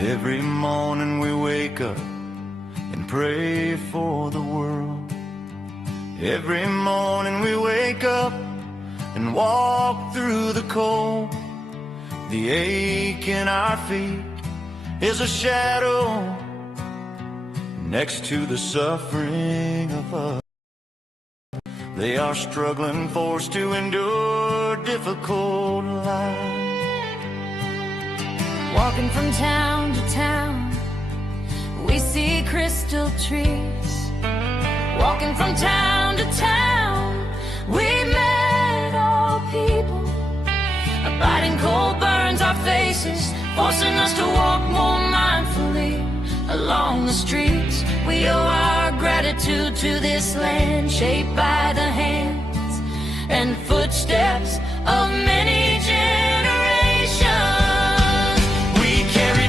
Every morning we wake up and pray for the world. Every morning we wake up and walk through the cold. The ache in our feet is a shadow next to the suffering of others. They are struggling, forced to endure difficult lives. Walking from town to town, we see crystal trees. Walking from town to town, we met all people. A biting cold burns our faces, forcing us to walk more mindfully along the streets. We owe our gratitude to this land, shaped by the hands and footsteps of many generations.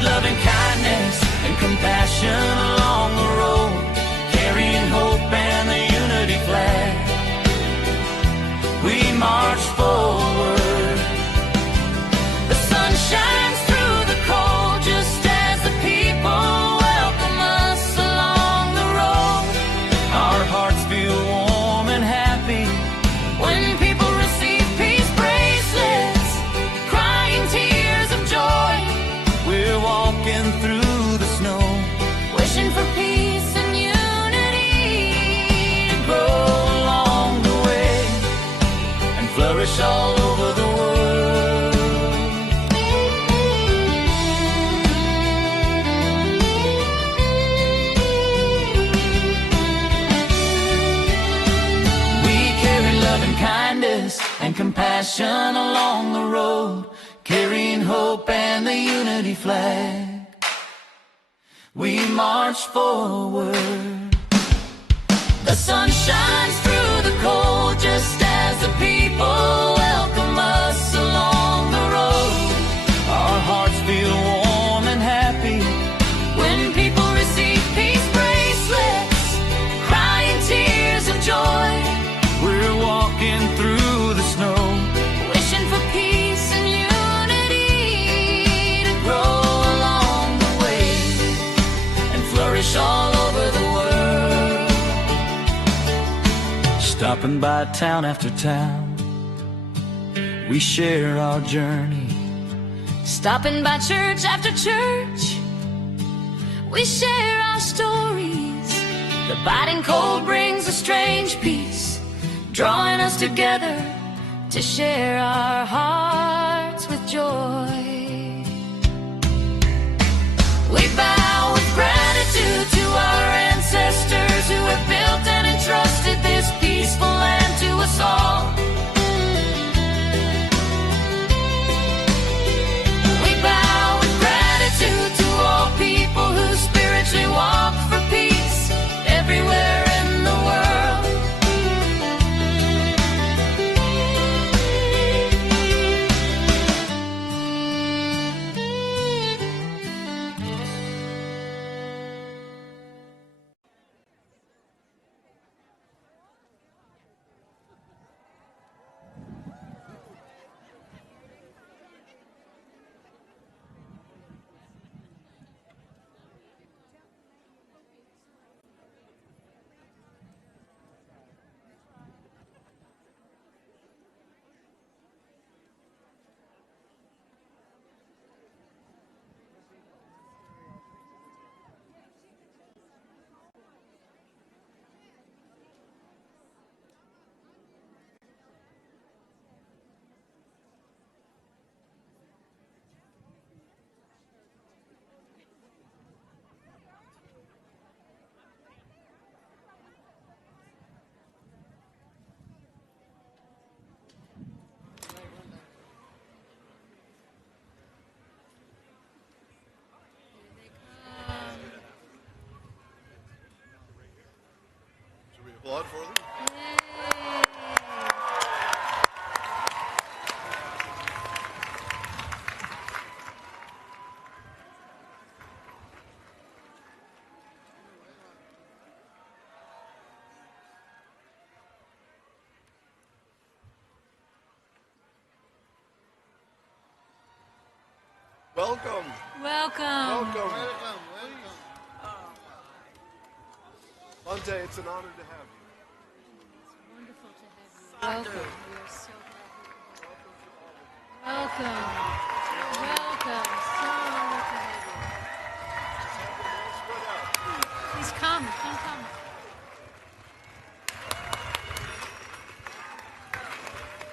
Love and kindness and compassion along the road, carrying hope and the unity flag. We march forward. The sun shines through the cold just as the people welcome us along the road. Our hearts feel warm and happy when people receive peace bracelets, crying tears of joy. We're walking through the snow, wishing for peace and unity to grow along the way and flourish all over the world. We carry love and kindness and compassion along the road, carrying hope and the unity flag. We march forward. The sun shines through the cold just as the people welcome us along the road. Our hearts feel warm and happy when people receive peace bracelets, crying tears of joy. We're walking through the snow, wishing for peace and all over the world. Stopping by town after town, we share our journey. Stopping by church after church, we share our stories. The biting cold brings a strange peace, drawing us together to share our hearts with joy. We bow with gratitude to our ancestors who have built and entrusted this peaceful land to us all. We bow with gratitude to all people who spiritually walk for peace everywhere in the world. Applaud for them. Welcome. Welcome. Welcome. Monte, it's an honor to have you. It's wonderful to have you. Welcome. We are so glad. Welcome. Welcome. So honored to have you. Please come. Come.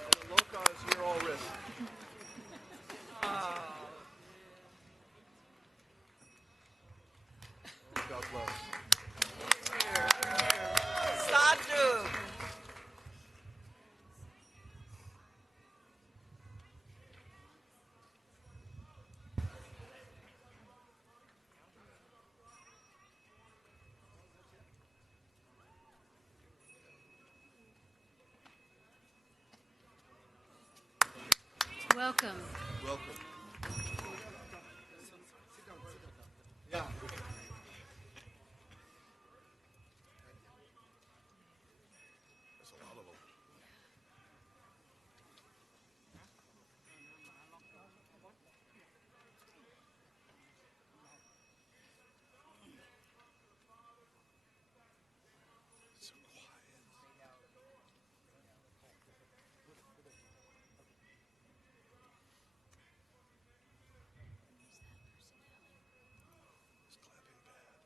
The Loka is here already. God bless. Sadhu. Welcome. Welcome. Yeah. There's a lot of them. So quiet. It's clapping bad. It's clapping bad.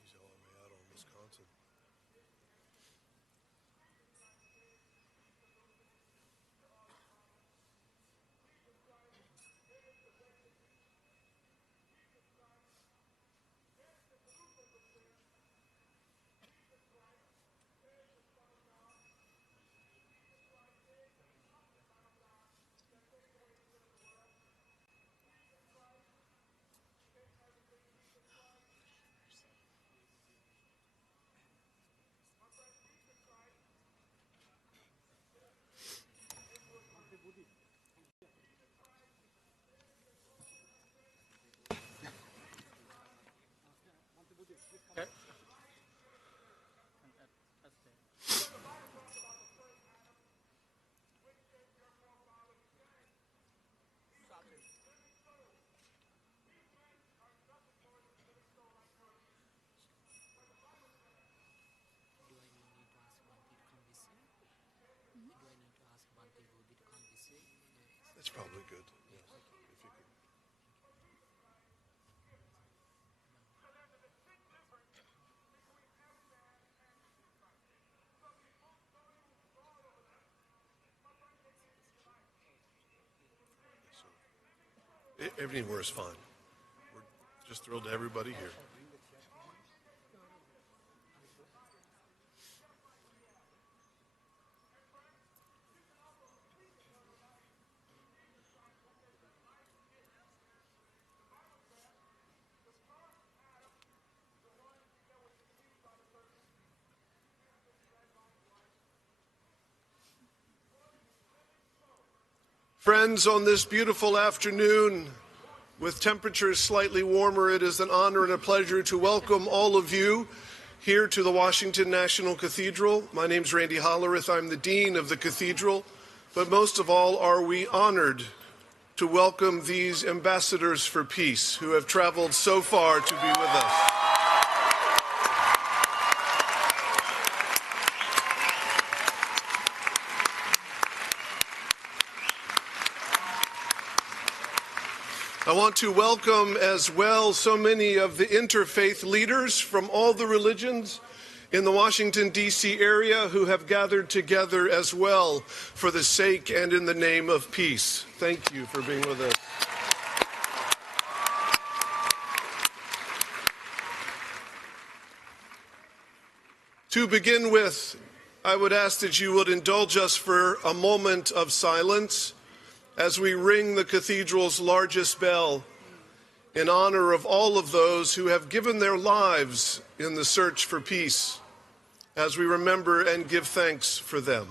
He's yelling me out on Wisconsin. That's probably good. Yes. If you could. Yes, sir. Anywhere is fine. We're just thrilled to have everybody here. Friends, on this beautiful afternoon, with temperatures slightly warmer, it is an honor and a pleasure to welcome all of you here to the Washington National Cathedral. My name's Randy Hollerith. I'm the Dean of the Cathedral. But most of all, are we honored to welcome these ambassadors for peace who have traveled so far to be with us. I want to welcome as well so many of the interfaith leaders from all the religions in the Washington, D.C. area who have gathered together as well for the sake and in the name of peace. Thank you for being with us. To begin with, I would ask that you would indulge us for a moment of silence as we ring the cathedral's largest bell in honor of all of those who have given their lives in the search for peace, as we remember and give thanks for them.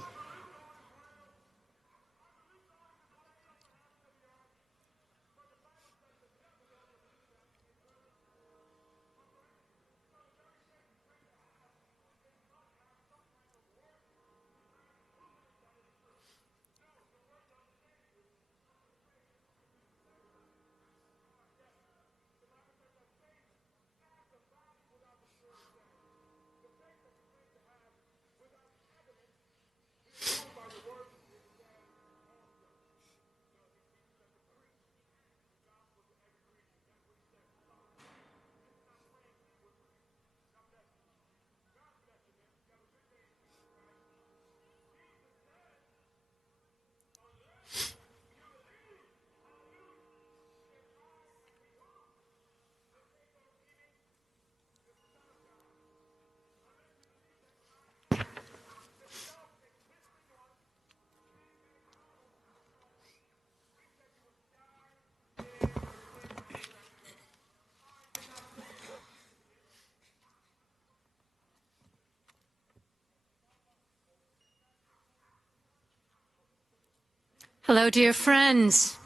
Hello, dear friends.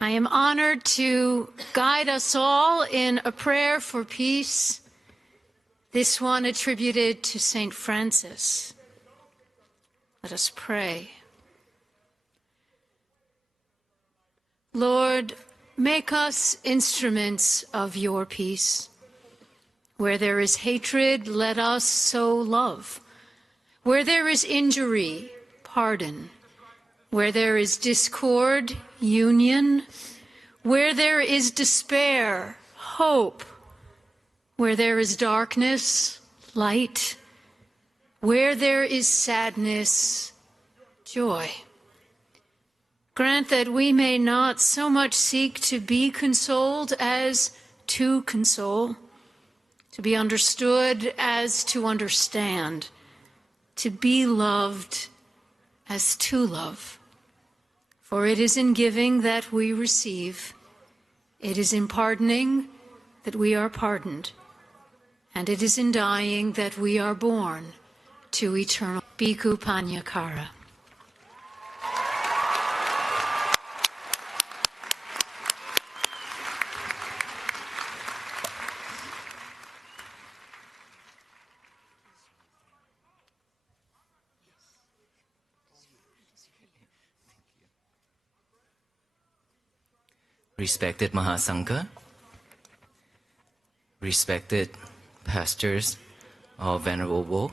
I am honored to guide us all in a prayer for peace, this one attributed to St. Francis. Let us pray. Lord, make us instruments of your peace. Where there is hatred, let us sow love. Where there is injury, pardon. Where there is discord, union. Where there is despair, hope. Where there is darkness, light. Where there is sadness, joy. Grant that we may not so much seek to be consoled as to console, to be understood as to understand, to be loved as to love. For it is in giving that we receive, it is in pardoning that we are pardoned, and it is in dying that we are born to eternal Bhikkhu Panyakara. Respected Mahasangha, respected pastors, all venerables,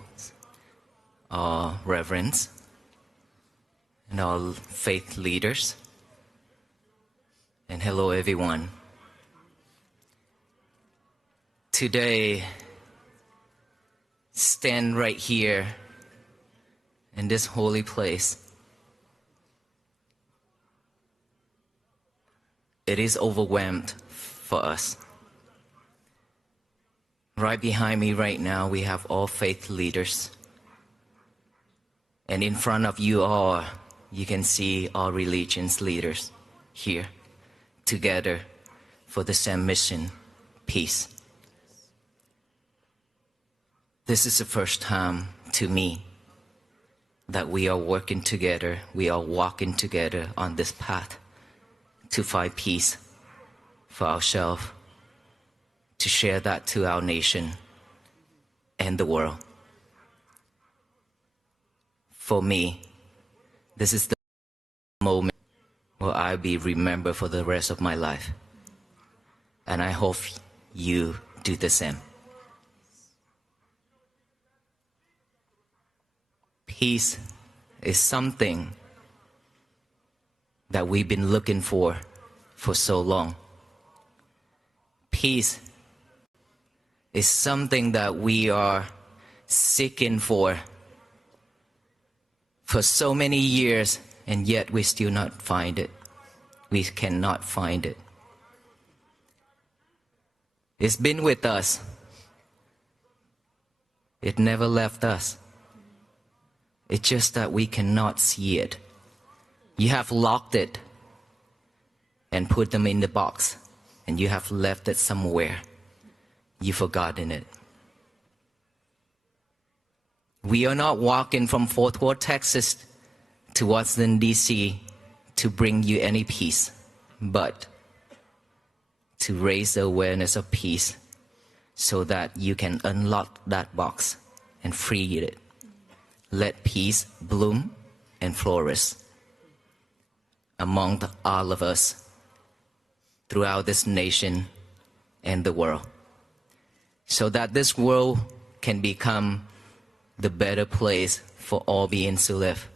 all reverends, and all faith leaders, and hello everyone. Today, stand right here in this holy place. It is overwhelmed for us. Right behind me right now, we have all faith leaders. And in front of you all, you can see all religions leaders here together for the same mission, peace. This is the first time to me that we are working together, we are walking together on this path to find peace for ourselves, to share that to our nation and the world. For me, this is the moment where I'll be remembered for the rest of my life. And I hope you do the same. Peace is something that we've been looking for so long. Peace is something that we are seeking for so many years, and yet we still not find it. We cannot find it. It's been with us. It never left us. It's just that we cannot see it. You have locked it. and put them in the box, and you have left it somewhere. You've forgotten it. We are not walking from Fort Worth, Texas to Washington, D.C. to bring you any peace, but to raise the awareness of peace so that you can unlock that box and free it. Let peace bloom and flourish among all of us throughout this nation and the world, so that this world can become the better place for all beings to live.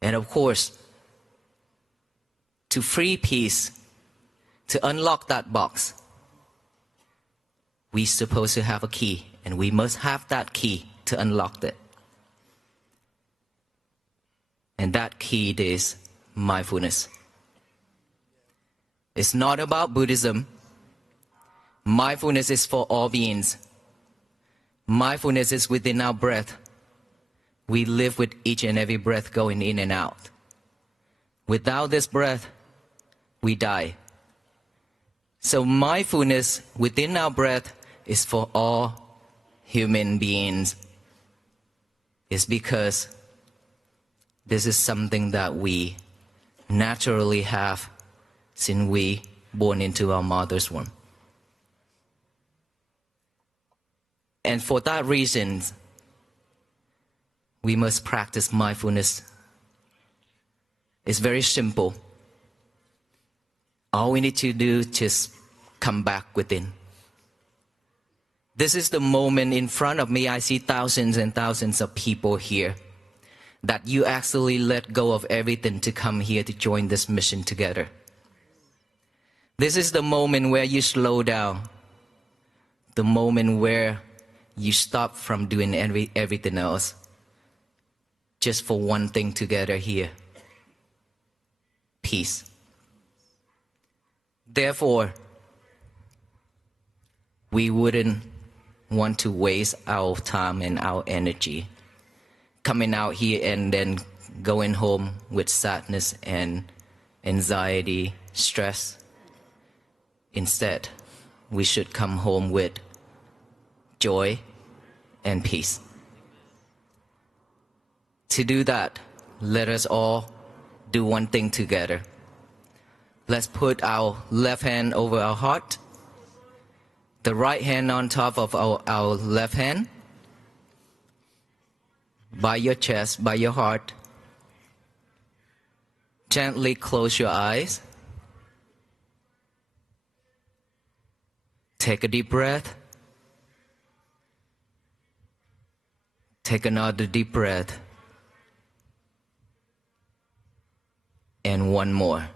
And of course, to free peace, to unlock that box, we're supposed to have a key, and we must have that key to unlock it. And that key is mindfulness. It's not about Buddhism. Mindfulness is for all beings. Mindfulness is within our breath. We live with each and every breath going in and out. Without this breath, we die. So mindfulness within our breath is for all human beings. It's because this is something that we naturally have since we born into our mother's womb. And for that reason, we must practice mindfulness. It's very simple. All we need to do is just come back within. This is the moment in front of me. I see thousands and thousands of people here, that you actually let go of everything to come here to join this mission together. This is the moment where you slow down, the moment where you stop from doing everything else, just for one thing together here: peace. Therefore, we wouldn't want to waste our time and our energy coming out here and then going home with sadness and anxiety, stress. Instead, we should come home with joy and peace. To do that, let us all do one thing together. Let's put our left hand over our heart, the right hand on top of our left hand, by your chest, by your heart. Gently close your eyes. Take a deep breath. Take another deep breath. And one more.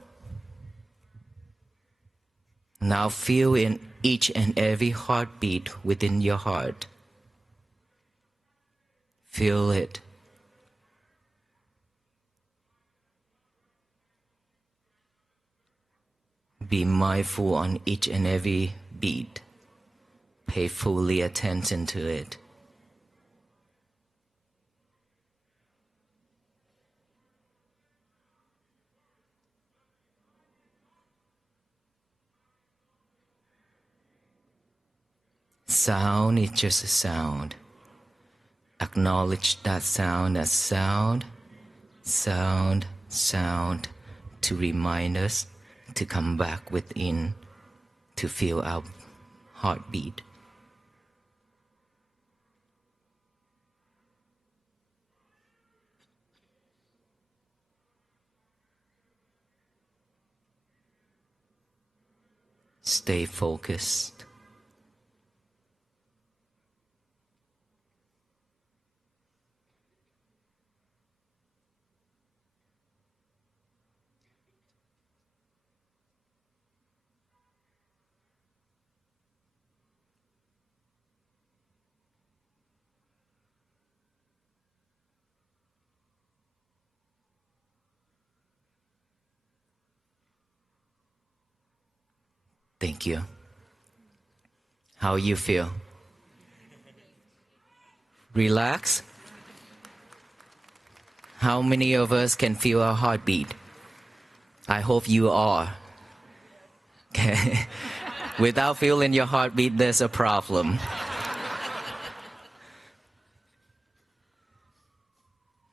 Now feel in each and every heartbeat within your heart. Feel it. Be mindful on each and every beat. Pay fully attention to it. Sound is just a sound. Acknowledge that sound as sound, sound, sound, to remind us to come back within, to feel our heartbeat. Stay focused. Thank you. How you feel? Relax? How many of us can feel our heartbeat? I hope you are. Okay. Without feeling your heartbeat, there's a problem.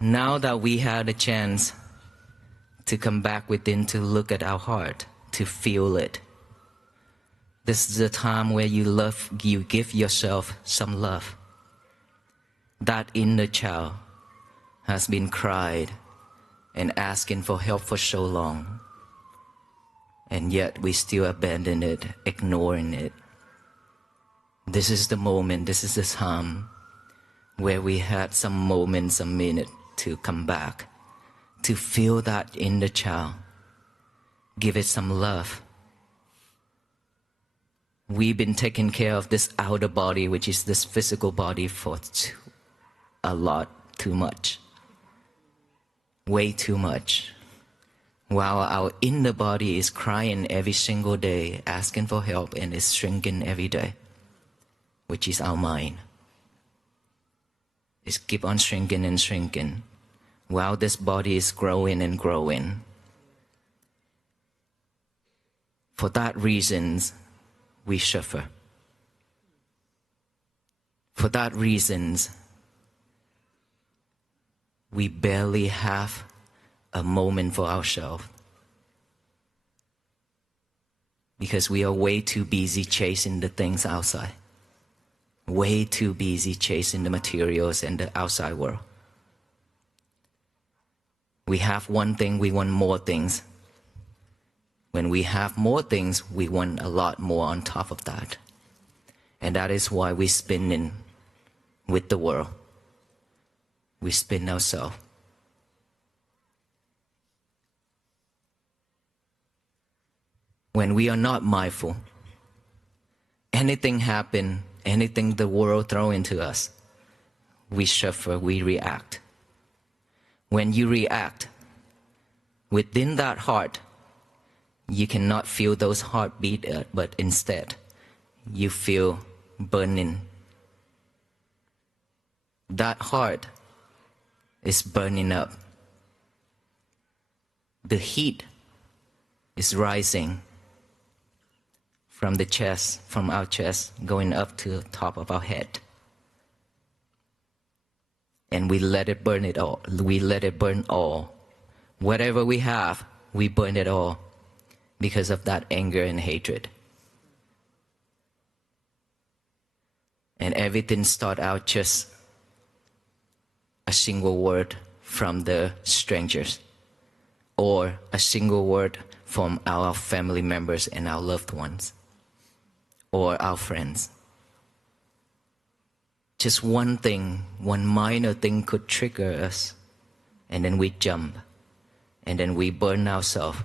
Now that we had a chance to come back within to look at our heart, to feel it, this is the time where you give yourself some love. That inner child has been cried and asking for help for so long, and yet we still abandon it, ignoring it. This is the moment, this is the time where we had some moments, some minute to come back, to feel that inner child, give it some love. We've been taking care of this outer body, which is this physical body, for too much. Way too much. While our inner body is crying every single day, asking for help, and is shrinking every day, which is our mind. It's keep on shrinking and shrinking, while this body is growing and growing. For that reason, we suffer. For that reason, we barely have a moment for ourselves, because we are way too busy chasing the things outside, way too busy chasing the materials and the outside world. We have one thing, we want more things. When we have more things, we want a lot more on top of that. And that is why we spin in with the world. We spin ourselves. When we are not mindful, anything happen, anything the world throw into us, we suffer, we react. When you react, within that heart, you cannot feel those heartbeat, but instead, you feel burning. That heart is burning up. The heat is rising from the chest, from our chest, going up to the top of our head. And we let it burn it all. We let it burn all. Whatever we have, we burn it all because of that anger and hatred. And everything start out just a single word from the strangers, or a single word from our family members and our loved ones, or our friends. Just one thing, one minor thing could trigger us, and then we jump, and then we burn ourselves.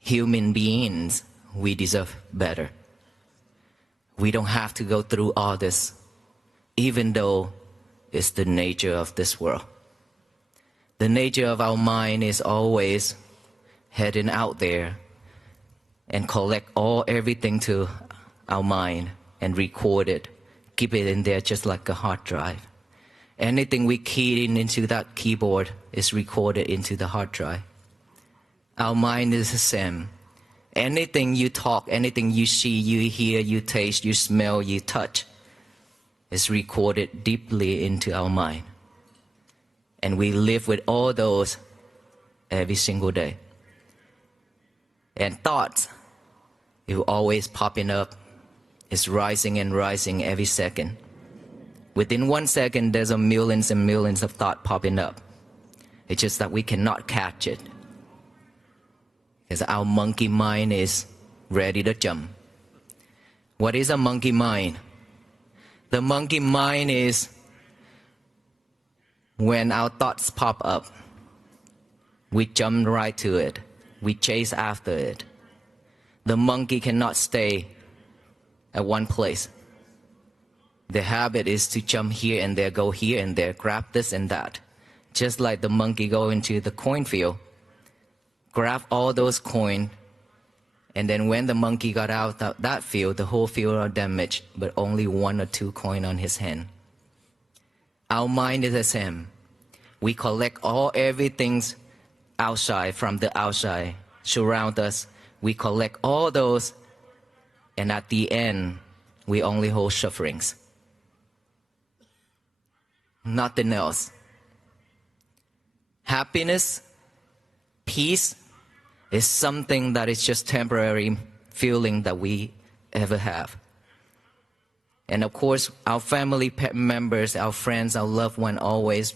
Human beings, we deserve better. We don't have to go through all this, even though it's the nature of this world. The nature of our mind is always heading out there and collect everything to our mind and record it, keep it in there just like a hard drive. Anything we key in into that keyboard is recorded into the hard drive. Our mind is the same. Anything you talk, anything you see, you hear, you taste, you smell, you touch, is recorded deeply into our mind. And we live with all those every single day. And thoughts, is always popping up, is rising and rising every second. Within 1 second, there's millions and millions of thoughts popping up. It's just that we cannot catch it, because our monkey mind is ready to jump. What is a monkey mind? The monkey mind is when our thoughts pop up, we jump right to it. We chase after it. The monkey cannot stay at one place. The habit is to jump here and there, go here and there, grab this and that. Just like the monkey go into the coin field, grab all those coins, and then when the monkey got out of that field, the whole field are damaged, but only 1 or 2 coins on his hand. Our mind is the same. We collect everything outside, from the outside, surround us. We collect all those, and at the end, we only hold sufferings. Nothing else. Happiness, peace is something that is just temporary feeling that we ever have. And of course, our family members, our friends, our loved one always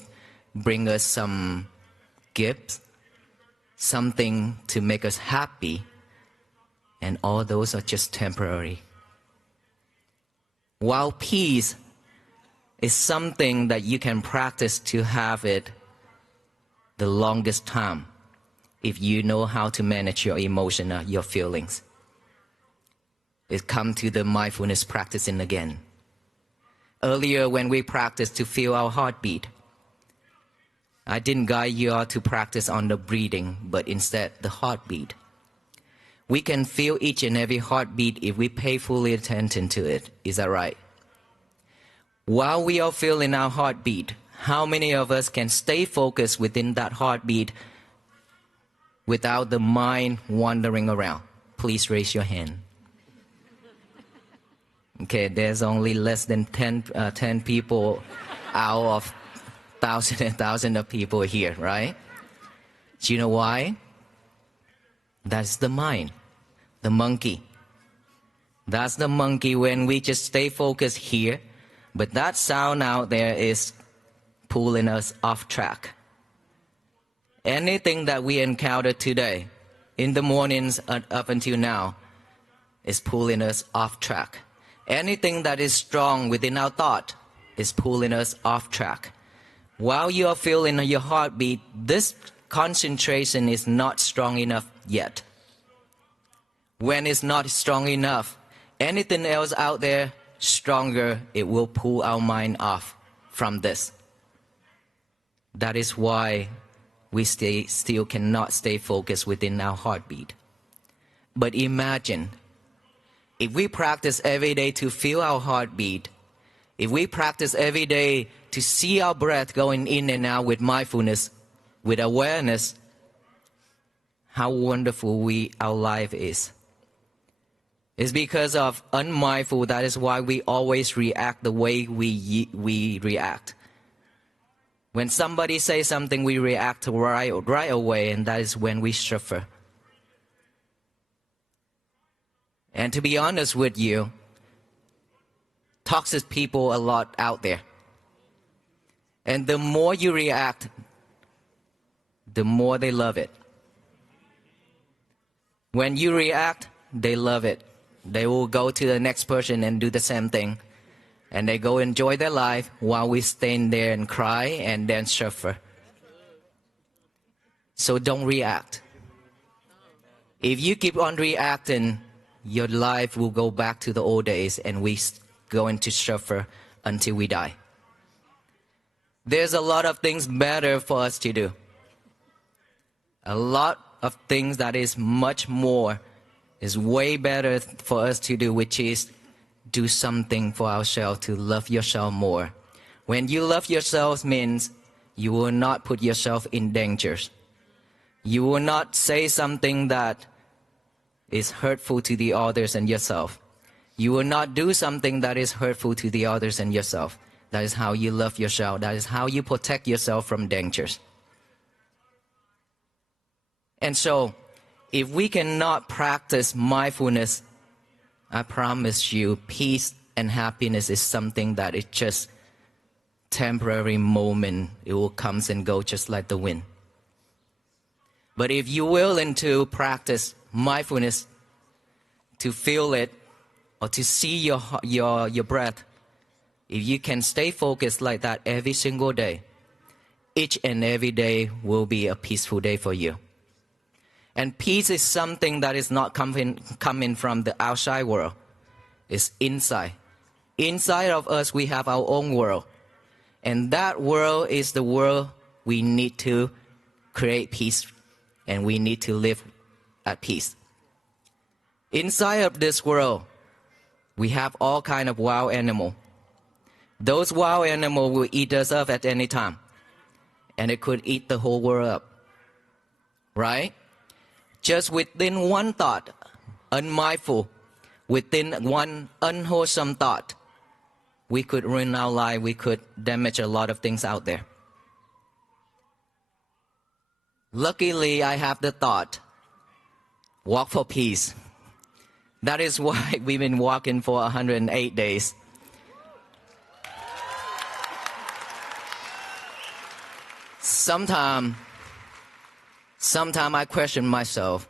bring us some gifts, something to make us happy, and all those are just temporary. While peace is something that you can practice to have it the longest time if you know how to manage your emotion, your feelings. It comes to the mindfulness practicing again. Earlier when we practiced to feel our heartbeat, I didn't guide you all to practice on the breathing, but instead the heartbeat. We can feel each and every heartbeat if we pay full attention to it. Is that right? While we are feeling our heartbeat, how many of us can stay focused within that heartbeat without the mind wandering around? Please raise your hand. Okay, there's only less than 10 people out of thousands and thousands of people here, right? Do you know why? That's the mind, the monkey. That's the monkey when we just stay focused here, but that sound out there is pulling us off track. Anything that we encounter today, in the mornings up until now, is pulling us off track. Anything that is strong within our thought is pulling us off track. While you are feeling your heartbeat, this concentration is not strong enough yet. When it's not strong enough, anything else out there stronger, it will pull our mind off from this. That is why we still cannot stay focused within our heartbeat. But imagine, if we practice every day to feel our heartbeat, if we practice every day to see our breath going in and out with mindfulness, with awareness, how wonderful our life is. It's because of unmindful, that is why we always react the way we react. When somebody says something, we react right away, and that is when we suffer. And to be honest with you, toxic people a lot out there. And the more you react, the more they love it. When you react, they love it. They will go to the next person and do the same thing. And they go enjoy their life while we stand there and cry and then suffer. So don't react. If you keep on reacting, your life will go back to the old days and we're going to suffer until we die. There's a lot of things better for us to do. A lot of things that is much more, is way better for us to do, which is do something for ourselves, to love yourself more. When you love yourself means you will not put yourself in danger. You will not say something that is hurtful to the others and yourself. You will not do something that is hurtful to the others and yourself. That is how you love yourself. That is how you protect yourself from dangers. And so, if we cannot practice mindfulness, I promise you, peace and happiness is something that is just temporary moment. It will come and go just like the wind. But if you're willing to practice mindfulness, to feel it, or to see your breath, if you can stay focused like that every single day, each and every day will be a peaceful day for you. And peace is something that is not coming from the outside world. It's inside. Inside of us, we have our own world. And that world is the world we need to create peace, and we need to live at peace. Inside of this world, we have all kinds of wild animals. Those wild animals will eat us up at any time. And it could eat the whole world up. right? Just within one thought, unmindful, within one unwholesome thought, we could ruin our life, we could damage a lot of things out there. Luckily, I have the thought, walk for peace. That is why we've been walking for 108 days. Sometimes I question myself.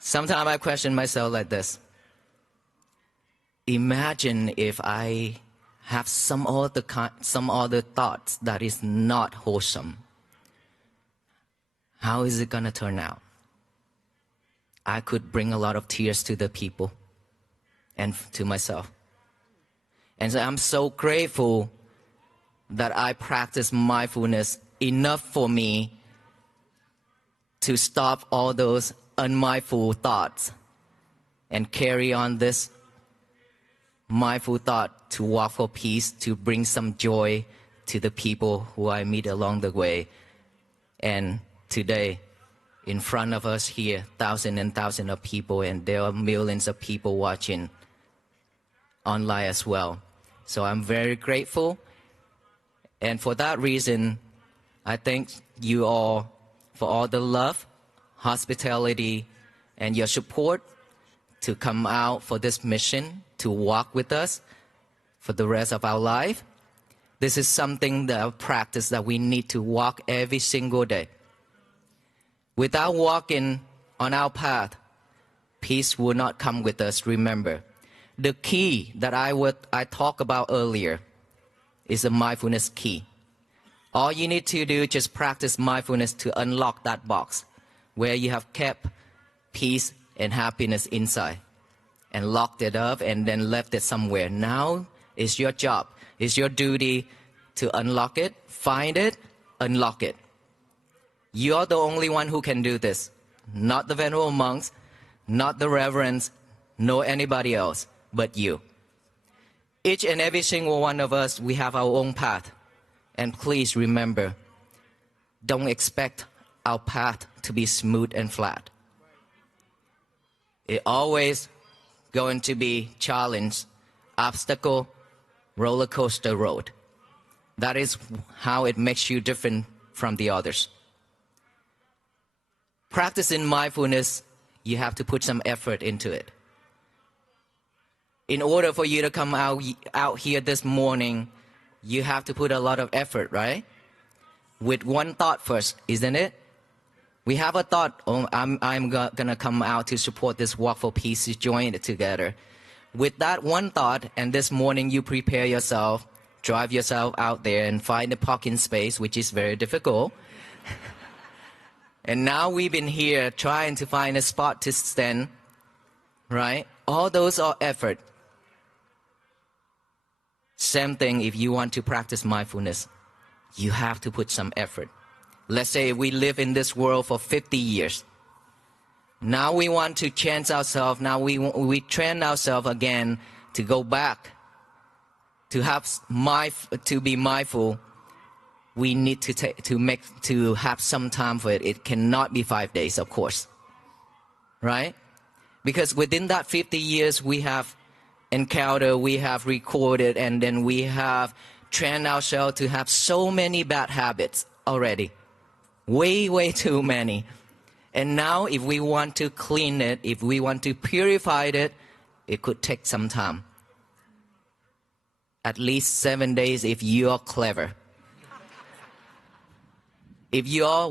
Sometimes I question myself like this. Imagine if I have some other thoughts that is not wholesome. How is it gonna turn out? I could bring a lot of tears to the people and to myself. And so I'm so grateful that I practice mindfulness enough for me to stop all those unmindful thoughts and carry on this mindful thought to walk for peace, to bring some joy to the people who I meet along the way. And today, in front of us here, thousands and thousands of people, and there are millions of people watching online as well. So I'm very grateful. And for that reason, I thank you all for all the love, hospitality, and your support to come out for this mission, to walk with us for the rest of our life. This is something that I practice that we need to walk every single day. Without walking on our path, peace will not come with us. Remember, the key that I talked about earlier is the mindfulness key. All you need to do is just practice mindfulness to unlock that box where you have kept peace and happiness inside and locked it up and then left it somewhere. Now it's your job, it's your duty to unlock it, find it, unlock it. You're the only one who can do this, not the venerable monks, not the reverends, nor anybody else but you. Each and every single one of us, we have our own path. And please remember, don't expect our path to be smooth and flat. It's always going to be challenge, obstacle, roller coaster road. That is how it makes you different from the others. Practicing mindfulness, you have to put some effort into it. In order for you to come out here this morning, you have to put a lot of effort, right? With one thought first, isn't it? We have a thought, oh, I'm gonna come out to support this walk for peace, to join it together. With that one thought, and this morning you prepare yourself, drive yourself out there and find a parking space, which is very difficult. And now we've been here trying to find a spot to stand, right? All those are effort. Same thing if you want to practice mindfulness. You have to put some effort. Let's say we live in this world for 50 years. Now we want to change ourselves. Now we train ourselves again to go back, to be mindful. We need to have some time for it. It cannot be 5 days, of course, right? Because within that 50 years, we have encountered, we have recorded, and then we have trained ourselves to have so many bad habits already. Way too many. And now if we want to clean it, if we want to purify it, it could take some time. At least 7 days if you are clever. If you are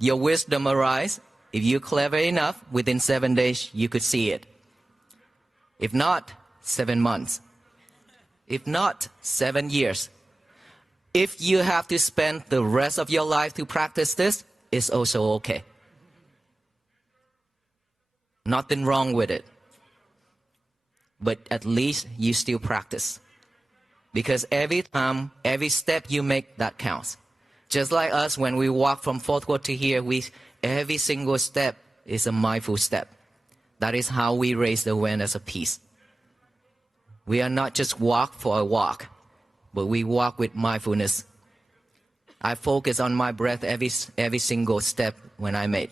your wisdom arise, if you're clever enough, within 7 days you could see it. If not, 7 months. If not, 7 years. If you have to spend the rest of your life to practice this, it's also okay. Nothing wrong with it. But at least you still practice. Because every time, every step you make, that counts. Just like us, when we walk from Fourth Ward to here, every single step is a mindful step. That is how we raise the awareness of peace. We are not just walk for a walk, but we walk with mindfulness. I focus on my breath every single step when I made.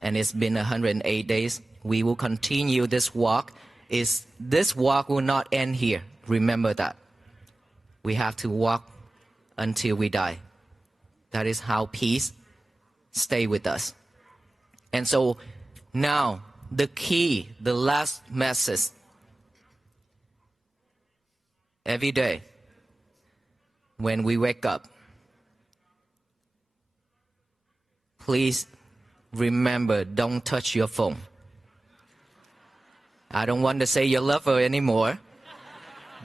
And it's been 108 days. We will continue this walk. This walk will not end here. Remember that. We have to walk until we die. That is how peace stay with us. And so now, the key, the last message. Every day, when we wake up, please remember, don't touch your phone. I don't want to say your lover anymore,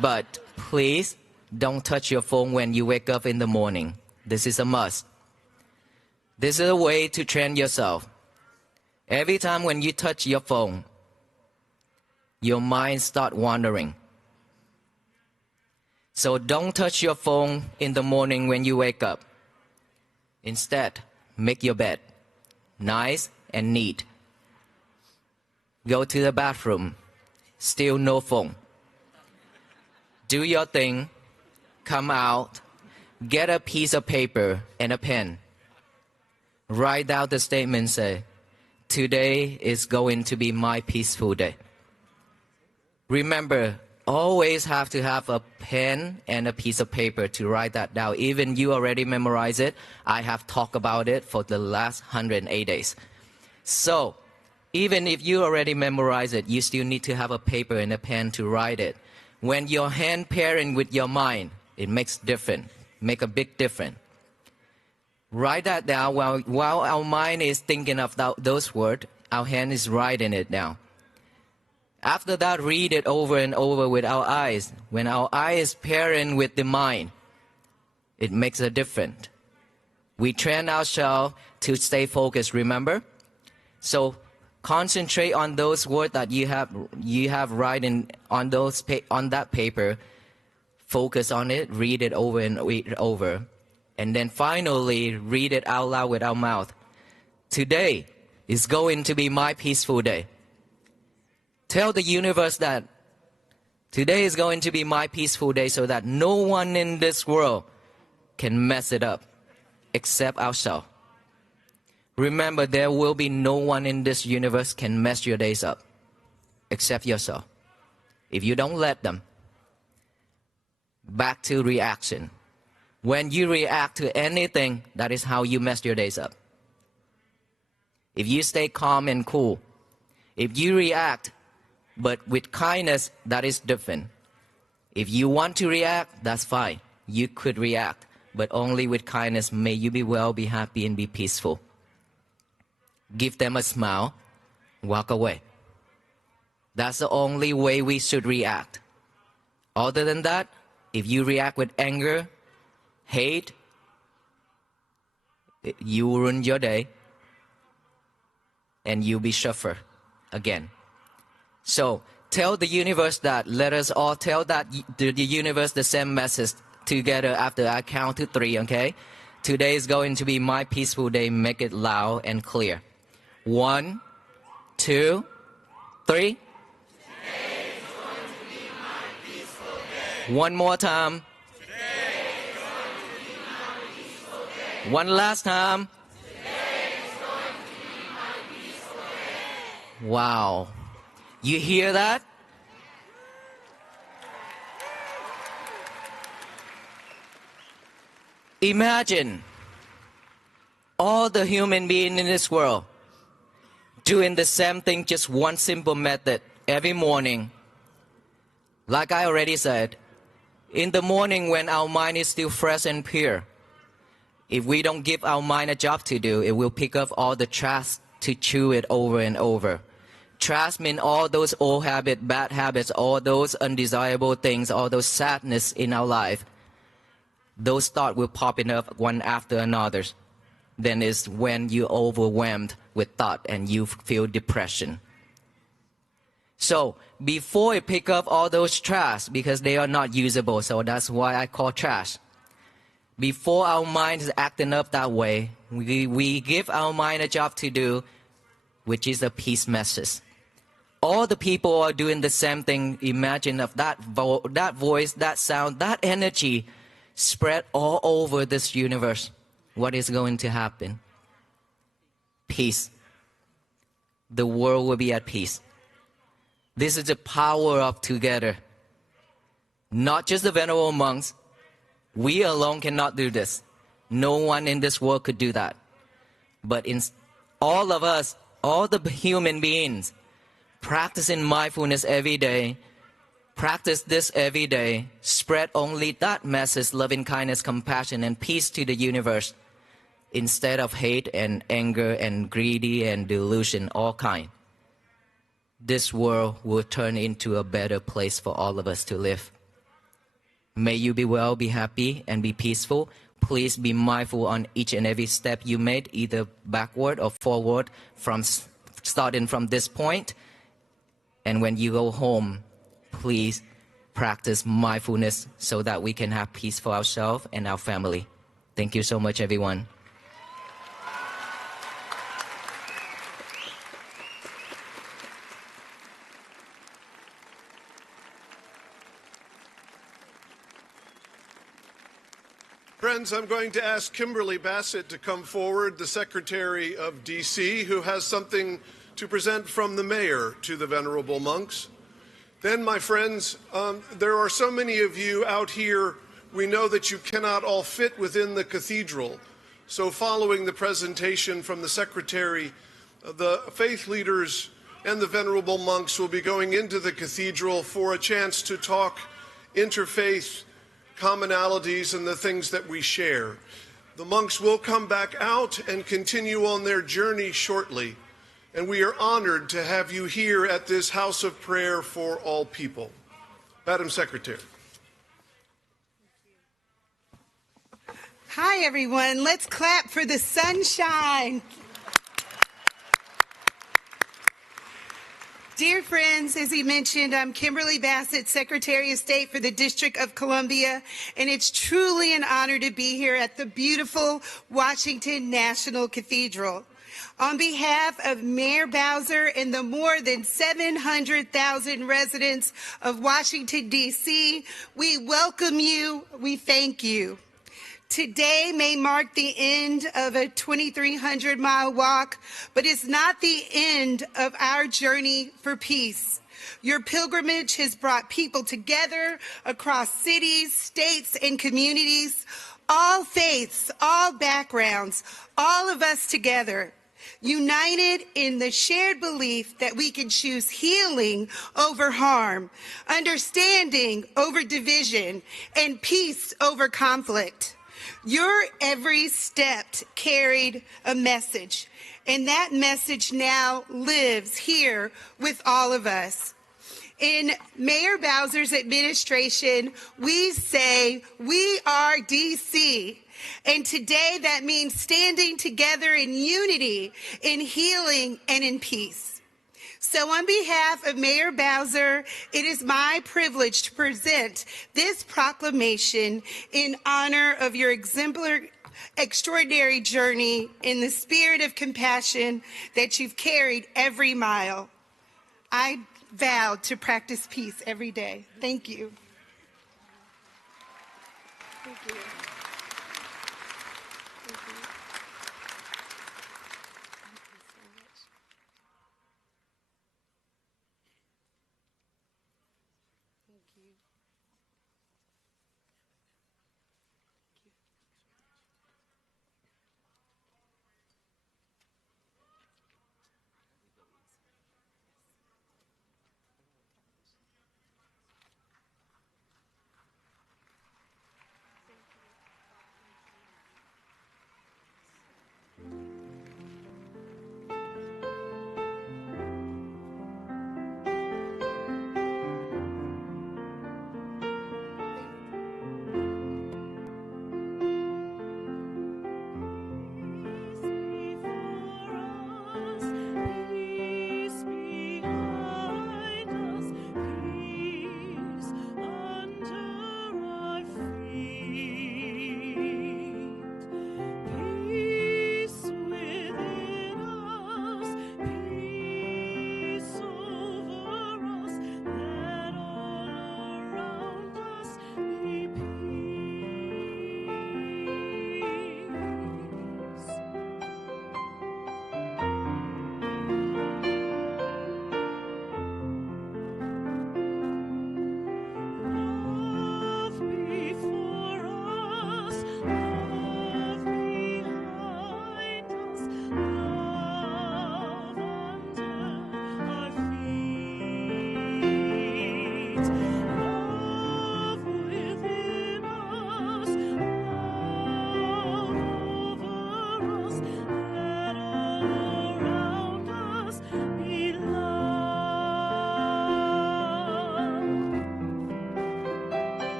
but please don't touch your phone when you wake up in the morning. This is a must. This is a way to train yourself. Every time when you touch your phone, your mind starts wandering. So don't touch your phone in the morning when you wake up. Instead, make your bed nice and neat. Go to the bathroom, still no phone. Do your thing, come out, get a piece of paper and a pen. Write down the statement, say, today is going to be my peaceful day. Remember, always have to have a pen and a piece of paper to write that down. Even you already memorize it. I have talked about it for the last 108 days. So, even if you already memorize it, you still need to have a paper and a pen to write it. When your hand pairing with your mind, it makes a big difference. Write that down while our mind is thinking of those words, our hand is writing it down. After that, read it over and over with our eyes. When our eye is pairing with the mind, it makes a difference. We train ourselves to stay focused, remember? So concentrate on those words that you have writing on that paper. Focus on it, read it over and read it over. And then finally, read it out loud with our mouth. Today is going to be my peaceful day. Tell the universe that today is going to be my peaceful day so that no one in this world can mess it up except ourselves. Remember, there will be no one in this universe can mess your days up except yourself. If you don't let them. Back to reaction. When you react to anything, that is how you mess your days up. If you stay calm and cool, if you react, but with kindness, that is different. If you want to react, that's fine. You could react, but only with kindness. May you be well, be happy, and be peaceful. Give them a smile, walk away. That's the only way we should react. Other than that, if you react with anger, hate, you will ruin your day and you'll be suffer again. So tell the universe that. Let us all tell that the universe the same message together after I count to 3, okay? Today is going to be my peaceful day. Make it loud and clear. 1, 2, 3. One more time. One last time. Wow. You hear that? Imagine all the human beings in this world doing the same thing, just one simple method every morning. Like I already said, in the morning when our mind is still fresh and pure, if we don't give our mind a job to do, it will pick up all the trash to chew it over and over. Trash means all those old habits, bad habits, all those undesirable things, all those sadness in our life. Those thoughts will popping up one after another. Then is when you're overwhelmed with thought and you feel depression. So before it pick up all those trash, because they are not usable, so that's why I call trash. Before our mind is acting up that way, we give our mind a job to do, which is a peace message. All the people are doing the same thing. Imagine of that voice, that sound, that energy spread all over this universe, what is going to happen? Peace. The world will be at peace. This is the power of together. Not just the venerable monks. We alone cannot do this. No one in this world could do that. But in all of us, all the human beings, practicing mindfulness every day, practice this every day, spread only that message, loving kindness, compassion, and peace to the universe, instead of hate and anger and greedy and delusion, all kind. This world will turn into a better place for all of us to live. May you be well, be happy, and be peaceful. Please be mindful on each and every step you made, either backward or forward, starting from this point. And when you go home, please practice mindfulness so that we can have peace for ourselves and our family. Thank you so much, everyone. Friends, I'm going to ask Kimberly Bassett to come forward, the Secretary of DC, who has something to present from the mayor to the venerable monks. Then, my friends, there are so many of you out here. We know that you cannot all fit within the cathedral. So following the presentation from the Secretary, the faith leaders and the venerable monks will be going into the cathedral for a chance to talk interfaith commonalities and the things that we share. The monks will come back out and continue on their journey shortly, and we are honored to have you here at this house of prayer for all people. Madam Secretary. Hi, everyone. Let's clap for the sunshine. Dear friends, as he mentioned, I'm Kimberly Bassett, Secretary of State for the District of Columbia, and it's truly an honor to be here at the beautiful Washington National Cathedral. On behalf of Mayor Bowser and the more than 700,000 residents of Washington, D.C., we welcome you, we thank you. Today may mark the end of a 2,300-mile walk, but it's not the end of our journey for peace. Your pilgrimage has brought people together across cities, states, and communities, all faiths, all backgrounds, all of us together, united in the shared belief that we can choose healing over harm, understanding over division, and peace over conflict. Your every step carried a message, and that message now lives here with all of us. In Mayor Bowser's administration, we say, we are DC. And today that means standing together in unity, in healing, and in peace. So on behalf of Mayor Bowser, it is my privilege to present this proclamation in honor of your exemplary, extraordinary journey in the spirit of compassion that you've carried every mile. I vow to practice peace every day. Thank you. Thank you.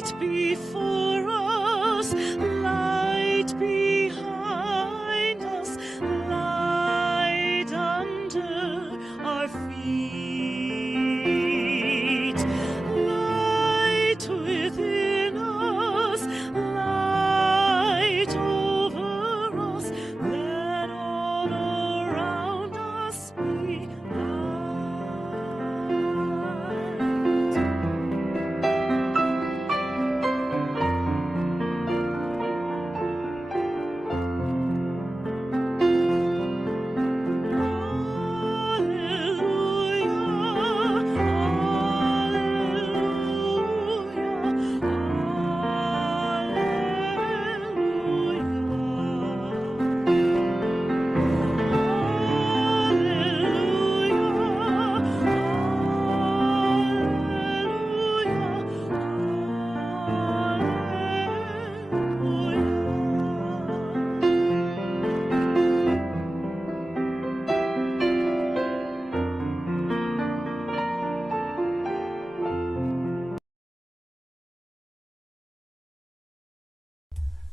light before us, light behind us, light under our feet, light within us, light over us, let all around us be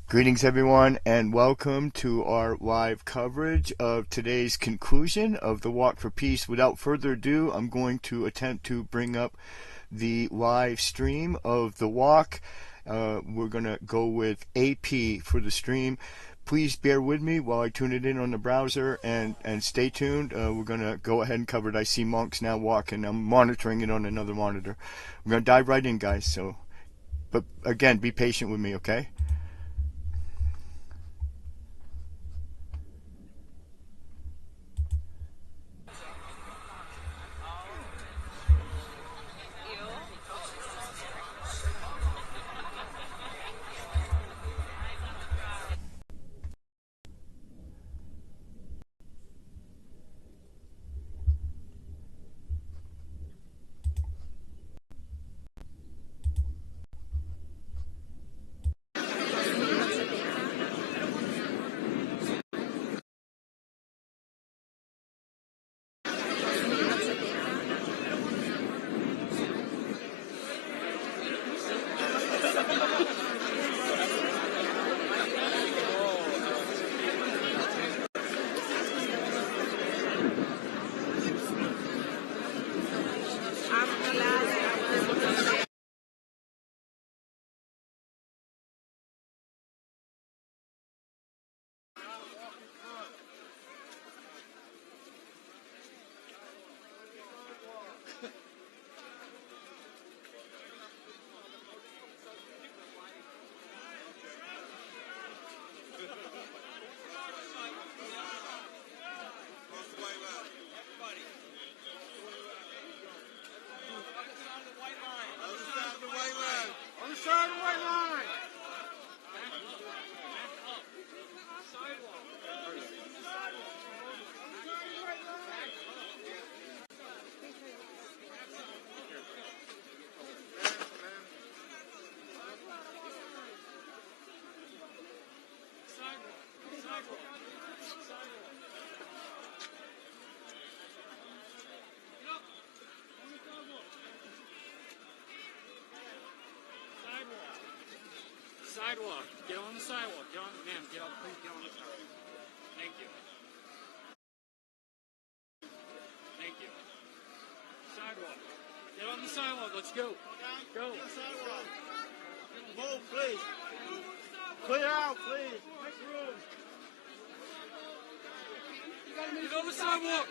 Greetings, everyone, and welcome to our live coverage of today's conclusion of the Walk for Peace. Without further ado, I'm going to attempt to bring up the live stream of the walk. We're going to go with AP for the stream. Please bear with me while I tune it in on the browser and stay tuned. We're going to go ahead and cover it. I see Monk's now walking. I'm monitoring it on another monitor. We're going to dive right in, guys. But again, be patient with me, okay? Sidewalk. Get on the sidewalk. Get on, ma'am. Get up. Please get on the sidewalk. Thank you. Thank you. Sidewalk. Get on the sidewalk. Let's go. Go. Move, please. Clear out, please. Make room. Get on the sidewalk.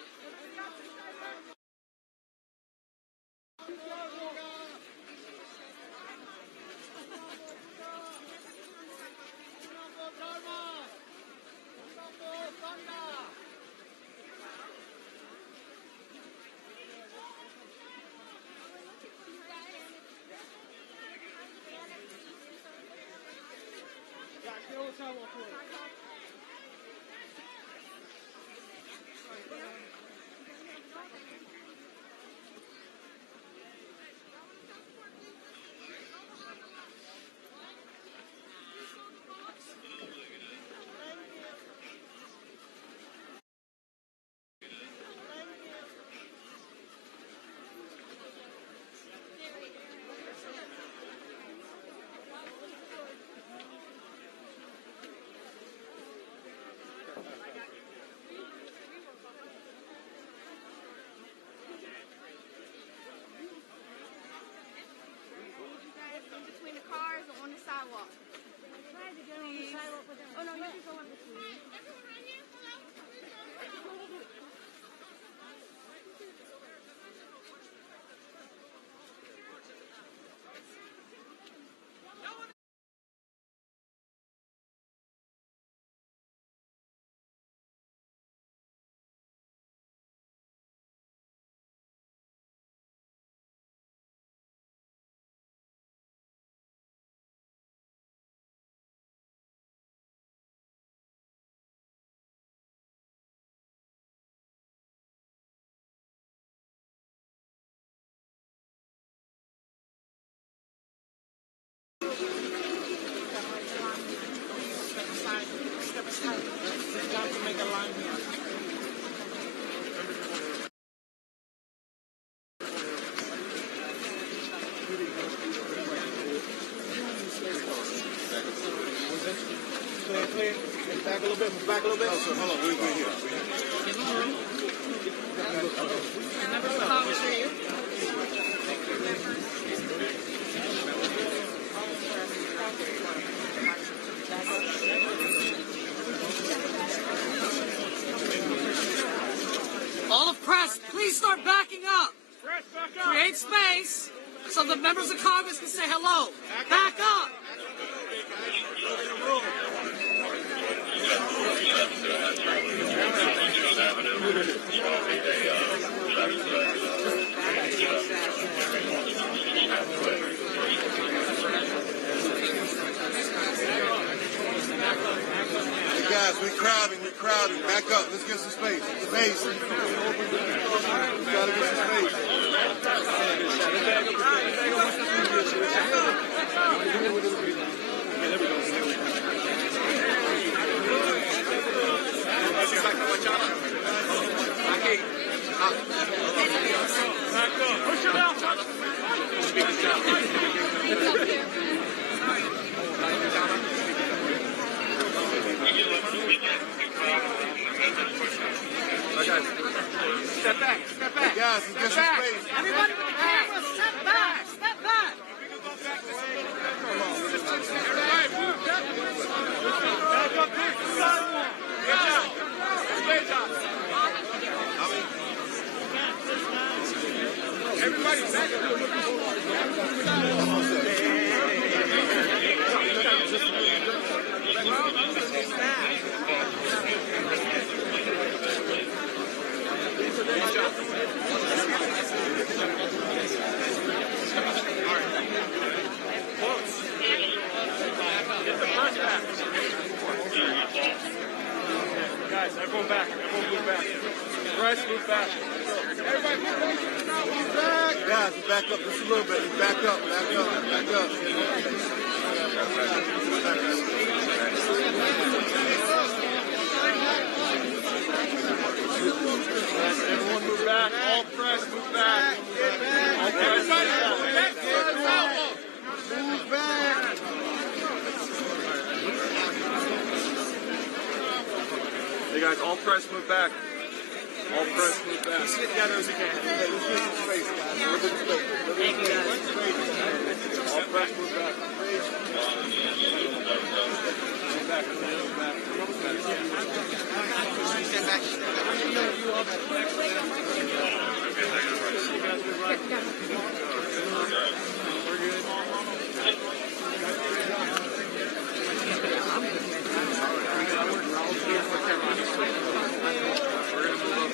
back a little bit. Move back a little bit. Oh, so hold on. We're here. Members of Congress, are you? All of press, please start backing up. Create space so the members of Congress can say hello. Back up. Hey guys, we're crowding. Back up. Let's get some space. Space. We gotta get some space. Push it out. Step back. Hey guys, let's get some space. Everybody with the camera, step back. Step back. Everybody back up. Guys, everyone back. Everyone move back. Press, move back. Everybody move back. Guys, back up just a little bit. Back up. Everyone move back. All press, move back. Everybody move back. Move back. Hey guys, all press, move back. All press, move back. Let's get together as we can. Let's get some space, guys. Look at the space. All press, move back.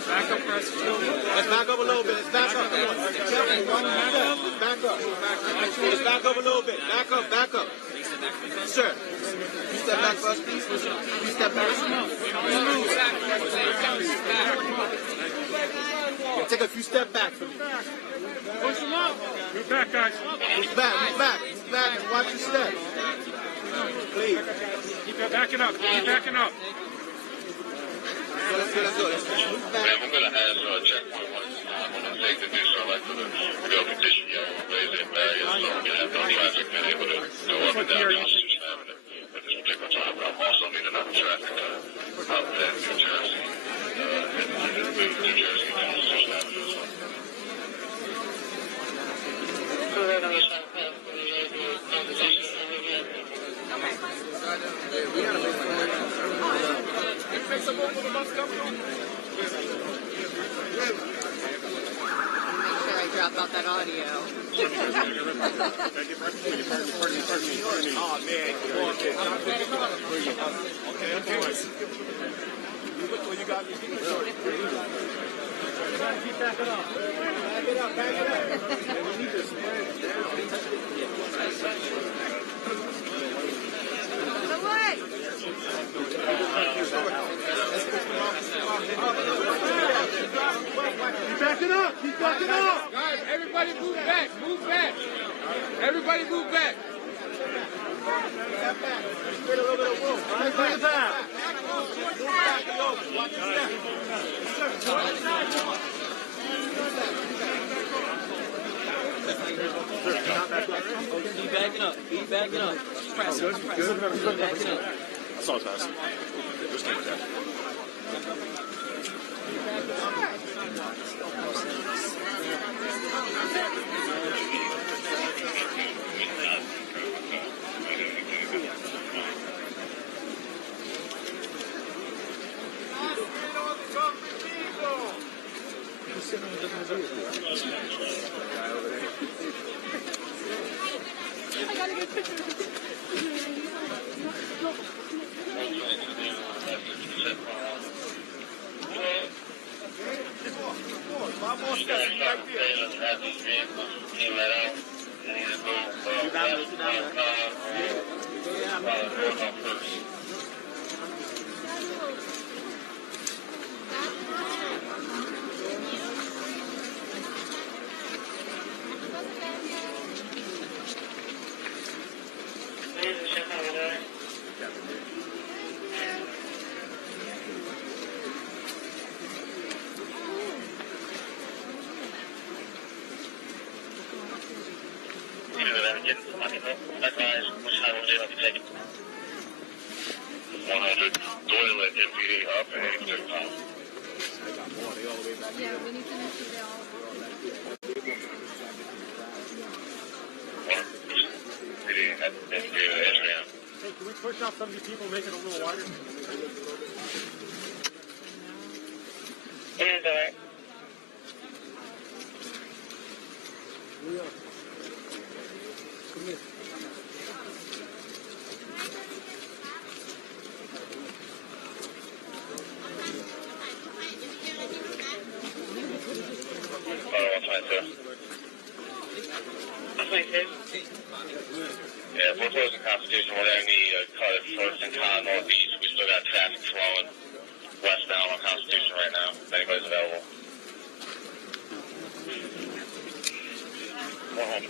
Back up, press. Let's back up a little bit. Let's back up. Back up. Let's back up a little bit. Back up. Sir. You step back first, please. You step back. Yeah, take a few steps back for me. Push them up. Move back, guys. Move back, and watch your step. Please. Keep backing up. Keep backing up. Let's go. I'm going to ask checkpoint when I'm taking the new select for the field condition yellow raise it barriers so we can have no traffic been able to go up and down Constitution Avenue at this particular time. But I'm also needing enough traffic out there in New Jersey and New Jersey and Constitution Avenue. Make some room for the bus coming on. Make sure I drop out that audio. Oh, man. Okay. Well, you got me. Keep backing up. Back it up. We need to spread it down. Keep backing up. Guys, everybody move back. Everybody move back. Step back. Get a little bit of room. Bring it back. Move back and over. Watch your step. Keep backing up. Press. Keep backing up. That's all it's asking. Just came with that. I gotta get a picture. Push off some of these people, make it a little wider. Yeah, we're closing Constitution. We're going to need a cut at First and Con Northeast. We still got traffic flowing westbound on Constitution right now. If anybody's available. 100.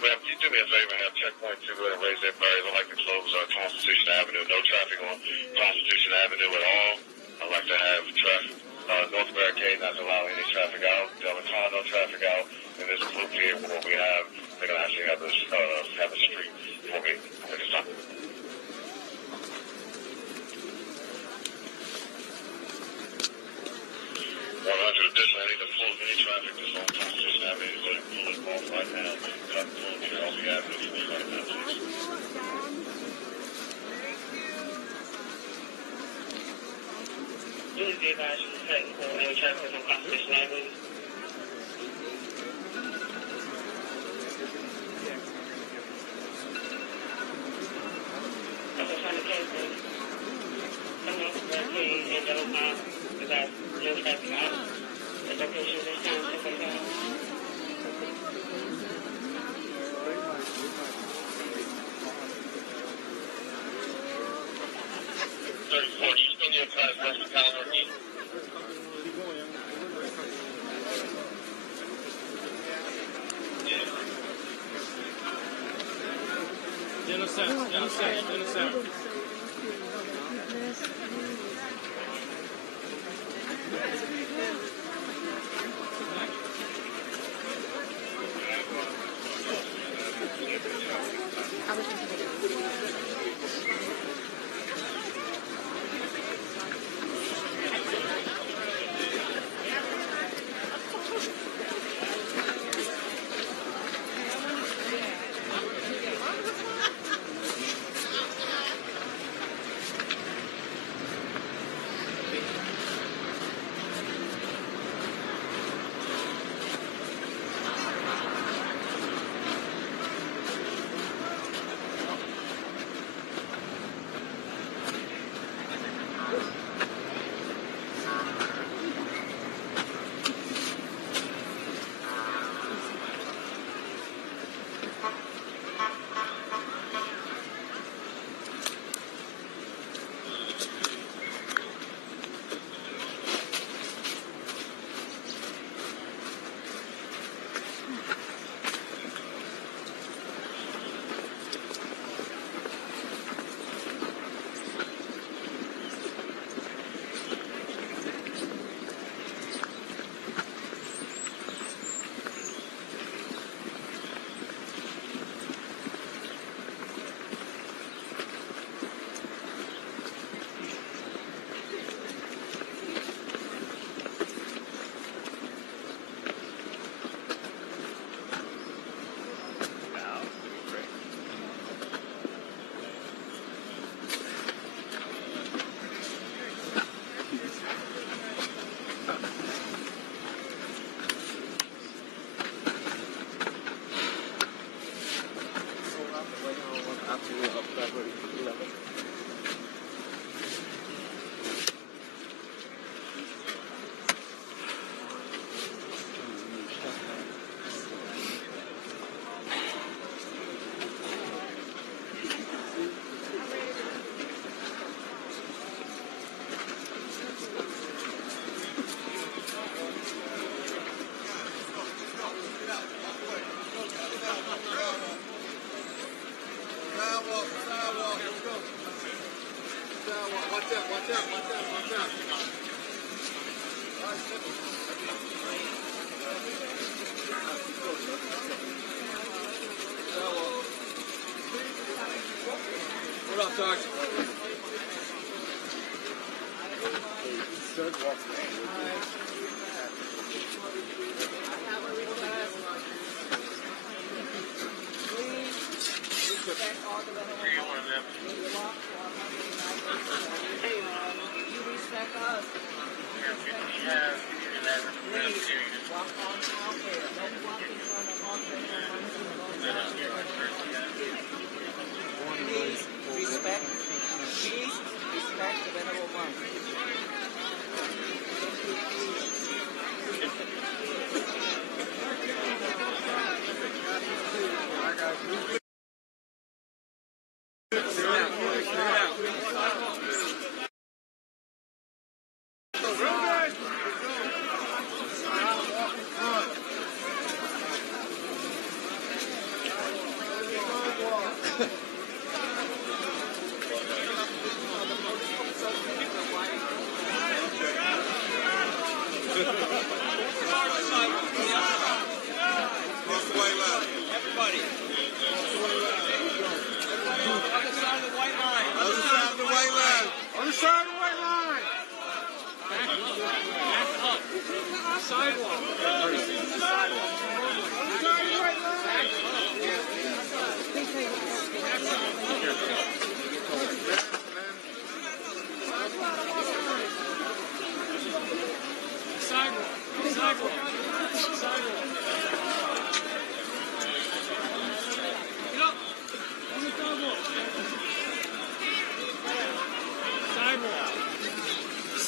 Ma'am, can you do me a favor and have checkpoint 2 go ahead and raise their barriers? I'd like to close Constitution Avenue. No traffic on Constitution Avenue at all. I'd like to have traffic. North barricade not to allow any traffic out. Delta Con, no traffic out. And this loop here where we have, they're going to actually have this, have a street for me. We can stop. 100 additionally, I need to pull any traffic that's on Constitution Avenue. So pull it off right now. Cut and pull clear off the avenue for me right now, please. Please be advised to pull any traffic on Constitution Avenue.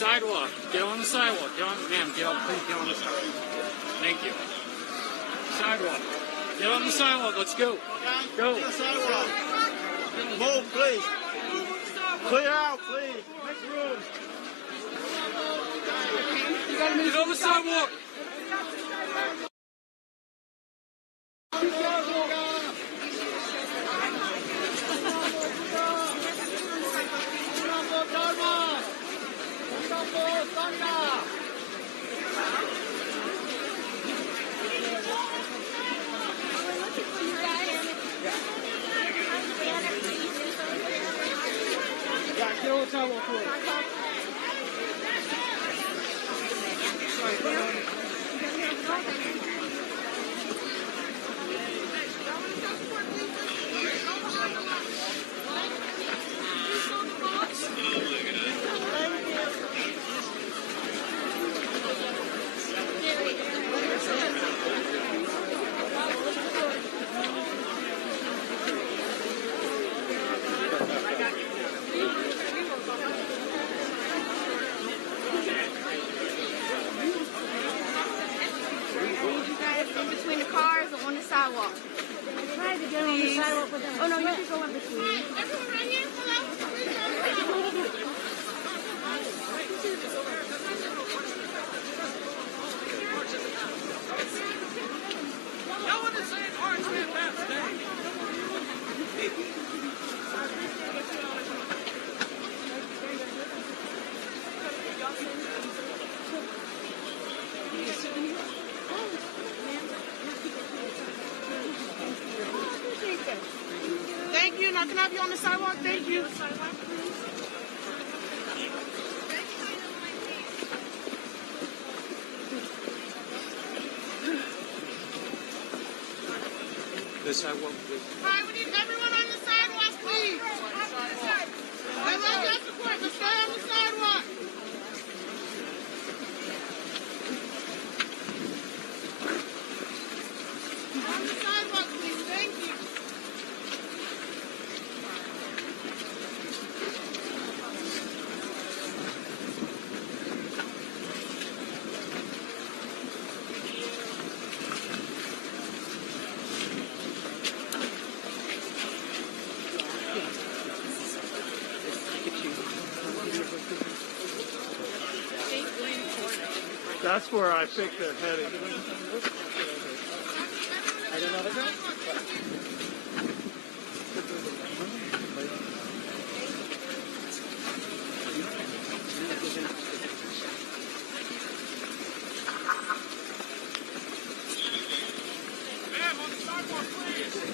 Sidewalk. Get on the sidewalk. Get on, ma'am. Get on. Please get on the sidewalk. Thank you. Sidewalk. Get on the sidewalk. Let's go. Go. Move, please. Clear out, please. Make room. Get on the sidewalk. Oh no, you can go in between. Everyone right here, hello? No one is saying orange man bad today. Thank you. Now can I have you on the sidewalk? Thank you. The sidewalk, please. Hi, we need everyone on the sidewalk, please. I love your support, but stay on the sidewalk. On the sidewalk, please. Thank you. That's where I think they're heading. Ma'am, on the sidewalk, please.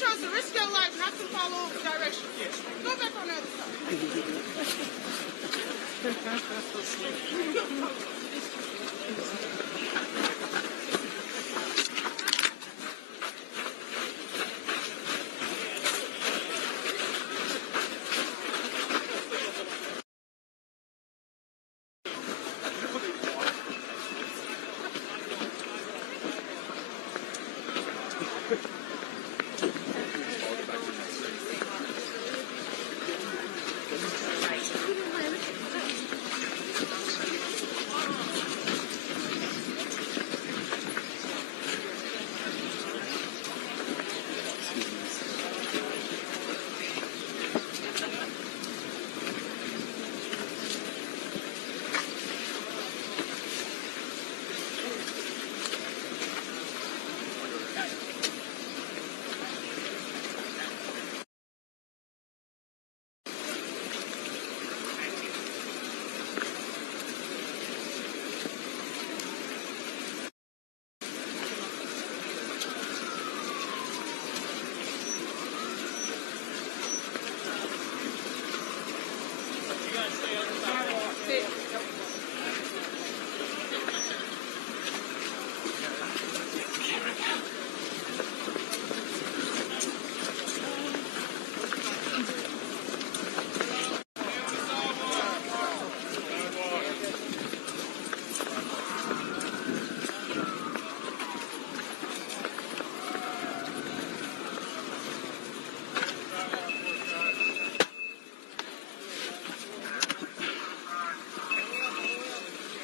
y'all to risk your life not to follow the directions. Go back on the other side.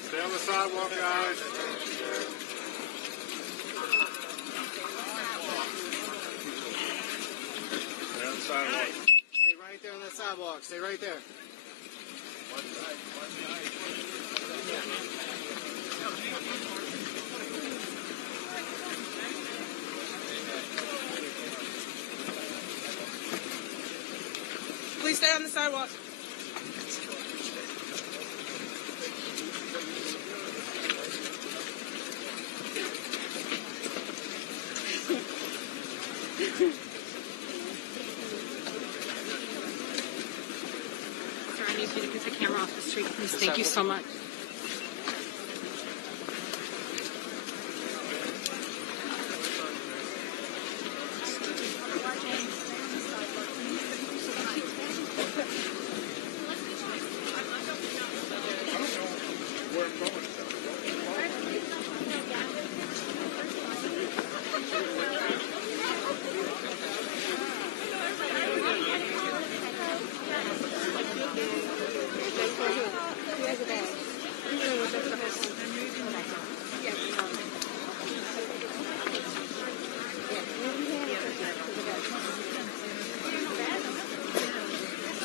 Stay on the sidewalk, guys. Stay on the sidewalk. Stay right there on that sidewalk. Stay right there. Please stay on the sidewalk. Sir, I need you to get the camera off the street, please. Thank you so much.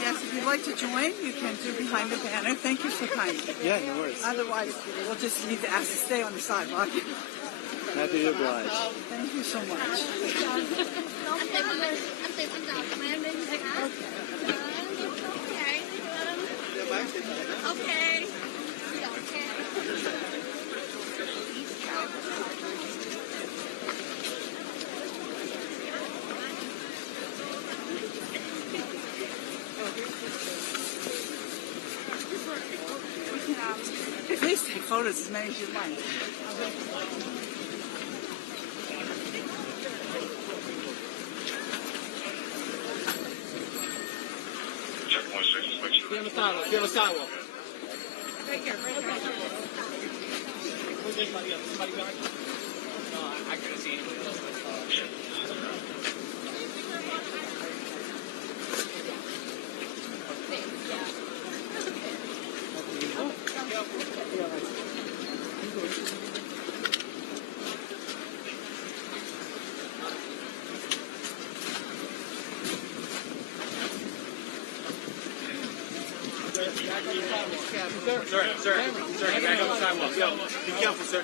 Yes, if you'd like to join, you can do behind the banner. Thank you so kindly. Yeah, no worries. Otherwise, we'll just need to ask to stay on the sidewalk. Happy to oblige. Thank you so much. Okay. Please take photos as many as you like. Checkpoint 6 is make sure. Stay on the sidewalk. Stay on the sidewalk. Right here, right here. Where's anybody else? Somebody behind you? No, I couldn't see anybody else. Sir, back on the sidewalk. Yo, be careful, sir.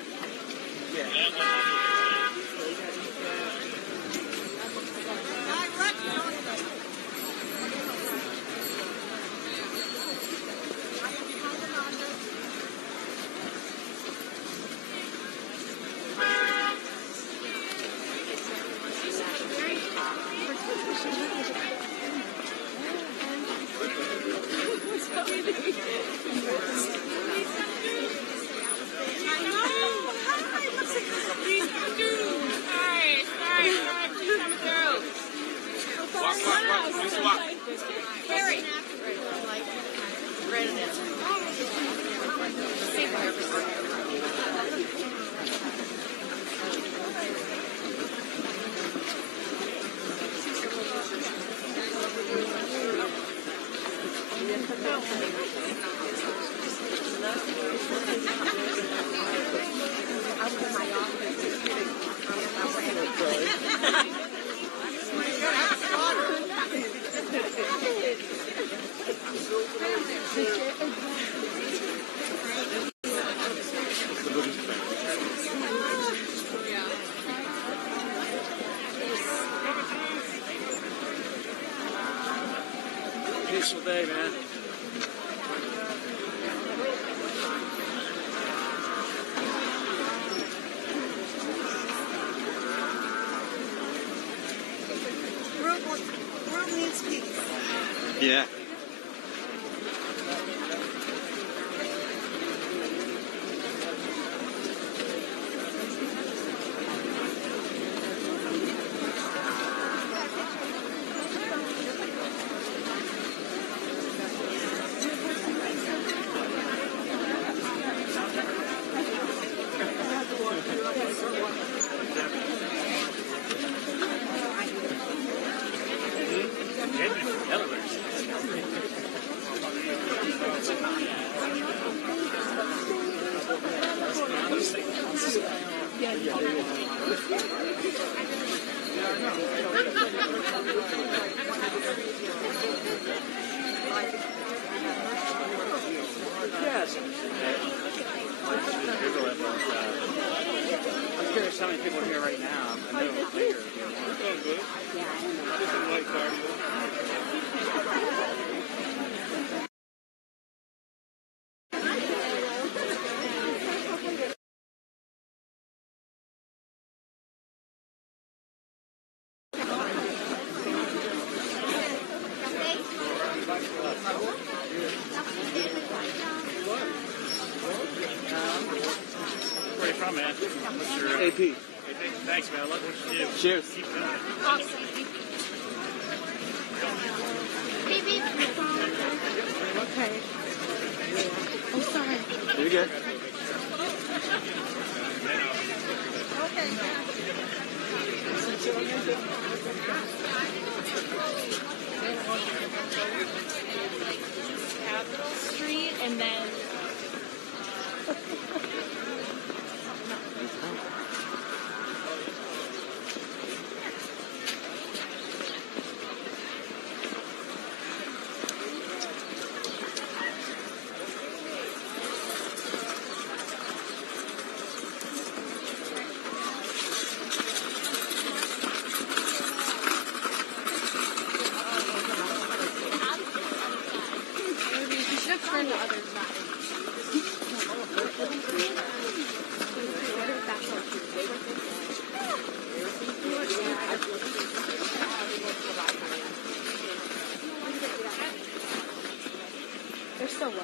peaceful day, man. World needs peace. Yeah. I'm curious how many people are here right now. I know it's bigger. Where are you from, man? What's your AP. Thanks, man. I love what you do. Cheers. Keep doing it. Awesome. Beep, beep. Okay. Oh, sorry. You're good. Capitol Street and then you should have turned the other side. They're still low.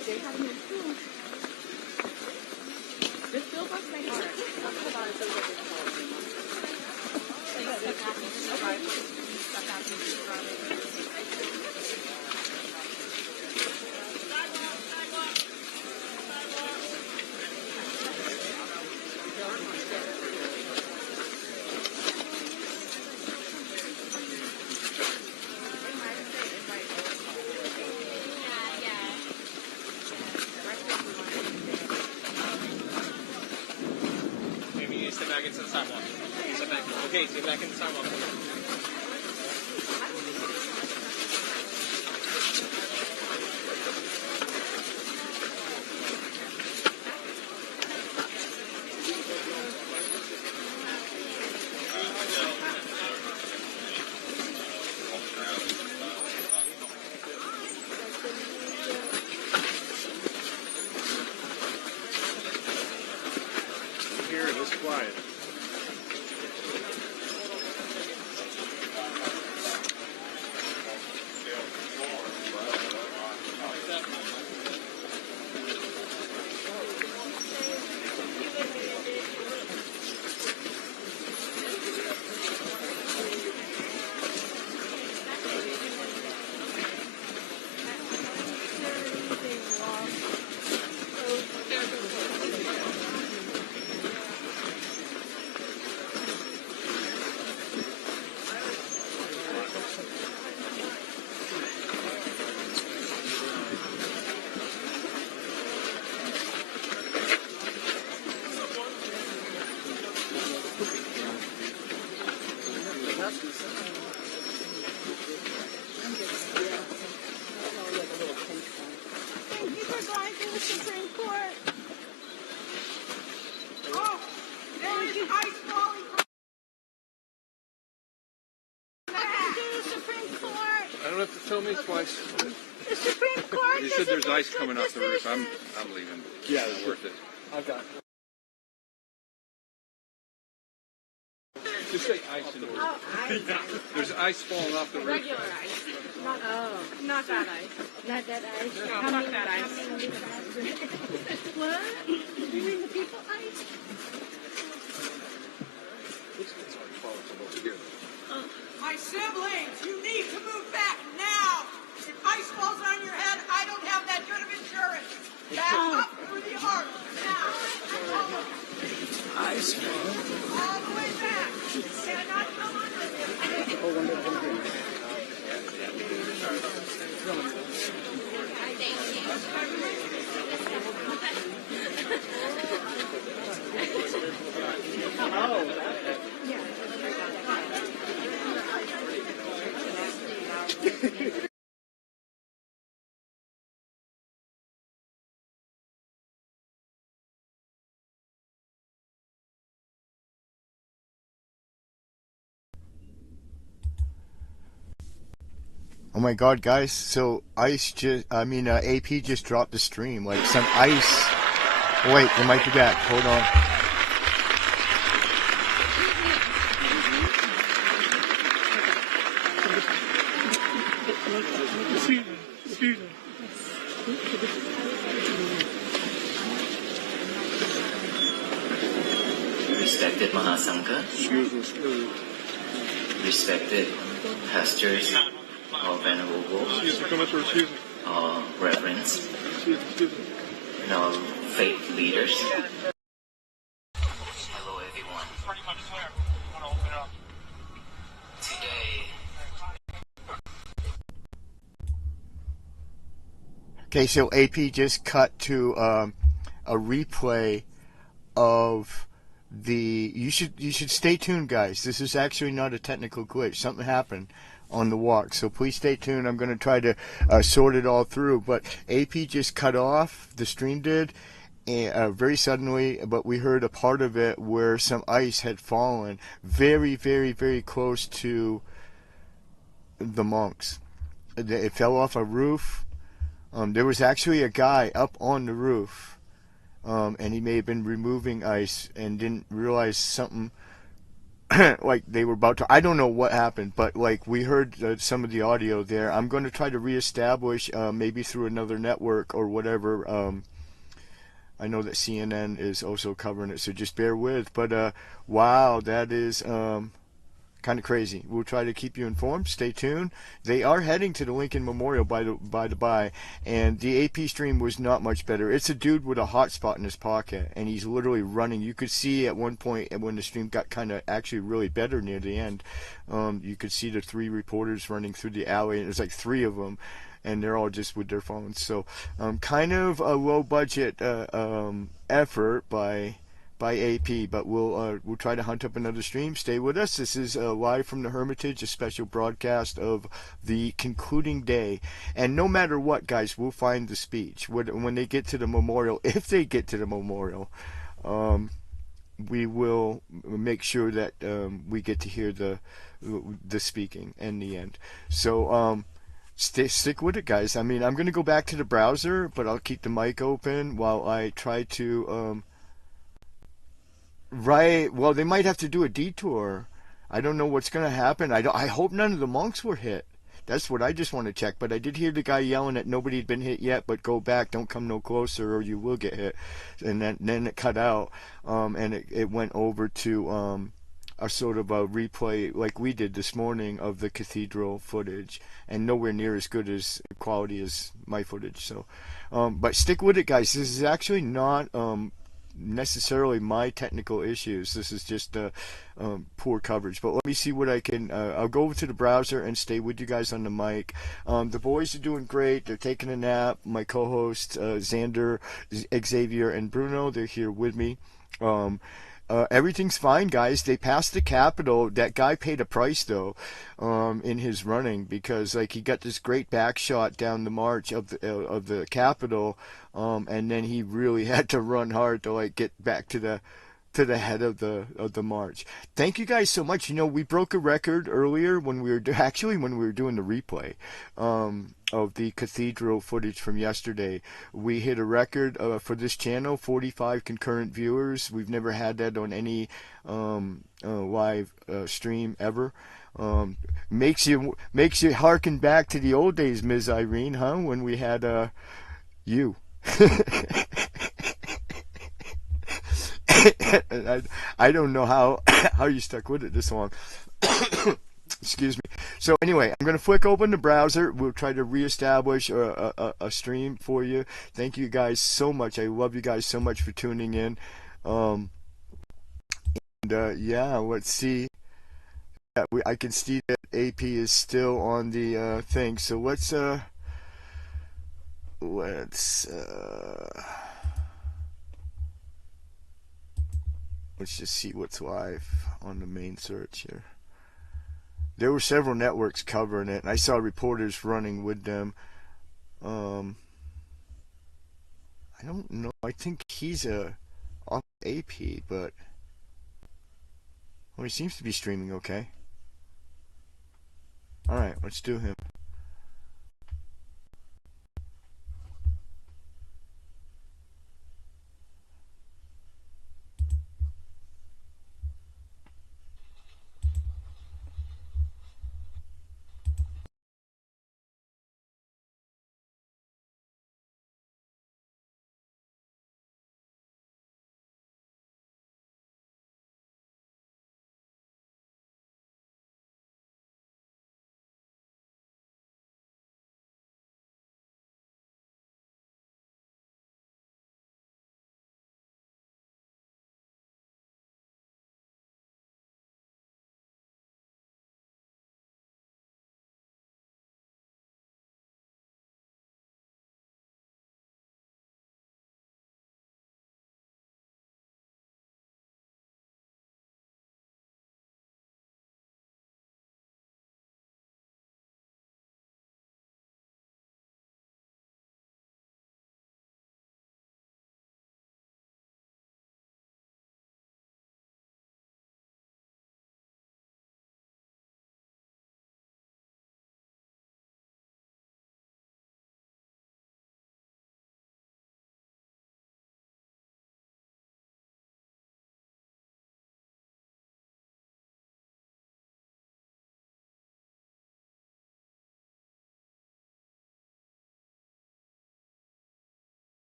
Okay. Maybe step back into the sidewalk. Step back. Okay, step back in the sidewalk. Here it is quiet. the Supreme Court. Oh, there is ice falling from the Supreme Court. I don't have to tell me twice. The Supreme Court. You said there's ice coming off the roof. I'm leaving. Yeah, it's not worth it. I've got it. Just say ice in the roof. There's ice falling off the roof. Regular ice. Not that ice. Not that ice. No, not that ice. What? You mean the people ice? My siblings, you need to move back now. If ice falls on your head, I don't have that good of insurance. Back up through the arch now. Ice. All the way back. Cannot come under Oh my God, guys! So AP just dropped the stream. Like some ice. Oh, wait, it might be back. Hold on. Excuse me. Respected Mahasangha, respected pastors, all venerable, all reverends, and all faith leaders. Hello everyone. Today, Okay, so AP just cut to a replay of the. You should stay tuned, guys. This is actually not a technical glitch. Something happened on the walk, so please stay tuned. I'm going to try to sort it all through. But AP just cut off. The stream did. Very suddenly, but we heard a part of it where some ice had fallen very, very, very close to the monks. It fell off a roof. There was actually a guy up on the roof, and he may have been removing ice and didn't realize something, like they were about to. I don't know what happened, but like we heard some of the audio there. I'm going to try to reestablish, maybe through another network or whatever. I know that CNN is also covering it, so just bear with. But wow, that is kind of crazy. We'll try to keep you informed. Stay tuned. They are heading to the Lincoln Memorial by the by, and the AP stream was not much better. It's a dude with a hotspot in his pocket, and he's literally running. You could see at one point when the stream got kind of actually really better near the end, you could see the 3 reporters running through the alley, and there's like 3 of them, and they're all just with their phones. So kind of a low budget effort by AP, but we'll try to hunt up another stream. Stay with us. This is live from the Hermitage, a special broadcast of the concluding day. And no matter what, guys, we'll find the speech when they get to the memorial. If they get to the memorial, we will make sure that we get to hear the speaking in the end. So stick with it, guys. I mean, I'm going to go back to the browser, but I'll keep the mic open while I try to. Right. Well, they might have to do a detour. I don't know what's going to happen. I hope none of the monks were hit. That's what I just want to check. But I did hear the guy yelling that nobody had been hit yet, but go back, don't come no closer, or you will get hit. And then it cut out, and it went over to a sort of a replay like we did this morning of the cathedral footage, and nowhere near as good as quality as my footage. So, but stick with it, guys. This is actually not necessarily my technical issues. This is just poor coverage. But let me see what I can. I'll go over to the browser and stay with you guys on the mic. The boys are doing great. They're taking a nap. My co-hosts Xander, Xavier, and Bruno, they're here with me. everything's fine, guys. They passed the Capitol. That guy paid a price, though, in his running, because like he got this great back shot down the march of the Capitol, and then he really had to run hard to like get back to the head of the march. Thank you guys so much. You know, we broke a record earlier when we were when we were doing the replay of the cathedral footage from yesterday. We hit a record for this channel, 45 concurrent viewers. We've never had that on any live stream ever. Makes you harken back to the old days, Ms. Irene, huh? When we had you. I don't know how you stuck with it this long. Excuse me. So anyway, I'm going to flick open the browser. We'll try to reestablish a stream for you. Thank you guys so much. I love you guys so much for tuning in. Yeah, let's see. Yeah, I can see that AP is still on the thing. So let's just see what's live on the main search here. There were several networks covering it, and I saw reporters running with them. I don't know. I think he's off AP, but he seems to be streaming okay. All right, let's do him.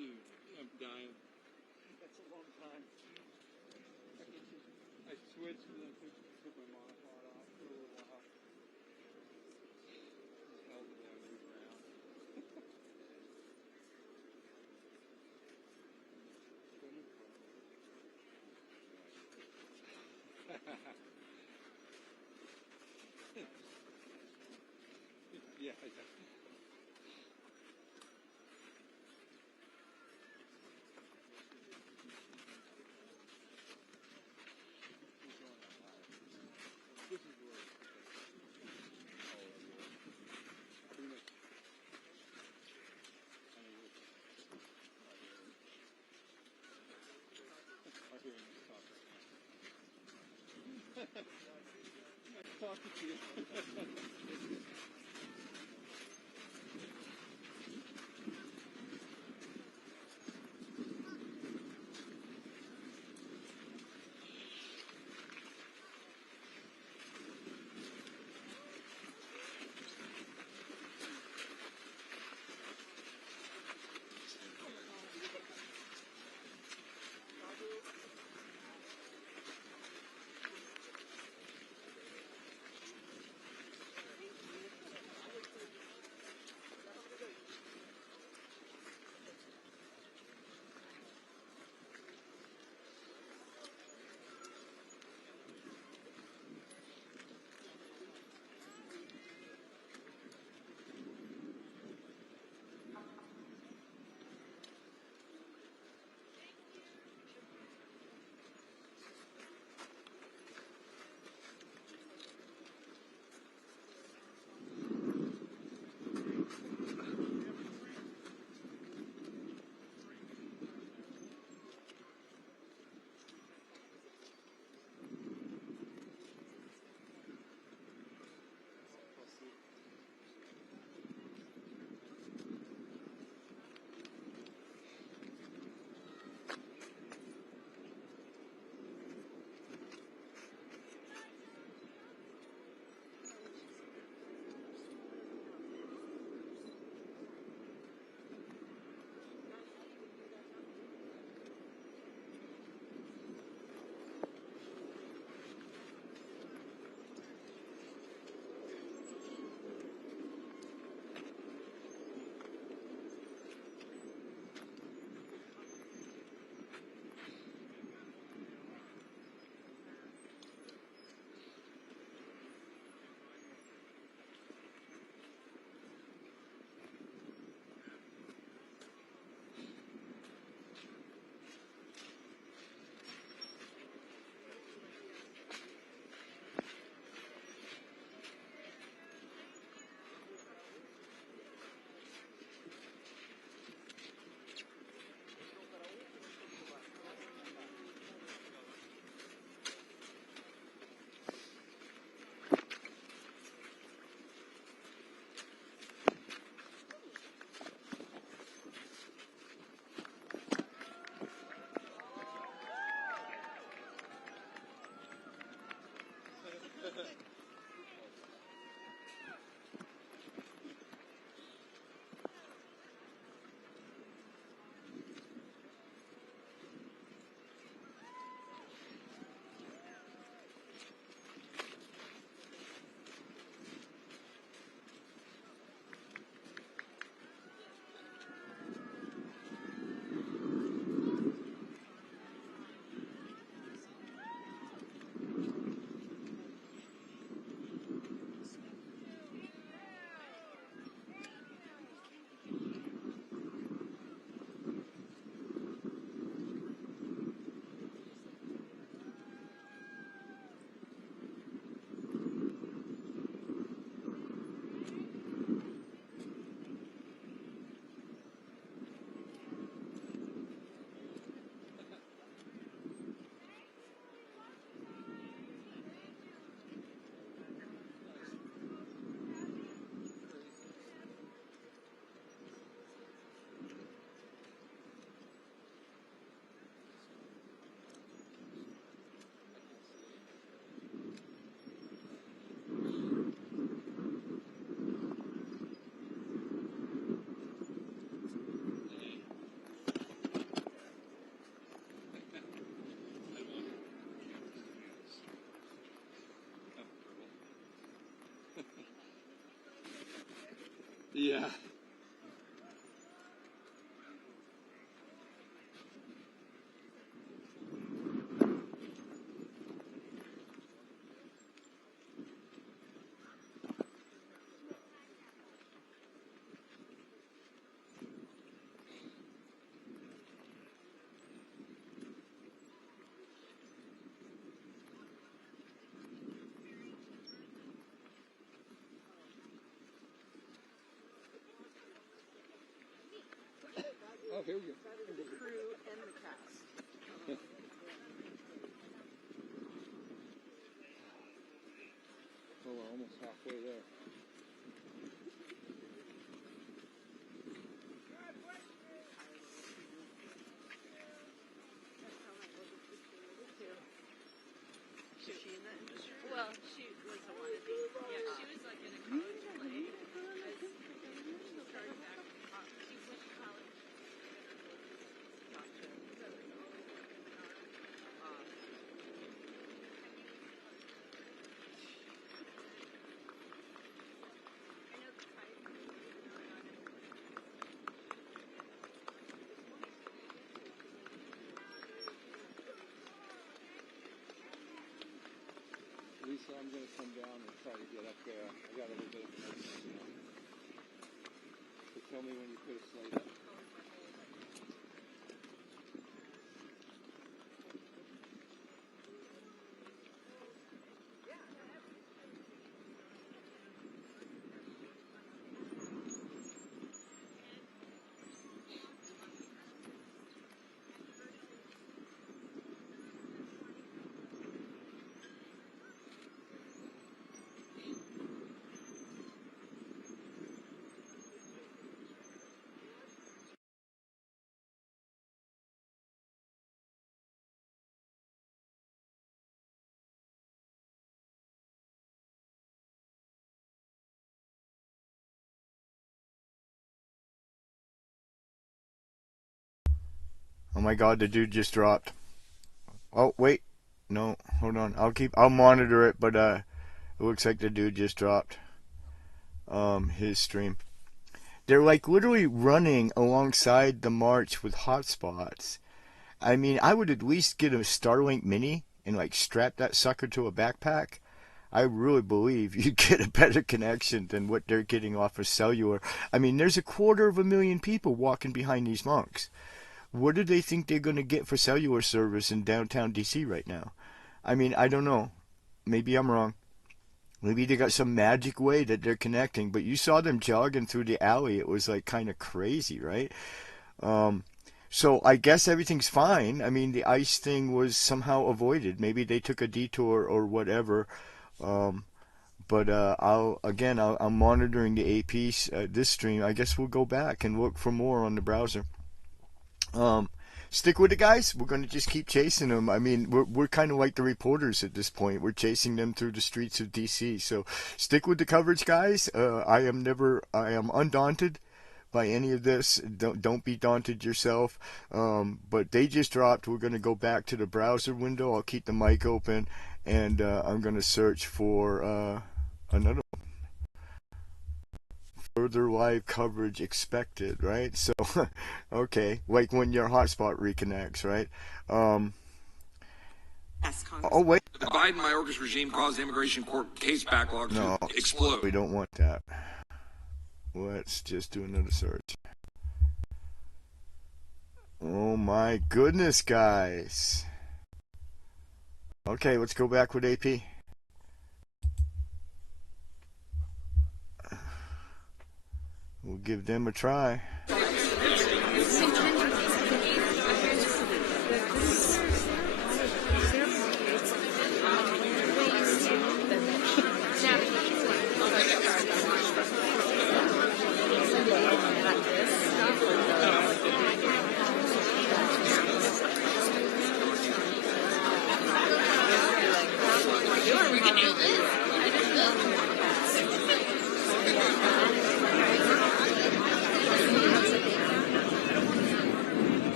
Dude, I'm dying. That's a long time. I switched and then took my monopod off for a little while. Just held it down and moved around. Yeah, yeah. Nice talking to you. Yeah. Oh, here we go. The crew and the cast. Oh, we're almost halfway there. Is she in that industry? Well, she was the one. Yeah, she was like in a college play. She started back. She went to college. Gotcha. Lisa, I'm going to come down and try to get up there. I got a little bit of connection. So tell me when you put a slate up. Oh my god, the dude just dropped. Oh, wait. No, hold on. I'll monitor it, but it looks like the dude just dropped his stream. They're like literally running alongside the march with hotspots. I mean, I would at least get a Starlink Mini and like strap that sucker to a backpack. I really believe you get a better connection than what they're getting off of cellular. I mean, there's 250,000 people walking behind these monks. What do they think they're going to get for cellular service in downtown DC right now? I mean, I don't know. Maybe I'm wrong. Maybe they got some magic way that they're connecting, but you saw them jogging through the alley. It was like kind of crazy, right? So I guess everything's fine. I mean, the ice thing was somehow avoided. Maybe they took a detour or whatever. But I'm monitoring the AP this stream. I guess we'll go back and look for more on the browser. Stick with it, guys. We're going to just keep chasing them. I mean, we're kind of like the reporters at this point. We're chasing them through the streets of DC. So stick with the coverage, guys. I am undaunted by any of this. Don't be daunted yourself. But they just dropped. We're going to go back to the browser window. I'll keep the mic open, and I'm going to search for another one. Further live coverage expected, right? So, okay, like when your hotspot reconnects, right? Oh, wait. The Biden-Mayorkas regime caused the immigration court case backlog to explode. We don't want that. Let's just do another search. Oh my goodness, guys. Okay, let's go back with AP. We'll give them a try.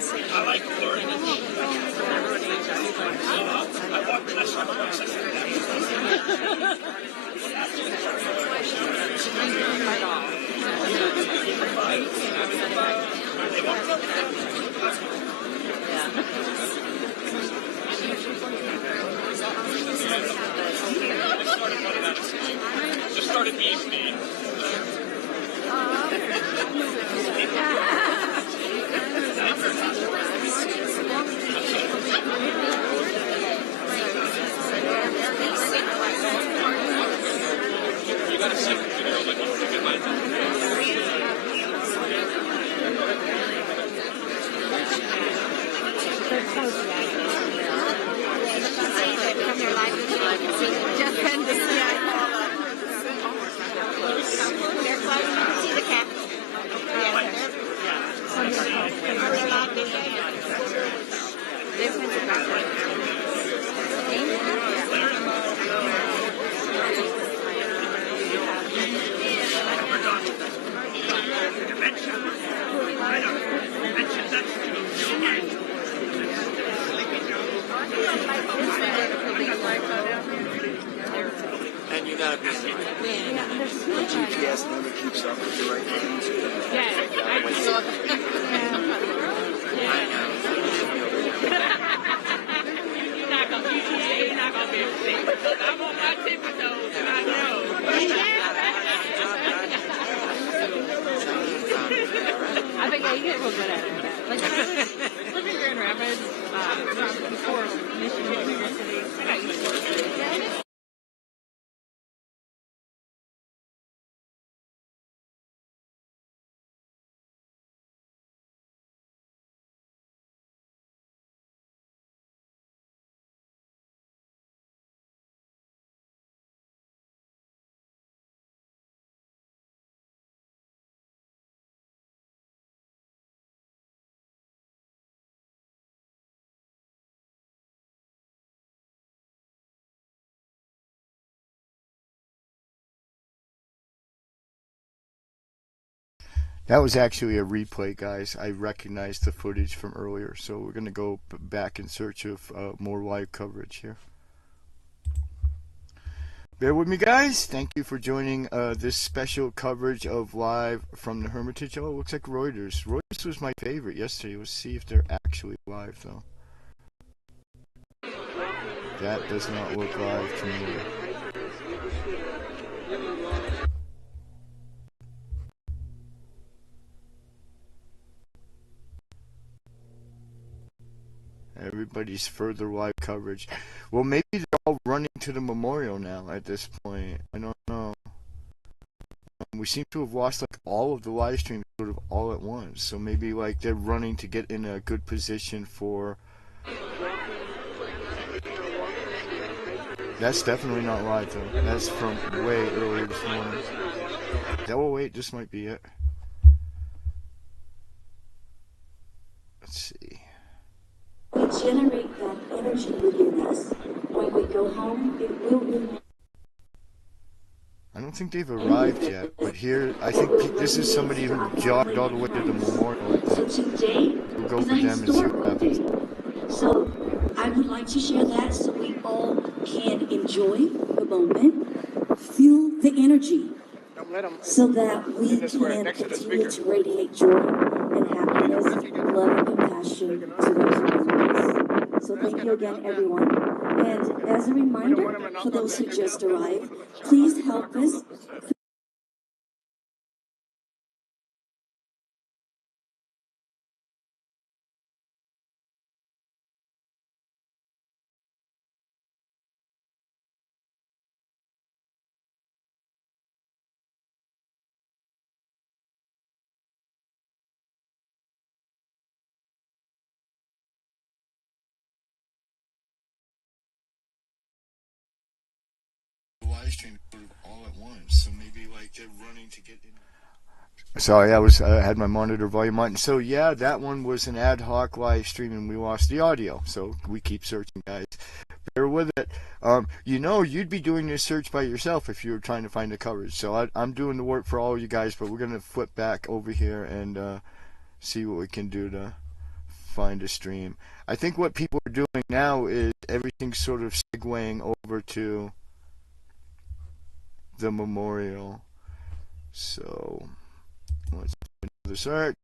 I like Florida. I walked the last time just started being mean. You got a secret to know, like, what's the good line? Just send the see the cat. And you gotta be the GPS never keeps up with the right things. I know. You're not gonna be able to see. I'm on my tippy toes, and I know. I think you get real good at it. Like living in Grand Rapids, before Michigan University, I got used to it. That was actually a replay, guys. I recognized the footage from earlier, so we're going to go back in search of more live coverage here. Bear with me, guys. Thank you for joining this special coverage of live from the Hermitage. Oh, it looks like Reuters. Reuters was my favorite yesterday. Let's see if they're actually live, though. That does not look live to me. Everybody's further live coverage. Well, maybe they're all running to the memorial now at this point. I don't know. We seem to have lost like all of the live streams sort of all at once. So maybe like they're running to get in a good position for... That's definitely not live though. That's from way earlier this morning. Oh wait, this might be it. Let's see. We generate that energy within us. When we go home, it will be... I don't think they've arrived yet, but here, I think this is somebody who jogged all the way to the memorial. So today We'll go for them and see what happens. So I would like to share that so we all can enjoy the moment, feel the energy, so that we can continue to radiate joy and happiness, love and compassion to those around us. So thank you again, everyone. And as a reminder, for those who just arrived, please help us. Live stream all at once, so maybe like they're running to get in. Sorry, I had my monitor volume on. So yeah, that one was an ad hoc live stream, and we lost the audio. So we keep searching, guys. Bear with it. You know, you'd be doing this search by yourself if you were trying to find the coverage. So I'm doing the work for all of you guys, but we're gonna flip back over here and see what we can do to find a stream. I think what people are doing now is everything's sort of segueing over to the memorial. So let's do another search.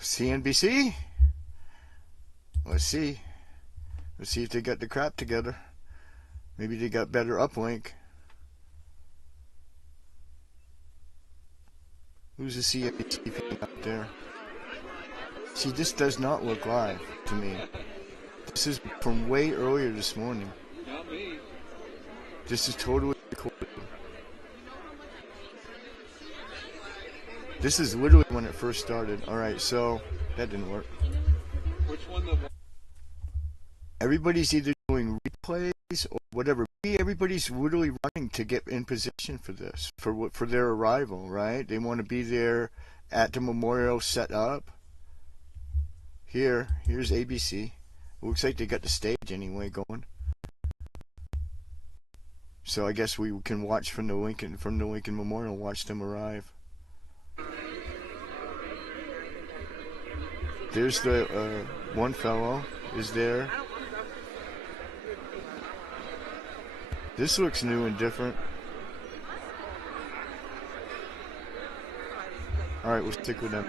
CNBC? Let's see. Let's see if they got the crap together. Maybe they got better uplink. Who's the CNBC fan out there? See, this does not look live to me. This is from way earlier this morning. Not me. This is totally recorded. This is literally when it first started. Alright, so that didn't work. Which one? The Everybody's either doing replays or whatever. Everybody's literally running to get in position for this, for their arrival, right? They want to be there at the memorial set up. Here's ABC. Looks like they got the stage anyway going. So I guess we can watch from the Lincoln Memorial, watch them arrive. There's the one fellow is there. This looks new and different. Alright, we'll stick with them.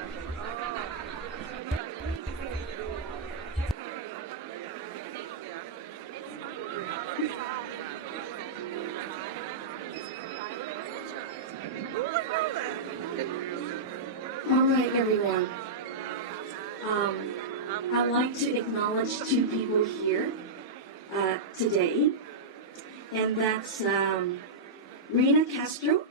Alright, everyone. I'd like to acknowledge two people here today. And that's Rena Castro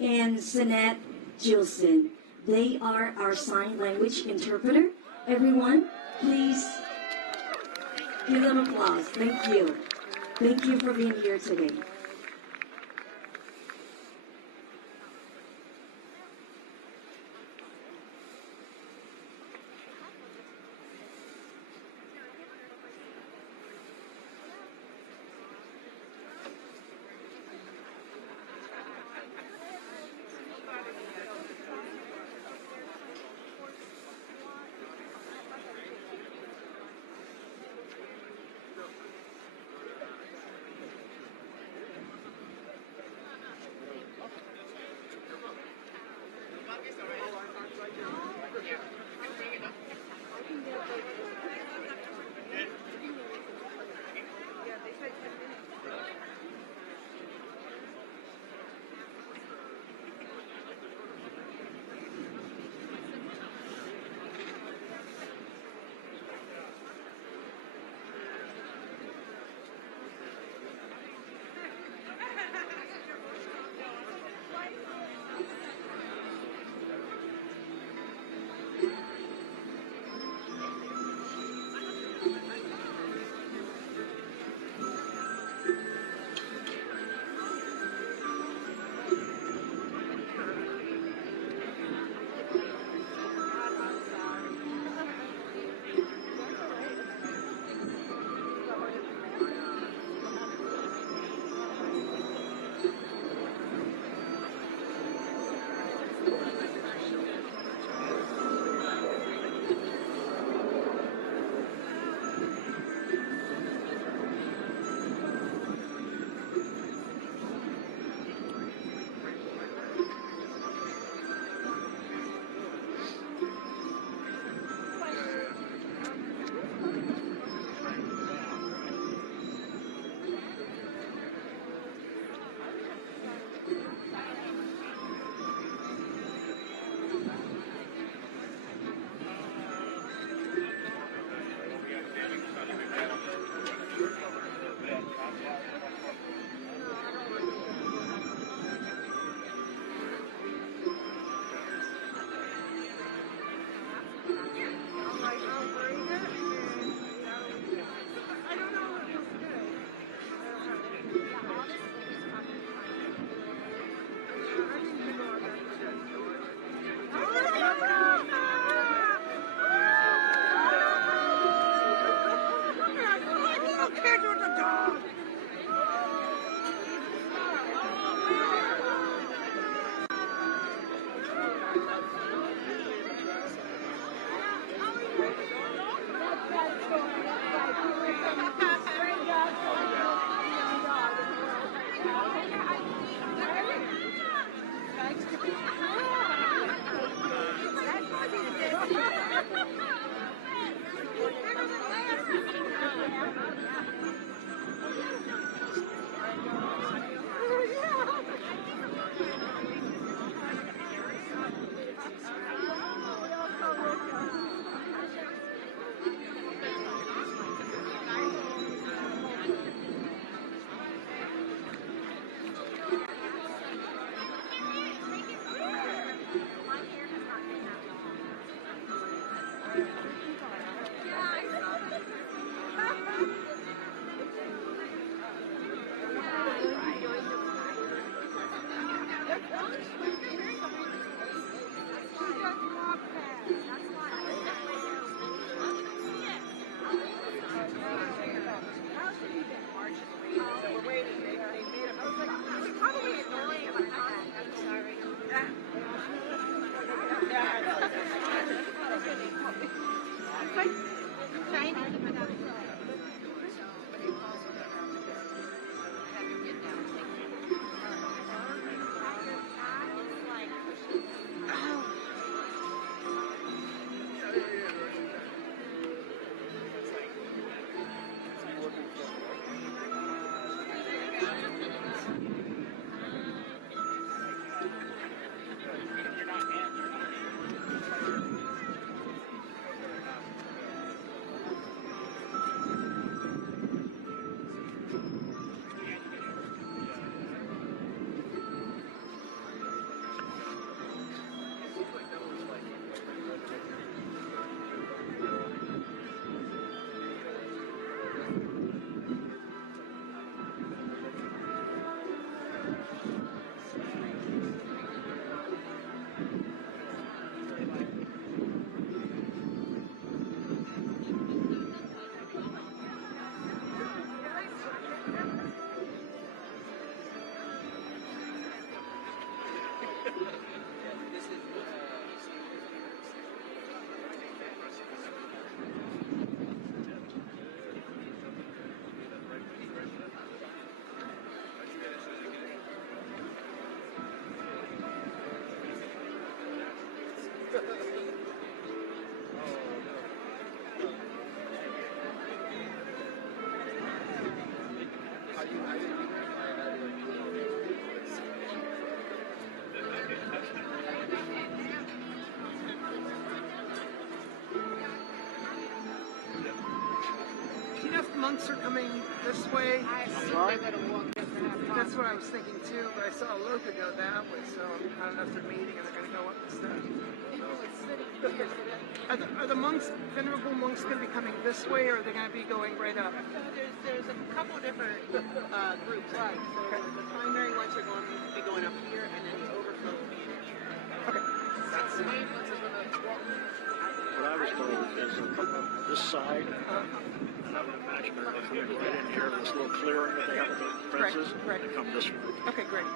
and Sinette Gilson. They are our sign language interpreter. Everyone, please give them applause. Thank you. Thank you for being here today. quick. Shiny. Monks are coming this way. Sorry? That's what I was thinking too, but I saw a loca go that way, so I don't know if they're meeting and they're going to go up instead. Are the monks, venerable monks, going to be coming this way, or are they going to be going right up? There's a couple different groups. Right. So the primary ones are going to be going up here, and then the overflow will be in here. Okay. That's the main ones are going to walk. What I was told is from this side, having a matchmaker coming right in here, this little clearing that they have with the fences, they come this way. Okay, great.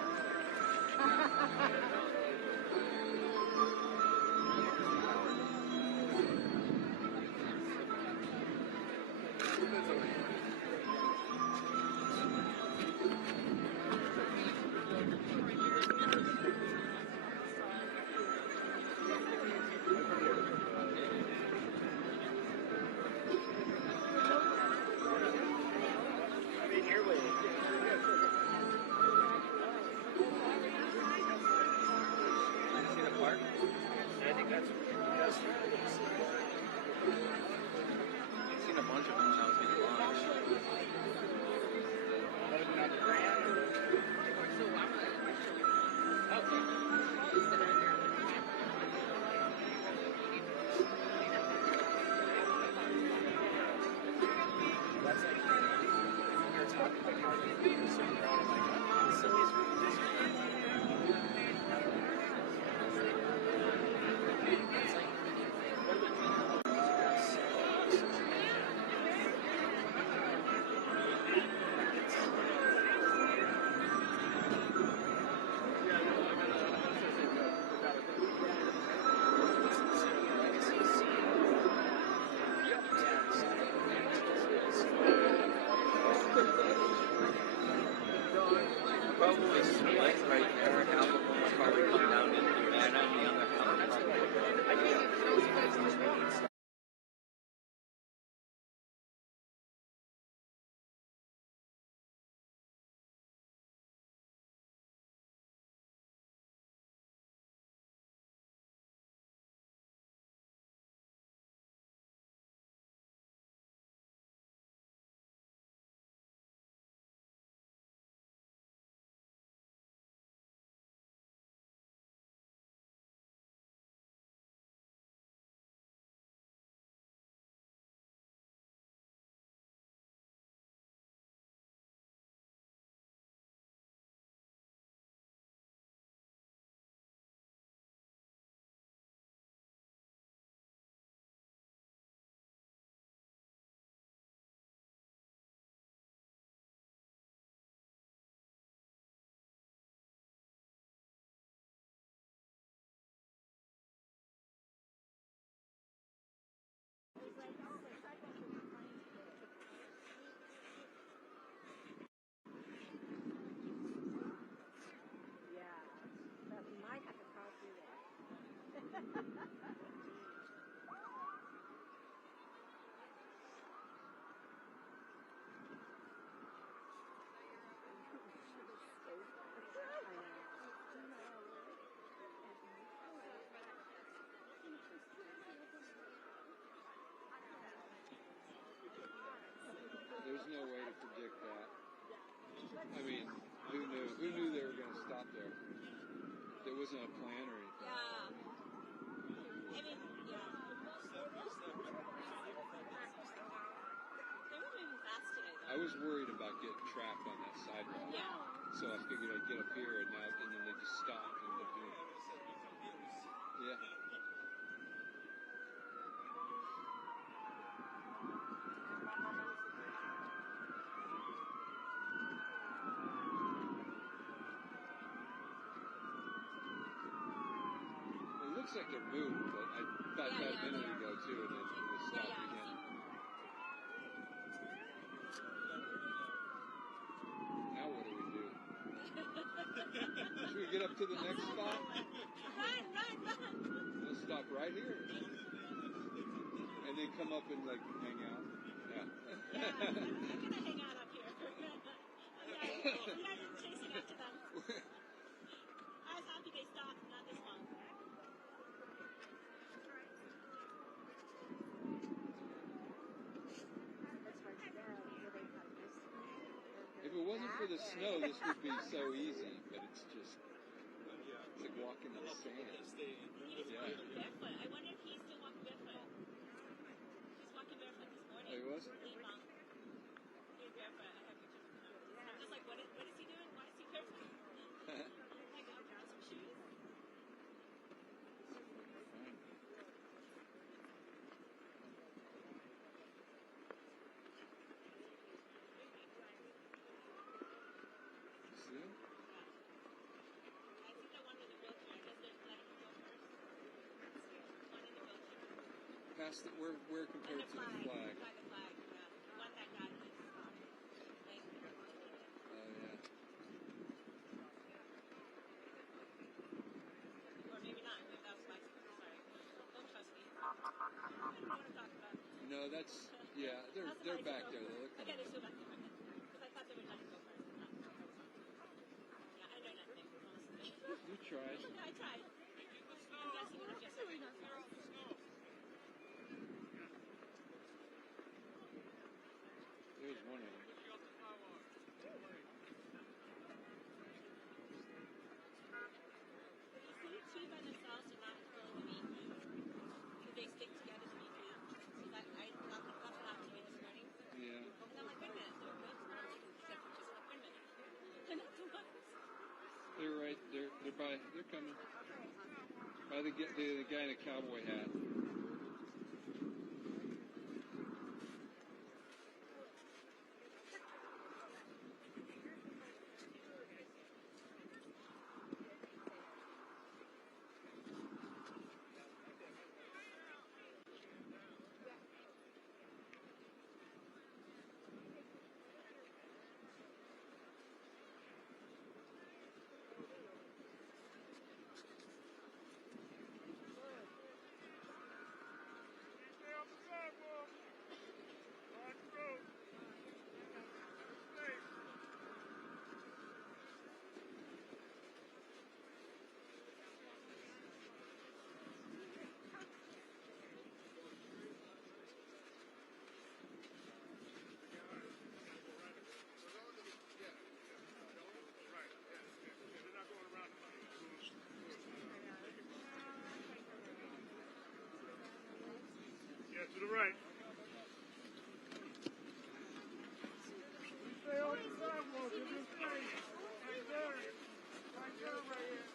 was no way to predict that. I mean, who knew? Who knew they were going to stop there? There wasn't a plan or anything. Yeah. I mean, yeah. They were moving fast today, though. I was worried about getting trapped on that sidewalk. Yeah. So I figured I'd get up here and then they just stopped and they're doing it. Yeah. It looks like they're moved, but I thought that a minute ago too, and then it stopped again. Now what do we do? Should we get up to the next spot? Run! We'll stop right here. And then come up and like hang out. Yeah. I'm gonna hang out up here. You guys are chasing after them. I was happy they stopped, not this long. If it wasn't for the snow, this would be so easy, but it's just, it's like walking in the sand. He was barefoot. I wonder if he's still walking barefoot. He was walking barefoot this morning. Oh, he was? He was barefoot. I have pictures of him. I'm just like, what is he doing? Why is he barefoot? Like, I'll grab some shoes. See? I think the one with the wheelchair. I guess they're letting him go first. One in the wheelchair. Past the, where compared to the flag? By the flag, yeah. The one that got his leg. Oh, yeah. Or maybe not. Maybe that was bicycle. Sorry. Don't trust me. I don't know what I'm talking about. No, that's, yeah, they're back there. They're Okay, they're still back there. Because I thought they would let him go first. Yeah, I know nothing, honestly. You tried. Yeah, I tried. I'm guessing enough yesterday. There's one of them. You see, two by themselves are not going to be easy. Because they stick together to be three. So that I thought that to me this morning. Yeah. And I'm like, wait a minute, they're good. Except for just like, wait a minute. They're not the ones. They're right. They're coming. By the guy in a cowboy hat. Yeah, to the right. Stay on the sidewalk in this place. Right there. Right there, right here.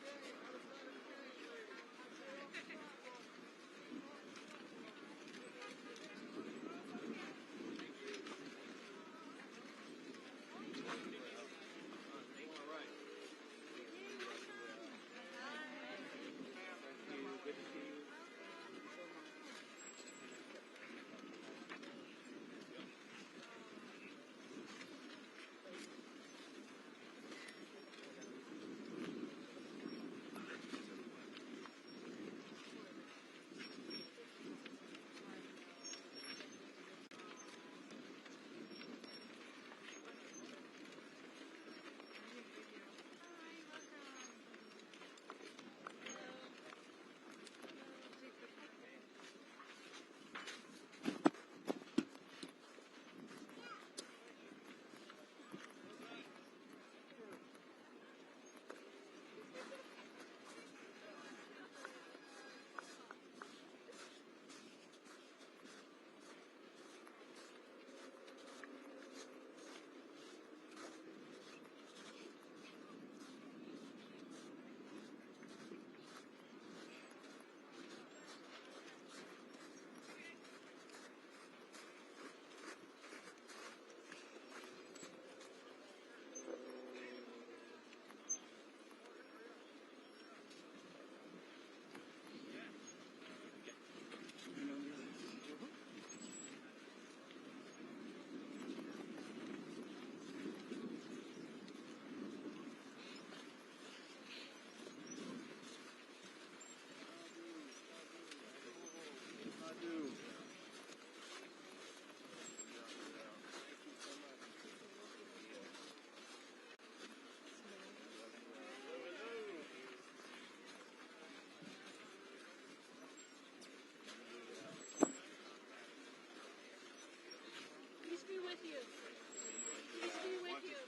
Good to see you. too. Peace be with you. Peace be with you.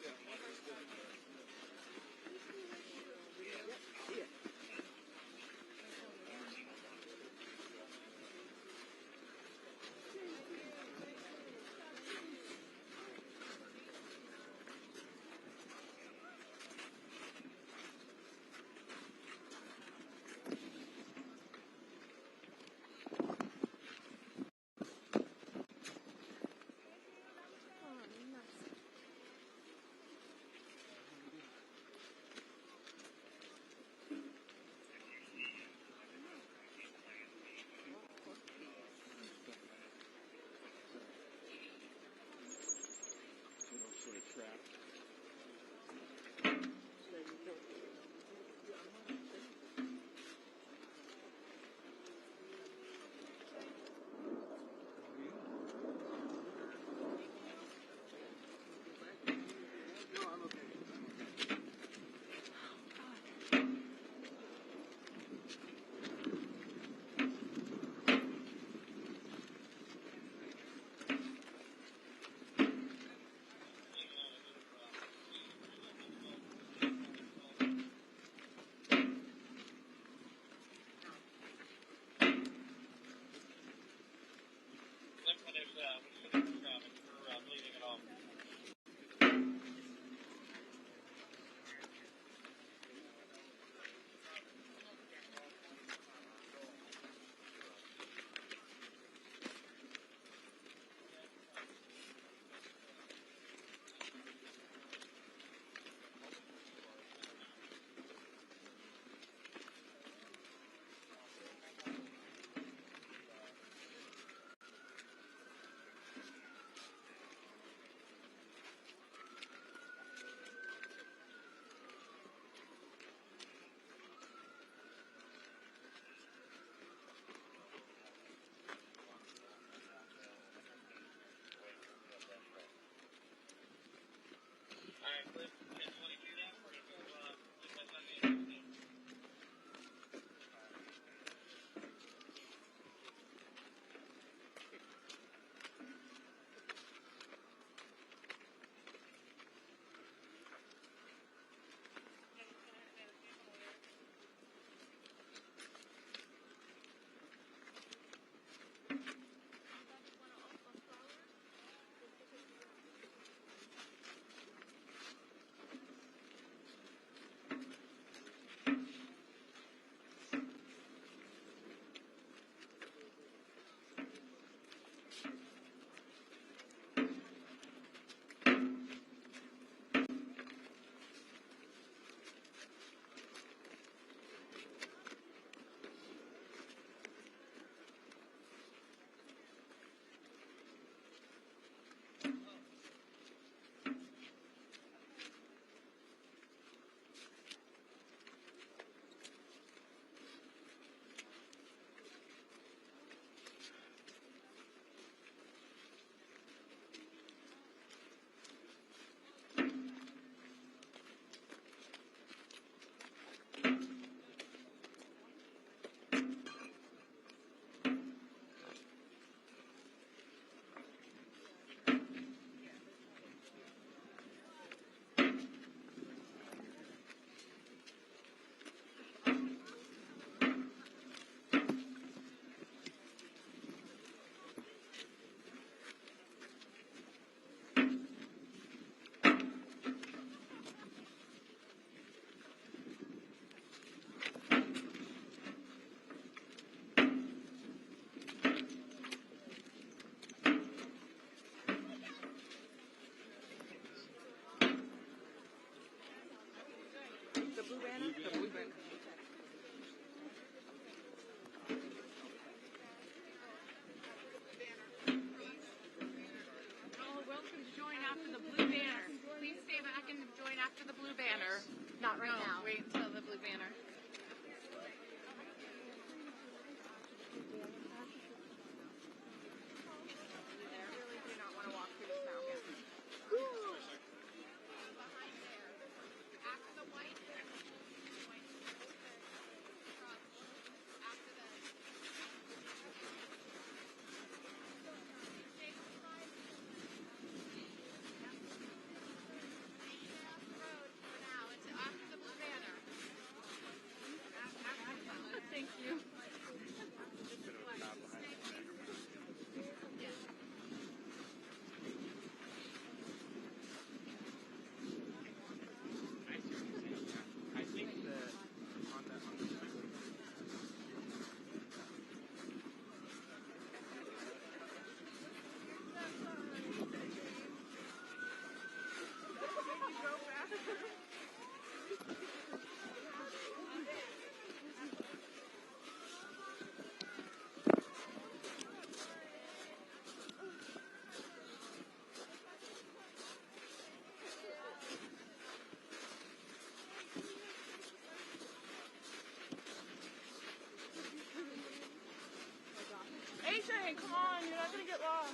running. Come on, you're not gonna get lost.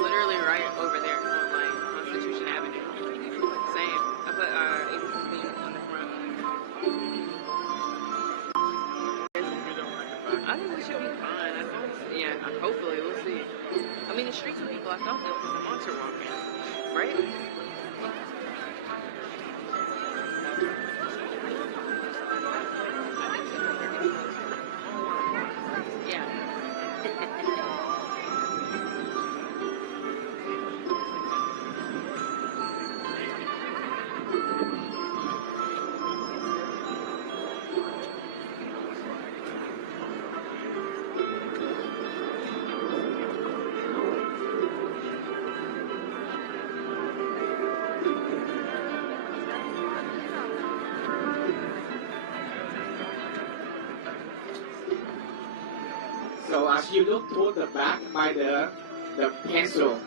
Literally right over there on like Constitution Avenue. Same. I put ABC on the front. I think we should be fine. Yeah, hopefully we'll see. I mean, the streets will be blocked off though because the monks are walking, right? Yeah. So as you look toward the back by the pencil,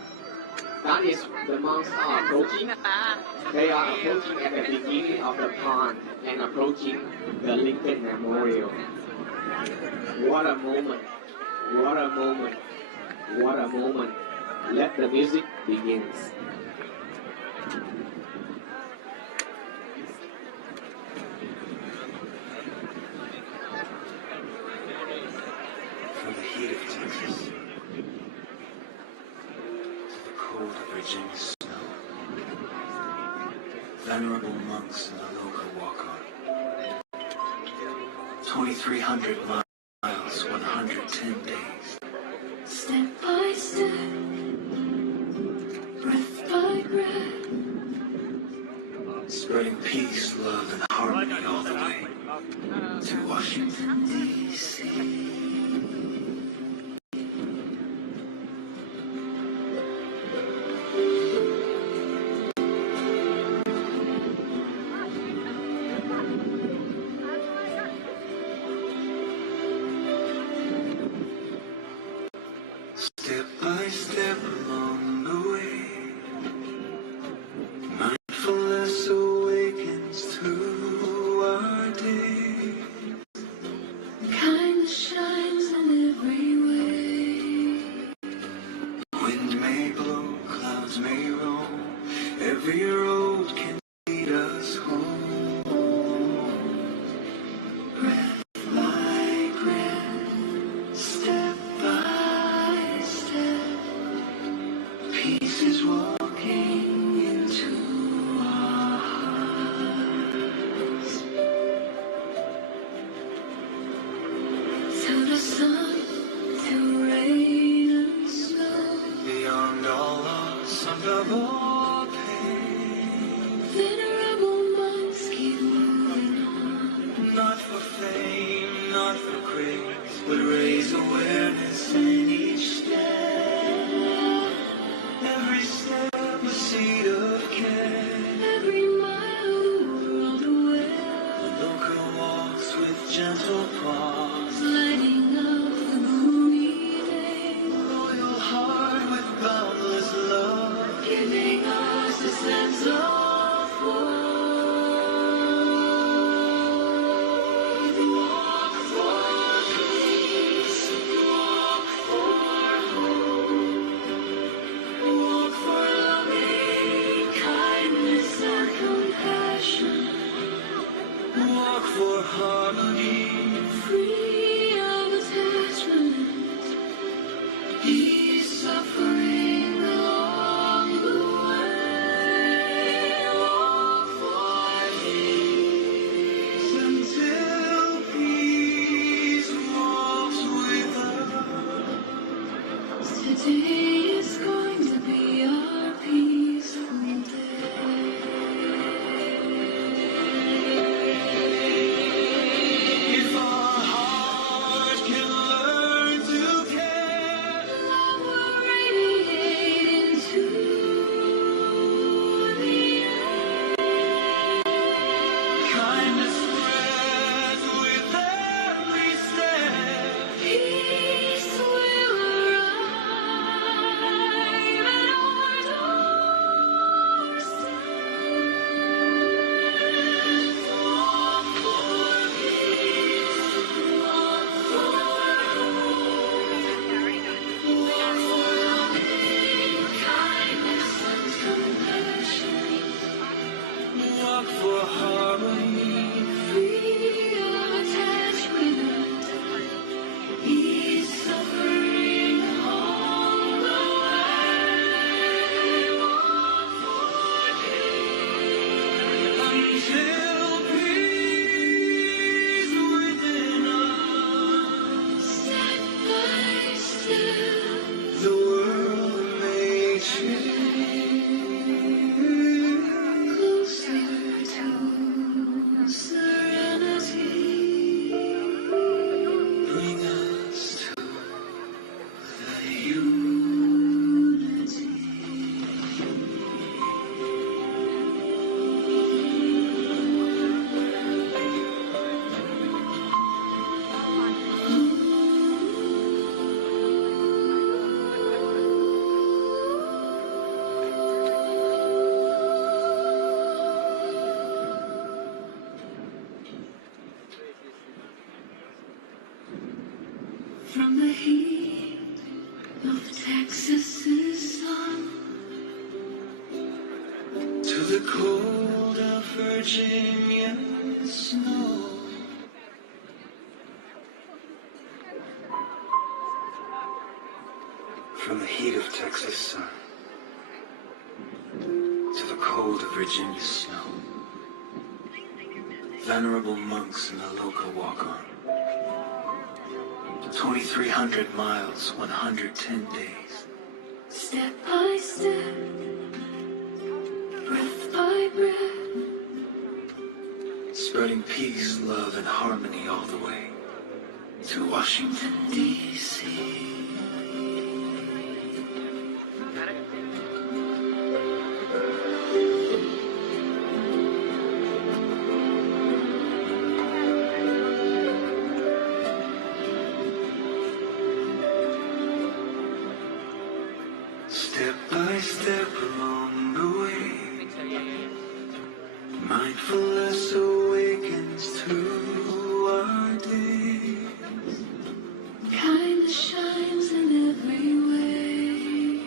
that is the monks are approaching. They are approaching at the beginning of the pond and approaching the Lincoln Memorial. What a moment! What a moment! What a moment! Let the music begins. From the heat of Texas to the cold of Virginia snow, venerable monks in the local walk on. 2,300 miles, 110 days. Step by step, breath by breath, Spreading peace, love, and harmony all the way to Washington, D.C. Step by step along the way, mindfulness awakens through our day. kindness shines in every way. Wind may blow, clouds may roll, every road can lead us home. Breath by breath, step by step, Peace is walking into our hearts. To the sun, to rain and snow, beyond all of all pain. Venerable monks keep moving on. Not for fame, not for praise, but raise awareness in each step. Every step a seed of care. Every mile the world aware. The looker walks with gentle paws, lighting up the gloomy day. Loyal heart with boundless love, giving us a sense of worth. Walk for peace, walk for hope, walk for loving kindness and compassion, walk for harmony, free of attachment, ease suffering along the way. Walk for peace until peace walks with us. Today is going to be our peaceful day. If our heart can learn to care, love will radiate into the air. Kindness spreads with every step. Peace will arrive at our doorstep. Walk for peace, walk for hope, walk for loving kindness and compassion, walk for harmony, free of attachment, ease suffering along the way. Walk for peace until peace within us. Step by step, the world may change. Closer to serenity, bring us to the unity. From the heat of Texas's sun to the cold of Virginia's snow, from the heat of Texas sun to the cold of Virginia's snow, venerable monks in the local walk on. 2,300 miles, 110 days. Step by step, breath by breath, spreading peace, love, and harmony all the way to Washington, D.C. Step by step along the way, mindfulness awakens through our days. Kindness shines in every way.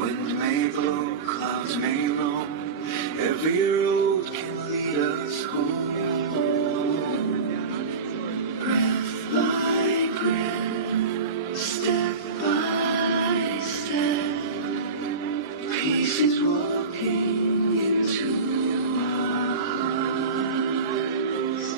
Wind may blow, clouds may roam, every road can lead us home. Breath by breath, step by step, peace is walking into our hearts.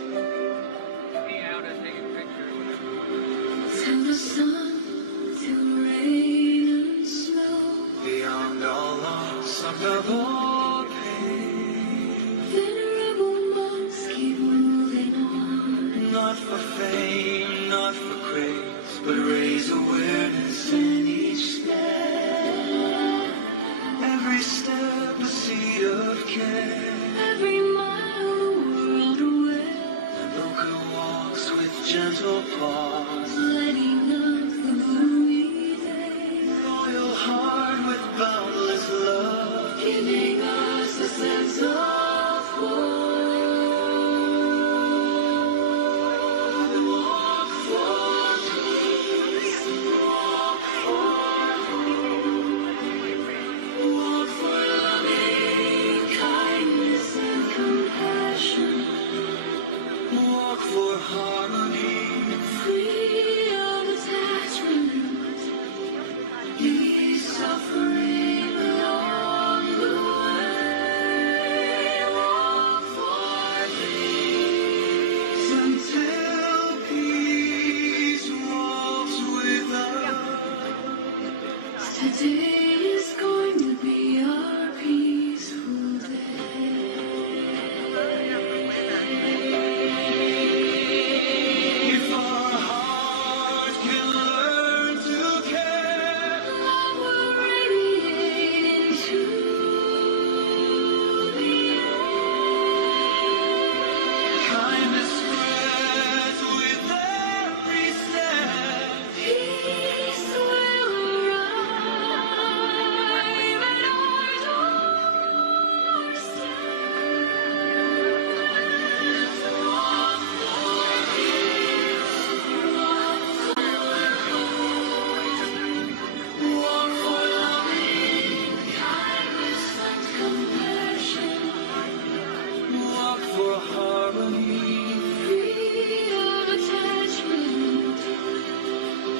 boundless love, giving us a sense of hope. Walk for peace, walk for hope, walk for loving kindness and compassion, walk for harmony, free of attachment. Ease suffering along the way. Walk for peace until peace walks with us. Today is going to be our peaceful day. If our heart can learn to care, love will radiate into the air. Kindness spreads with every step. Peace will arrive at our doorsteps. Walk for peace, walk for hope, walk for loving kindness and compassion, walk for harmony, free of attachment,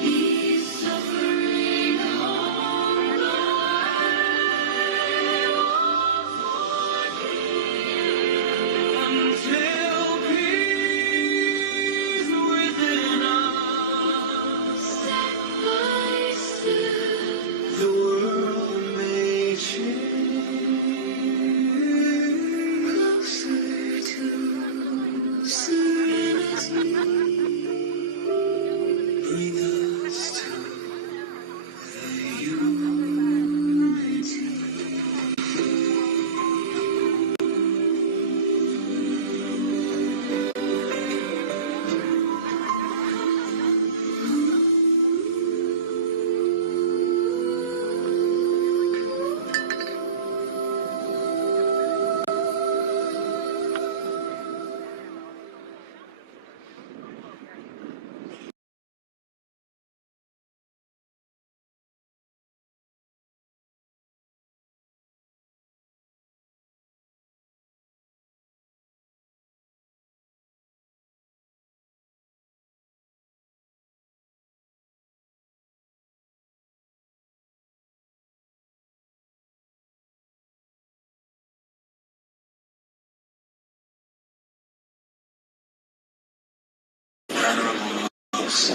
ease suffering along the way. Walk for peace until peace within us. Step by step, the world may change closer to serenity. Bring us to the unity. Venerable monks,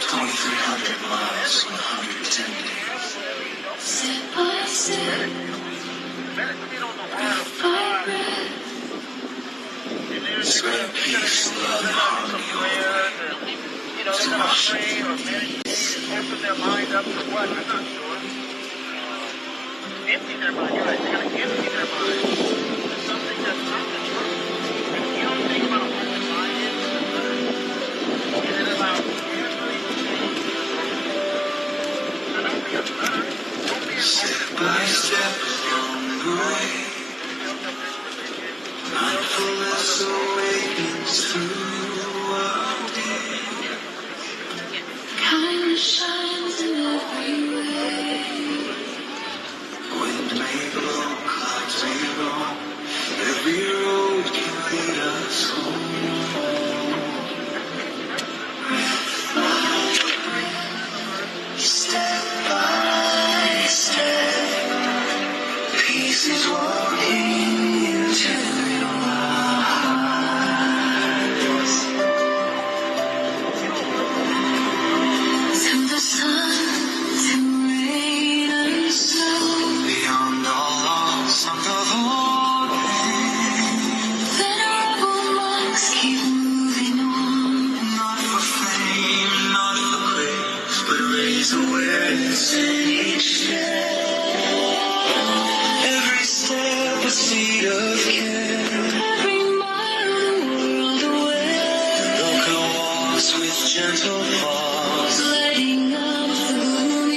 2,300 miles, 110 days. Step by step, breath by breath, spread peace, love, and harmony over to Washington. Open their mind up to what? I'm not sure. Empty their mind. You're right. They gotta empty their mind to something that's not the truth. You don't think about what the mind is, and then about usually Step by step along the way, mindfulness awakens through our day. Kindness shines in every way. Wind may blow, clouds may roll, every road can lead us home. Breath by breath, step by step, peace is walking into your hearts. To the sun, to rain and snow, beyond all laws of the Lord. Venerable monks keep moving on, not for fame, not for praise, but raise awareness in each step. Every step a seed of care, every mile the world away. Broken walls with gentle pause, letting up the gloomy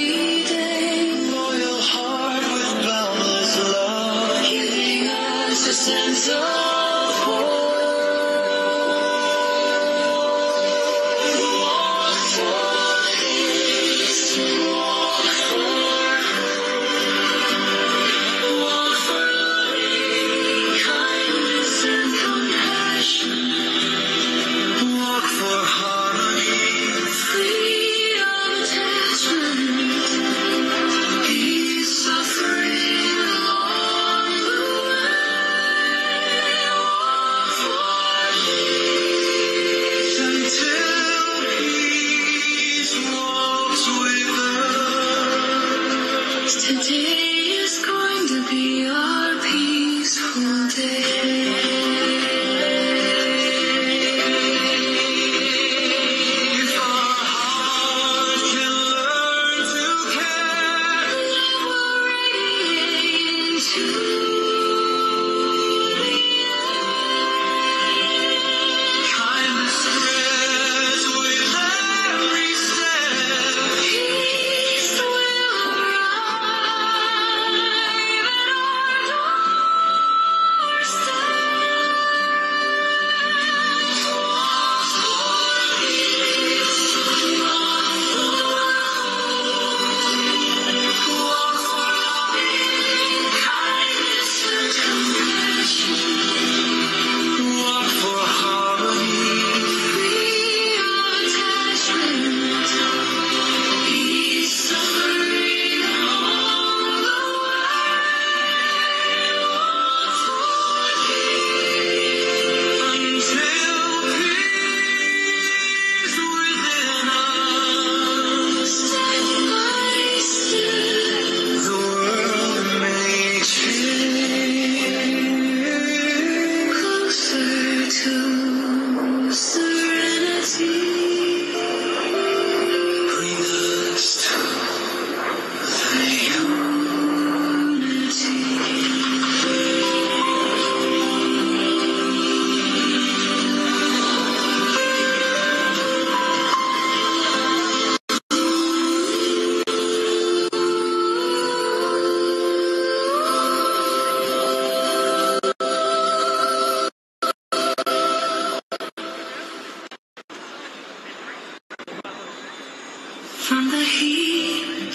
From the heat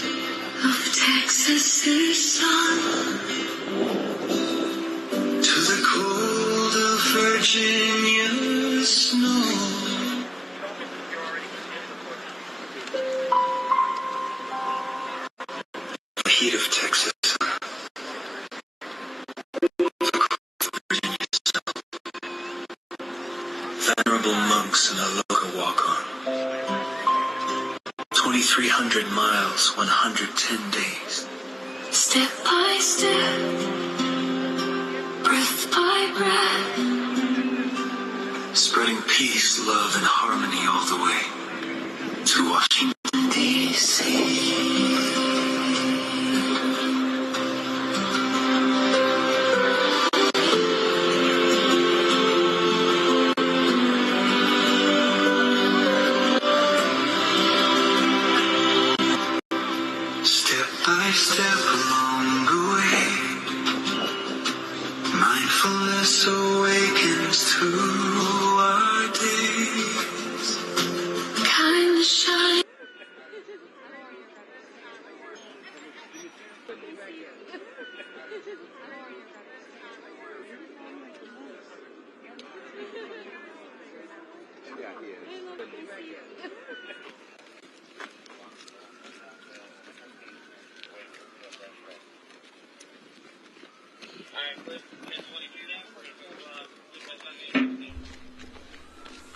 of Texas's sun to the cold of Virginia's snow, the heat of Texas sun, venerable monks in a loca walk on. 2,300 miles, 110 days. Step by step, breath by breath, spreading peace, love, and harmony all the way to Washington, D.C. Step by step along the way, mindfulness awakens to our days. Kindness shines.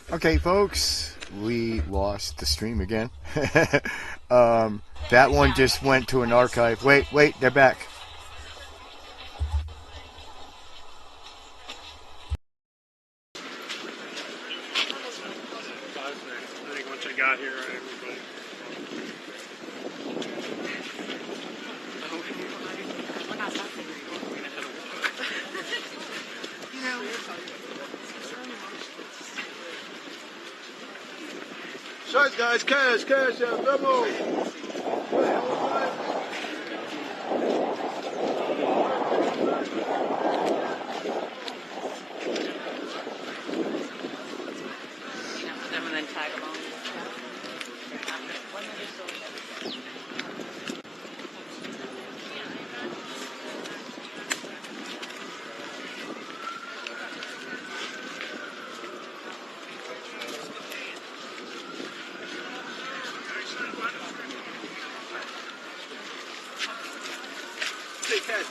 Okay, folks, we lost the stream again. That one just went to an archive. Wait, they're back. I think once I got here, everybody. Shots, guys, cash, out, come on. And then tag along. Stay cash.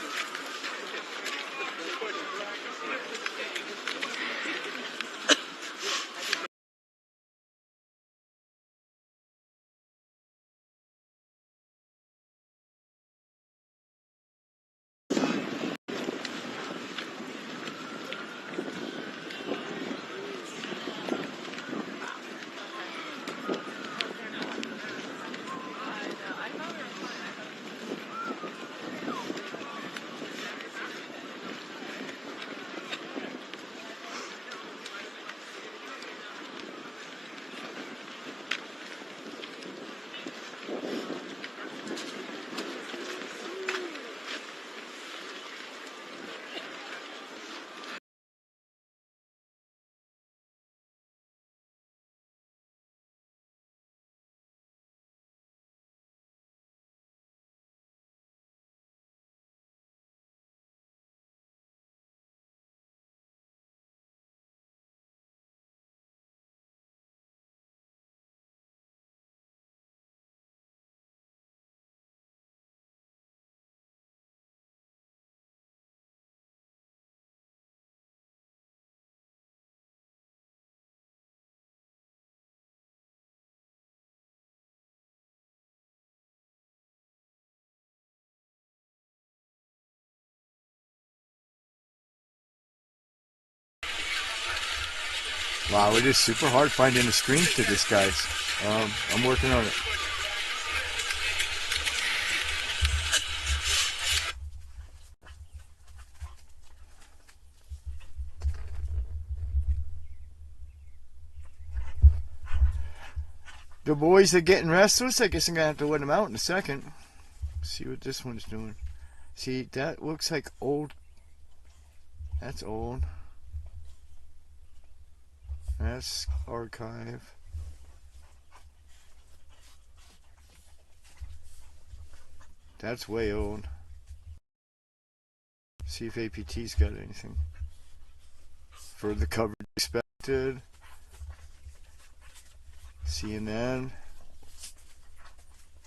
Wow, it is super hard finding a stream to this, guys. I'm working on it. The boys are getting restless. I guess I'm going to have to let them out in a second. See what this one's doing. See, that looks like old. That's old. That's archive. That's way old. See if APT's got anything. Further coverage expected. CNN.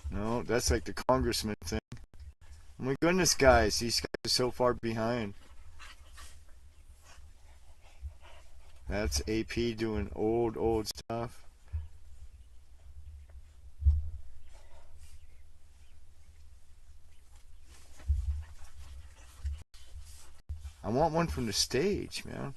No, that's like the congressman thing. Oh my goodness, guys. These guys are so far behind. That's AP doing old stuff. I want one from the stage, man.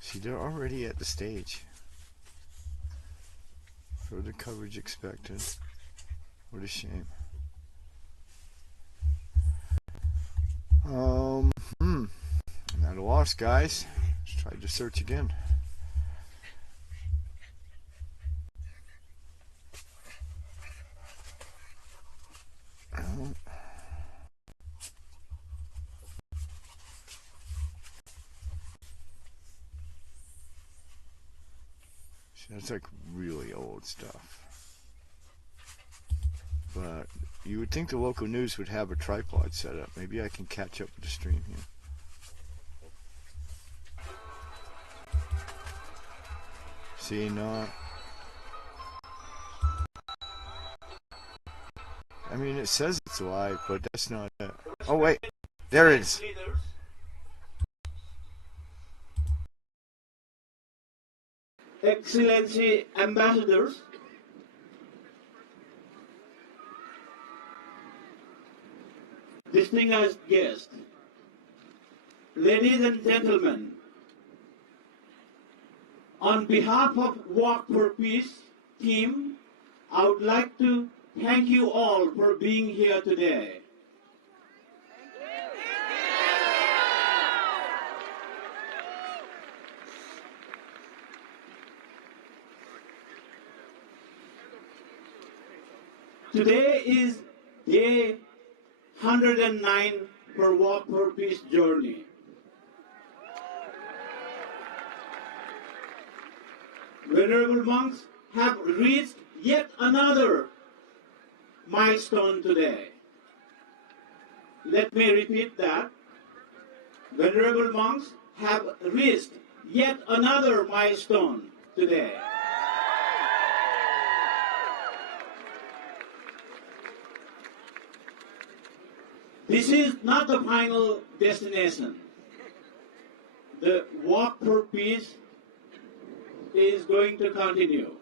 See, they're already at the stage. Further coverage expected. What a shame. I'm at a loss, guys. Let's try to search again. That's like really old stuff. But you would think the local news would have a tripod set up. Maybe I can catch up with the stream here. See, not. I mean, it says it's live, but that's not it. Oh, wait. There it is. Excellency ambassadors, distinguished guests, ladies and gentlemen, on behalf of Walk for Peace team, I would like to thank you all for being here today. Today is day 109 for Walk for Peace journey. Venerable monks have reached yet another milestone today. Let me repeat that. Venerable monks have reached yet another milestone today. This is not the final destination. The Walk for Peace is going to continue.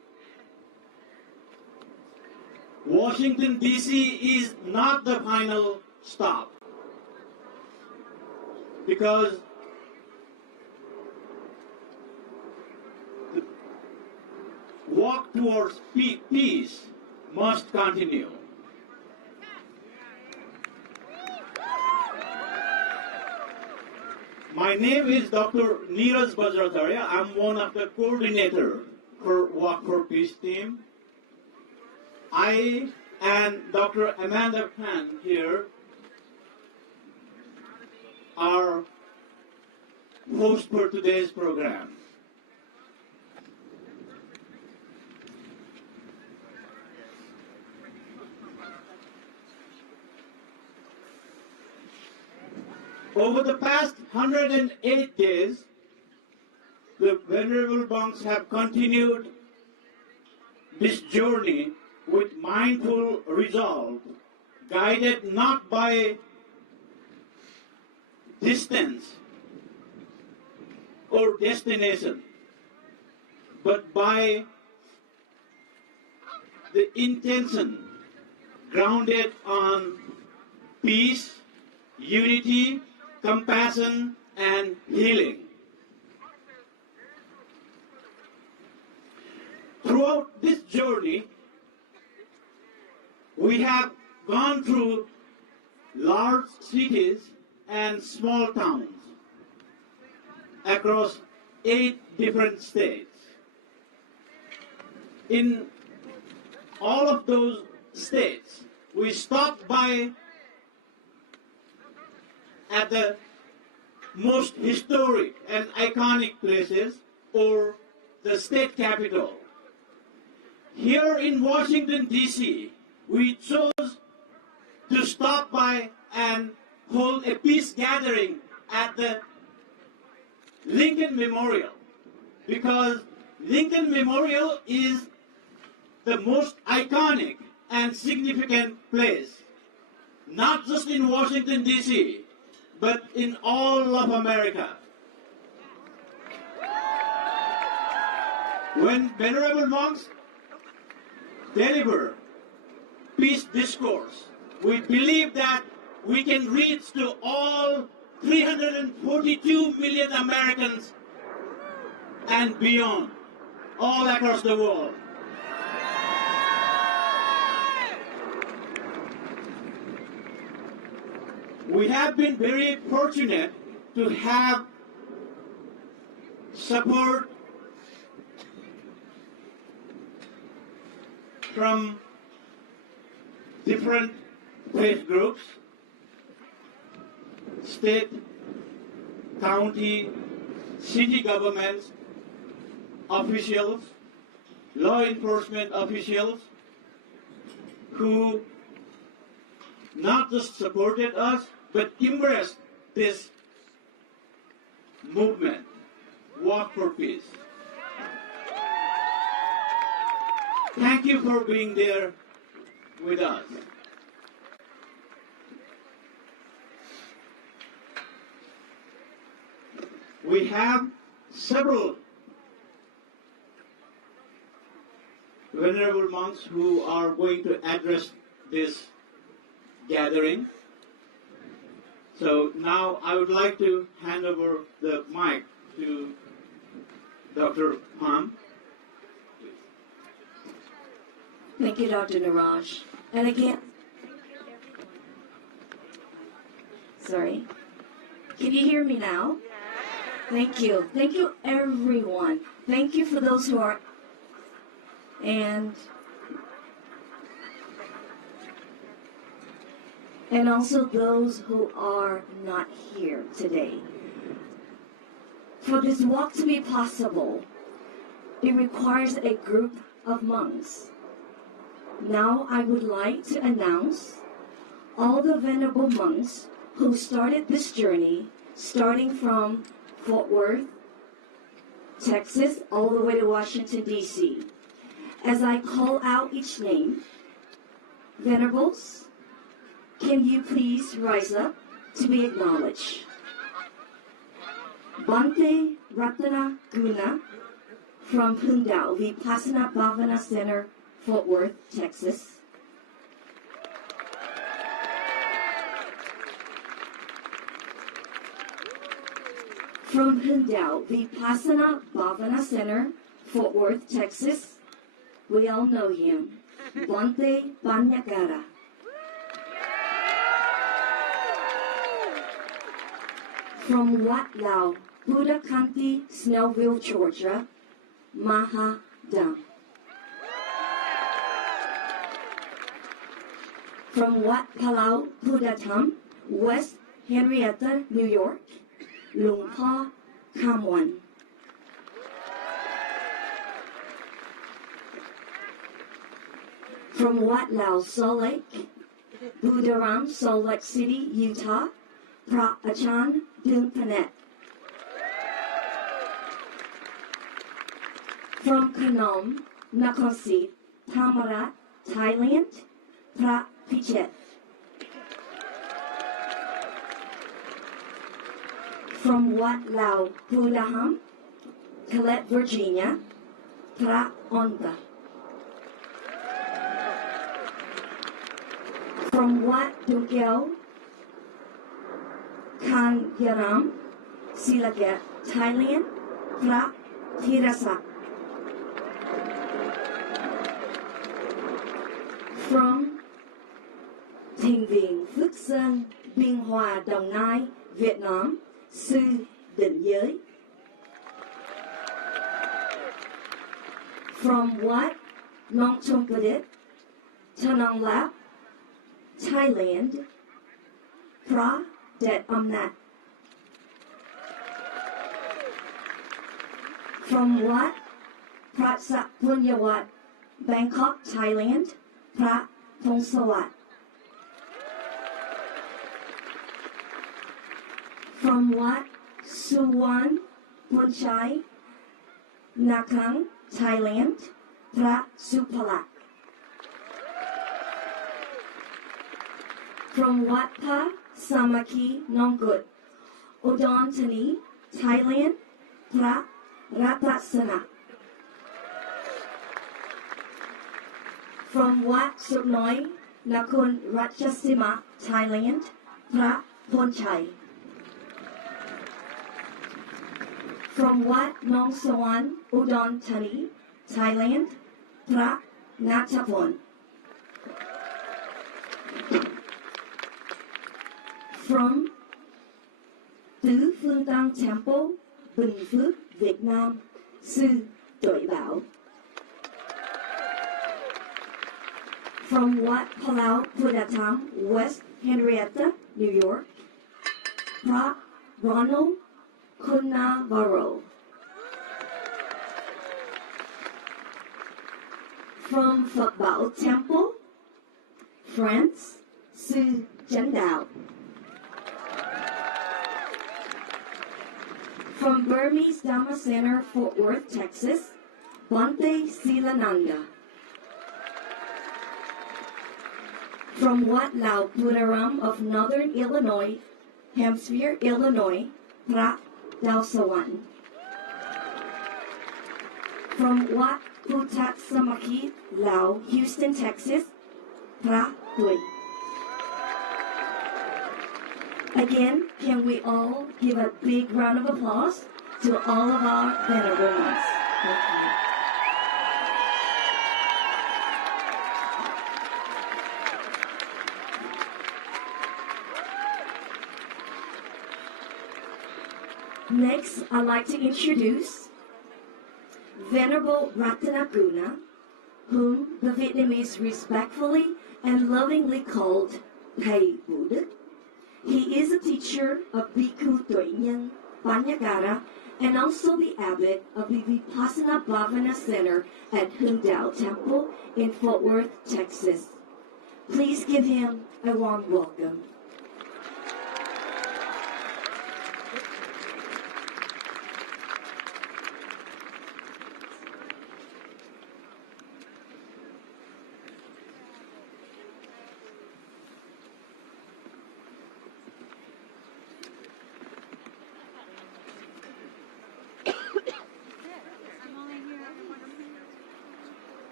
Washington, D.C. is not the final stop, because the walk towards peace must continue. My name is Dr. Neeraj Bajracharya. I'm one of the coordinators for Walk for Peace team. I and Dr. Amanda Khan here are hosts for today's program. Over the past 108 days, the Venerable monks have continued this journey with mindful resolve, guided not by distance or destination, but by the intention grounded on peace, unity, compassion, and healing. Throughout this journey, we have gone through large cities and small towns across 8 different states. In all of those states, we stopped by at the most historic and iconic places or the state capitol. Here in Washington, D.C., we chose to stop by and hold a peace gathering at the Lincoln Memorial, because Lincoln Memorial is the most iconic and significant place, not just in Washington, D.C., but in all of America. When venerable monks deliver peace discourse, we believe that we can reach to all 342 million Americans and beyond, all across the world. We have been very fortunate to have support from different faith groups, state, county, city governments, officials, law enforcement officials, who not just supported us, but embraced this movement, Walk for Peace. Thank you for being there with us. We have several venerable monks who are going to address this gathering. So now I would like to hand over the mic to Dr. Pham. Thank you, Dr. Niraj. And again, sorry, can you hear me now? Thank you. Thank you, everyone. Thank you for those who are, and also those who are not here today. For this walk to be possible, it requires a group of monks. Now I would like to announce all the venerable monks who started this journey, starting from Fort Worth, Texas, all the way to Washington, D.C. As I call out each name, venerables, can you please rise up to be acknowledged? Bhante Ratana Guna from Pundao Vipassana Bhavana Center, Fort Worth, Texas. From Pundao Vipassana Bhavana Center, Fort Worth, Texas, we all know him, Bhante Banyagara. From Wat Lao, Buddha Kanti, Snellville, Georgia, Maha Dam. From Wat Palau, Pudatam, West Henrietta, New York, Lung Pa Kamwan. From Wat Lao, Salt Lake, Budaram, Salt Lake City, Utah, Pra Achan Dung Panet. From Khanom, Nakhon Si, Thammarat, Thailand, Pra Pichet. From Wat Lao, Pudaham, Colette, Virginia, Pra Onta. From Wat Dungyo, Khan Yaram, Silagat, Thailand, Pra Thirasak. From Thinh Viện, Phước Sơn, Biên Hòa, Đồng Nai, Việt Nam, Sư Định Giới. From Wat Nong Chong Padit, Tanong Lap, Thailand, Pra เด็ดอำนาจ From วัดพระสัพพุญญวัด Bangkok Thailand พระธงสวัสดิ์ From วัดสุวรรณพุญชัย Nakang Thailand พระสุภลักษณ์ From วัดพระสามัคคีนองกุฎ อุดรธานี Thailand พระรัตสนะ From วัดสุขน้อยนครราชสีมา Thailand พระพลชัย From วัดหนองสวรรค์อุดรธานี Thailand พระณัฐพล From Tứ Phương Tăng Temple, Bình Phước, Việt Nam, Sư Tuệ Bảo. From Wat Palau Pudatam, West Henrietta, New York, Pra Ronald Cunnavarro. From Phật Bảo Temple, France, Sư Chánh Đạo. From Burmese Dharma Center, Fort Worth, Texas, Bhante Silananda. From Wat Lao Punaram of Northern Illinois, Hampshire, Illinois, Pra Dalsawan. From Wat Putat Samaki, Lao, Houston, Texas, Pra Tui. Again, can we all give a big round of applause to all of our venerable ones? Thank you. Next, I'd like to introduce Venerable Ratanaguna, whom the Vietnamese respectfully and lovingly called Thầy Buddha. He is a teacher of Bhikkhu Tuệ Nhân Panyagara and also the abbot of the Vipassana Bhavana Center at Hung Dao Temple in Fort Worth, Texas. Please give him a warm welcome.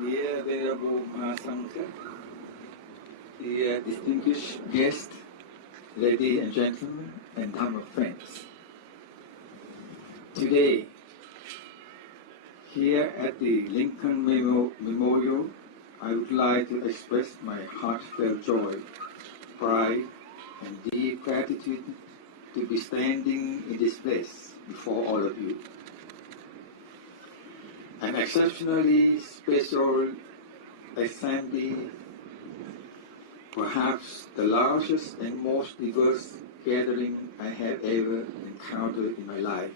Dear Venerable Mahasangha, dear distinguished guests, ladies and gentlemen, and Dharma friends. Today, here at the Lincoln Memorial, I would like to express my heartfelt joy, pride, and deep gratitude to be standing in this place before all of you. An exceptionally special assembly, perhaps the largest and most diverse gathering I have ever encountered in my life.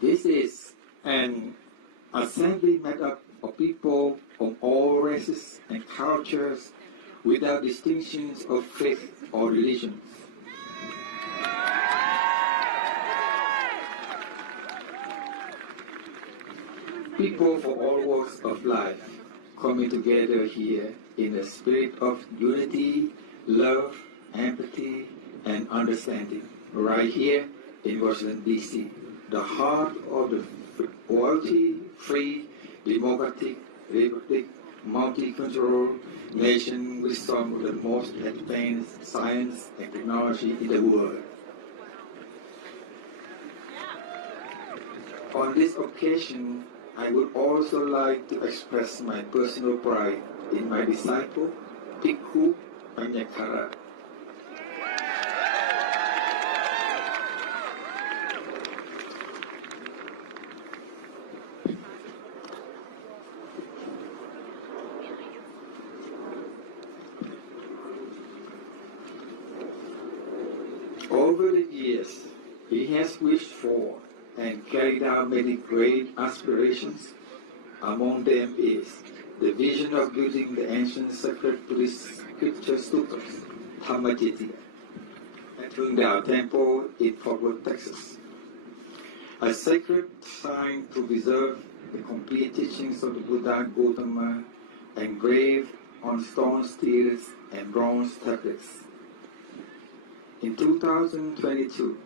This is an assembly made up of people from all races and cultures without distinctions of faith or religion. People from all walks of life coming together here in a spirit of unity, love, empathy, and understanding, right here in Washington, D.C., the heart of the royalty-free, democratic, republic, multicultural nation with some of the most advanced science and technology in the world. On this occasion, I would also like to express my personal pride in my disciple, Bhikkhu Panyakara. Over the years, he has wished for and carried out many great aspirations. Among them is the vision of building the ancient sacred Buddhist scripture stupas, Dharma Wheel at Tungdao Temple in Fort Worth, Texas. A sacred shrine to preserve the complete teachings of the Buddha Gautama engraved on stone steels and bronze tablets. In 2022,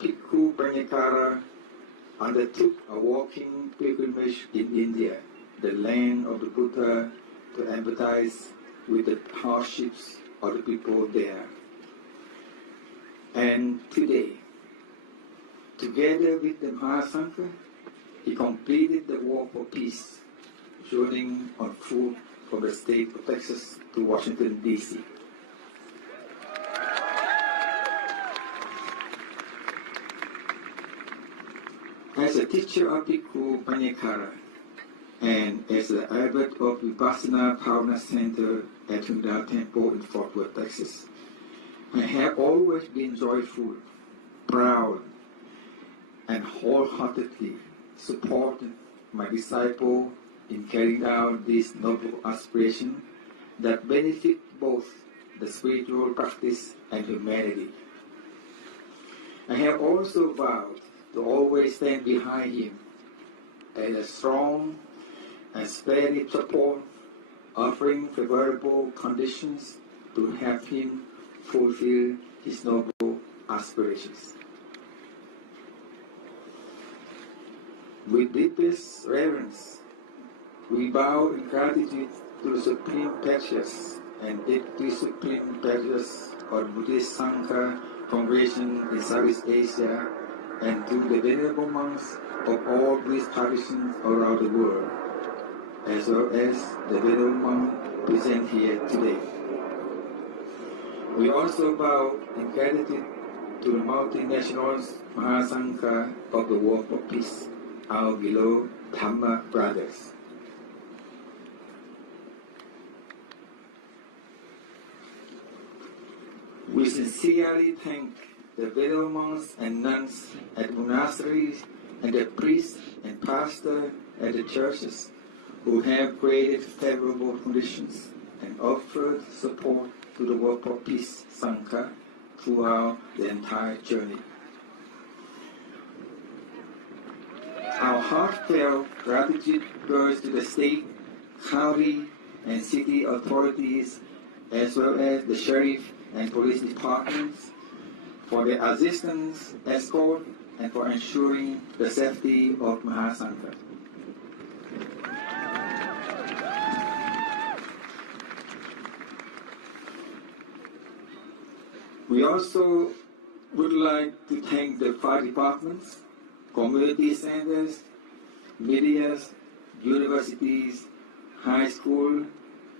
Bhikkhu Panyakara undertook a walking pilgrimage in India, the land of the Buddha, to empathize with the hardships of the people there. And today, together with the Mahasangha, he completed the Walk for Peace, journeying on foot from the state of Texas to Washington, D.C. As a teacher of Bhikkhu Panyakara and as the abbot of Vipassana Bhavana Center at Tungdao Temple in Fort Worth, Texas, I have always been joyful, proud, and wholeheartedly supported my disciple in carrying out this noble aspiration that benefit both the spiritual practice and humanity. I have also vowed to always stand behind him as a strong and steady support, offering favorable conditions to help him fulfill his noble aspirations. With deepest reverence, we bow in gratitude to the Supreme Patriarchs and Deputy Supreme Patriarchs of Buddhist Sangha Congregation in Southeast Asia and to the venerable monks of all Buddhist traditions around the world, as well as the venerable monk present here today. We also bow in gratitude to the multinational Mahasangha of the World for Peace, our beloved Dharma brothers. We sincerely thank the venerable monks and nuns at monasteries and the priests and pastors at the churches who have created favorable conditions and offered support to the Work for Peace Sangha throughout the entire journey. Our heartfelt gratitude goes to the state, county, and city authorities, as well as the sheriff and police departments, for their assistance, escort, and for ensuring the safety of Mahasangha. We also would like to thank the fire departments, community centers, medias, universities, high school,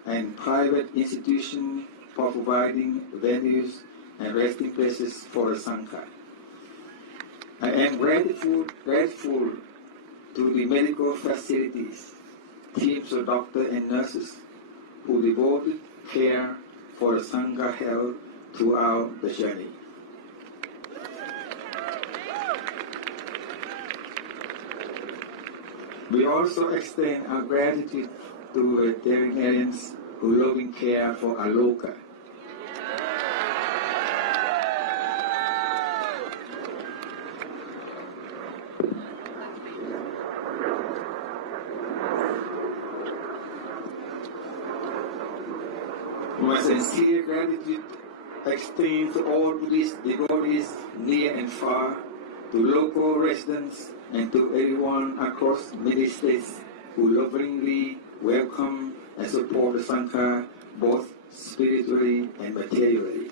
and private institutions for providing venues and resting places for the Sangha. I am grateful to the medical facilities, teams of doctors and nurses who devoted care for the Sangha health throughout the journey. We also extend our gratitude to veterinarians who loving care for Aloka. My sincere gratitude extends to all Buddhist devotees near and far to local residents, and to everyone across many states who lovingly welcome and support the Sangha both spiritually and materially.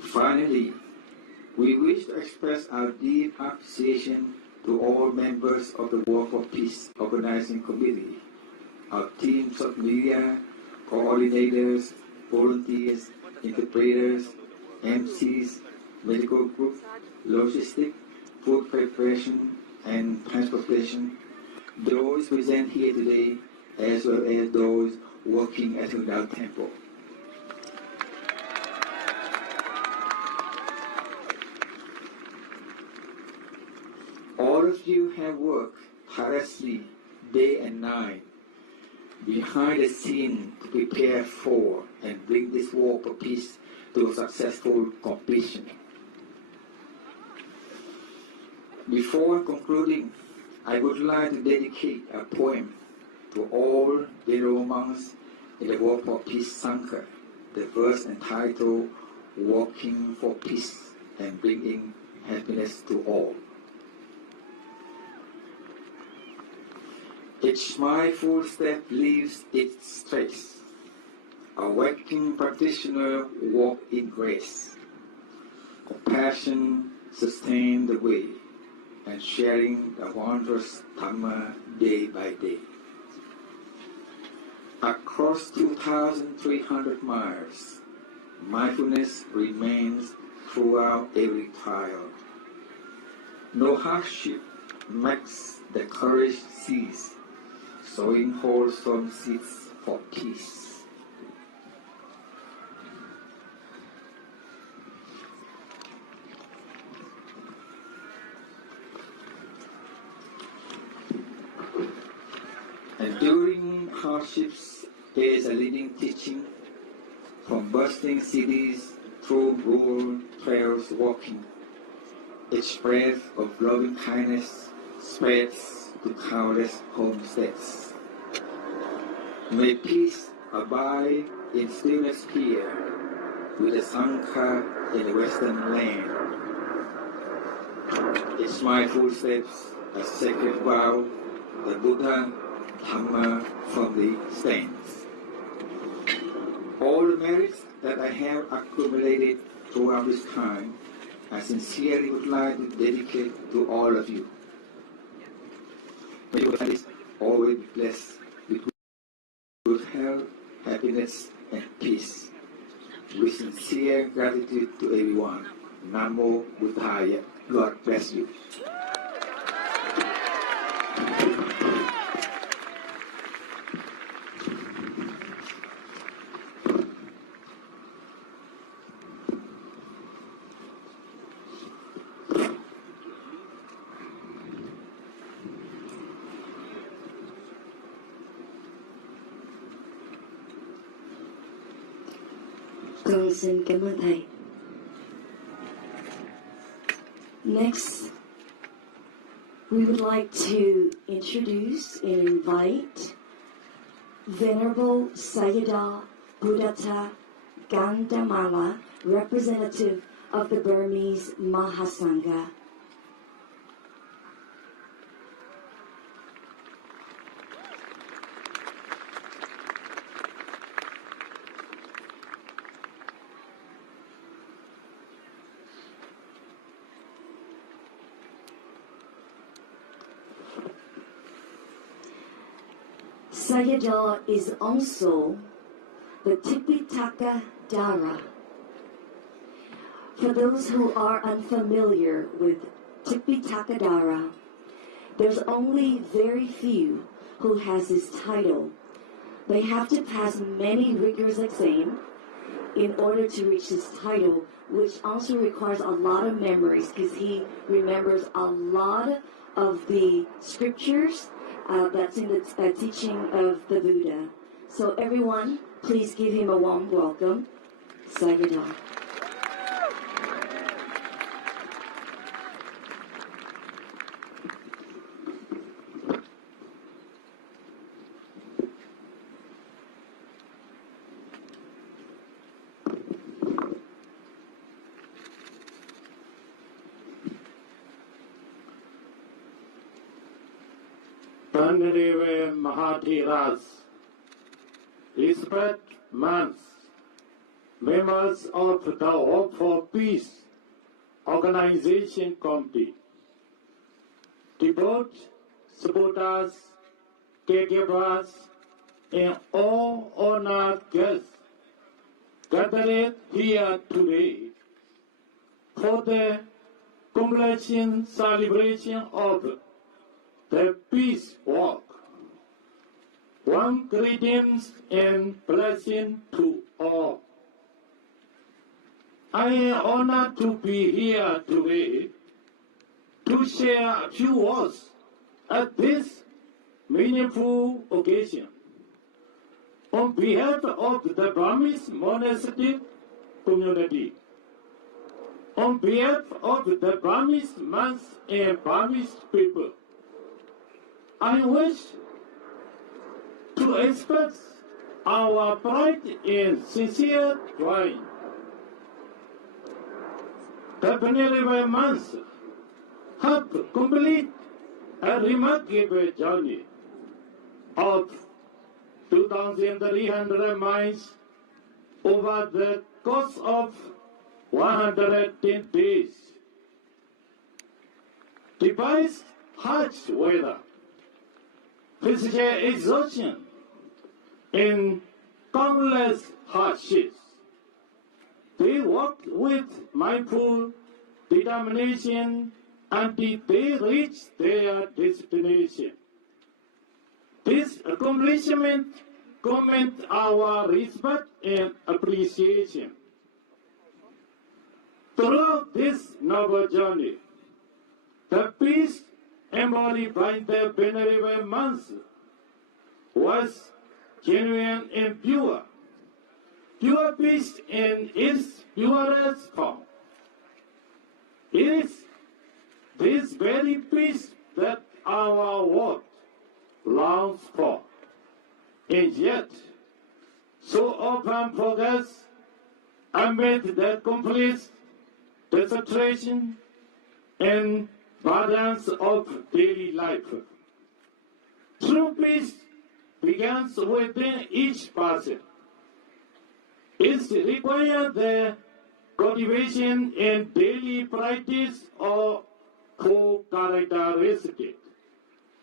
Finally, we wish to express our deep appreciation to all members of the War for Peace Organizing Committee, our teams of media, coordinators, volunteers, interpreters, MCs, medical group, logistics, food preparation, and transportation, those present here today, as well as those working at the temple. All of you have worked tirelessly day and night behind the scene to prepare for and bring this war for peace to a successful completion. Before concluding, I would like to dedicate a poem to all venerable monks in the War for Peace Sangha, the verse entitled Walking for Peace and Bringing Happiness to All. Each mindful step leaves its trace. A working practitioner walk in grace. Compassion sustain the way, and sharing the wondrous Dharma day by day. Across 2,300 miles, mindfulness remains throughout every trial. No hardship makes the courage cease, sowing wholesome seeds for peace. Enduring hardships is a leading teaching, from bustling cities through rural trails walking. Each breath of loving kindness spreads to countless homesteads. May peace abide in stillness here, with the Sangha in the western land. Each mindful steps a sacred vow, the Buddha Dhamma firmly stands. All the merits that I have accumulated throughout this time, I sincerely would like to dedicate to all of you. May your families always be blessed with good health, happiness, and peace. With sincere gratitude to everyone. Namo Buddhaya. God bless you. Con xin cảm ơn Thầy. Next, we would like to introduce and invite Venerable Sayadaw Buddhata Gandamala, representative of the Burmese Mahasangha. Sayadaw is also the Tipitaka Dara. For those who are unfamiliar with Tipitaka Dara, there's only very few who has this title. They have to pass many rigorous exams in order to reach this title, which also requires a lot of memories because he remembers a lot of the scriptures that's in the teaching of the Buddha. So everyone, please give him a warm welcome. Sayadaw. Venerable Mahathiras, respect monks, members of the Hope for Peace Organization Committee, devout supporters, caregivers, and all honored guests gathered here today for the completion celebration of the peace walk. One greetings and blessing to all. I am honored to be here today to share a few words at this meaningful occasion. On behalf of the Burmese monastic community, on behalf of the Burmese monks and Burmese people, I wish to express our pride and sincere joy. The Venerable monks have completed a remarkable journey of 2,300 miles over the course of 110 days. Despite harsh weather, physical exhaustion, and countless hardships, they worked with mindful determination until they reached their destination. This accomplishment commands our respect and appreciation. Throughout this noble journey, the peace embodied by the Venerable monks was genuine and pure. Pure peace in its purest form. It is this very peace that our world longs for, and yet so often forgets amid the complete desaturation and burdens of daily life. True peace begins within each person. It requires the cultivation and daily practice of four characteristics: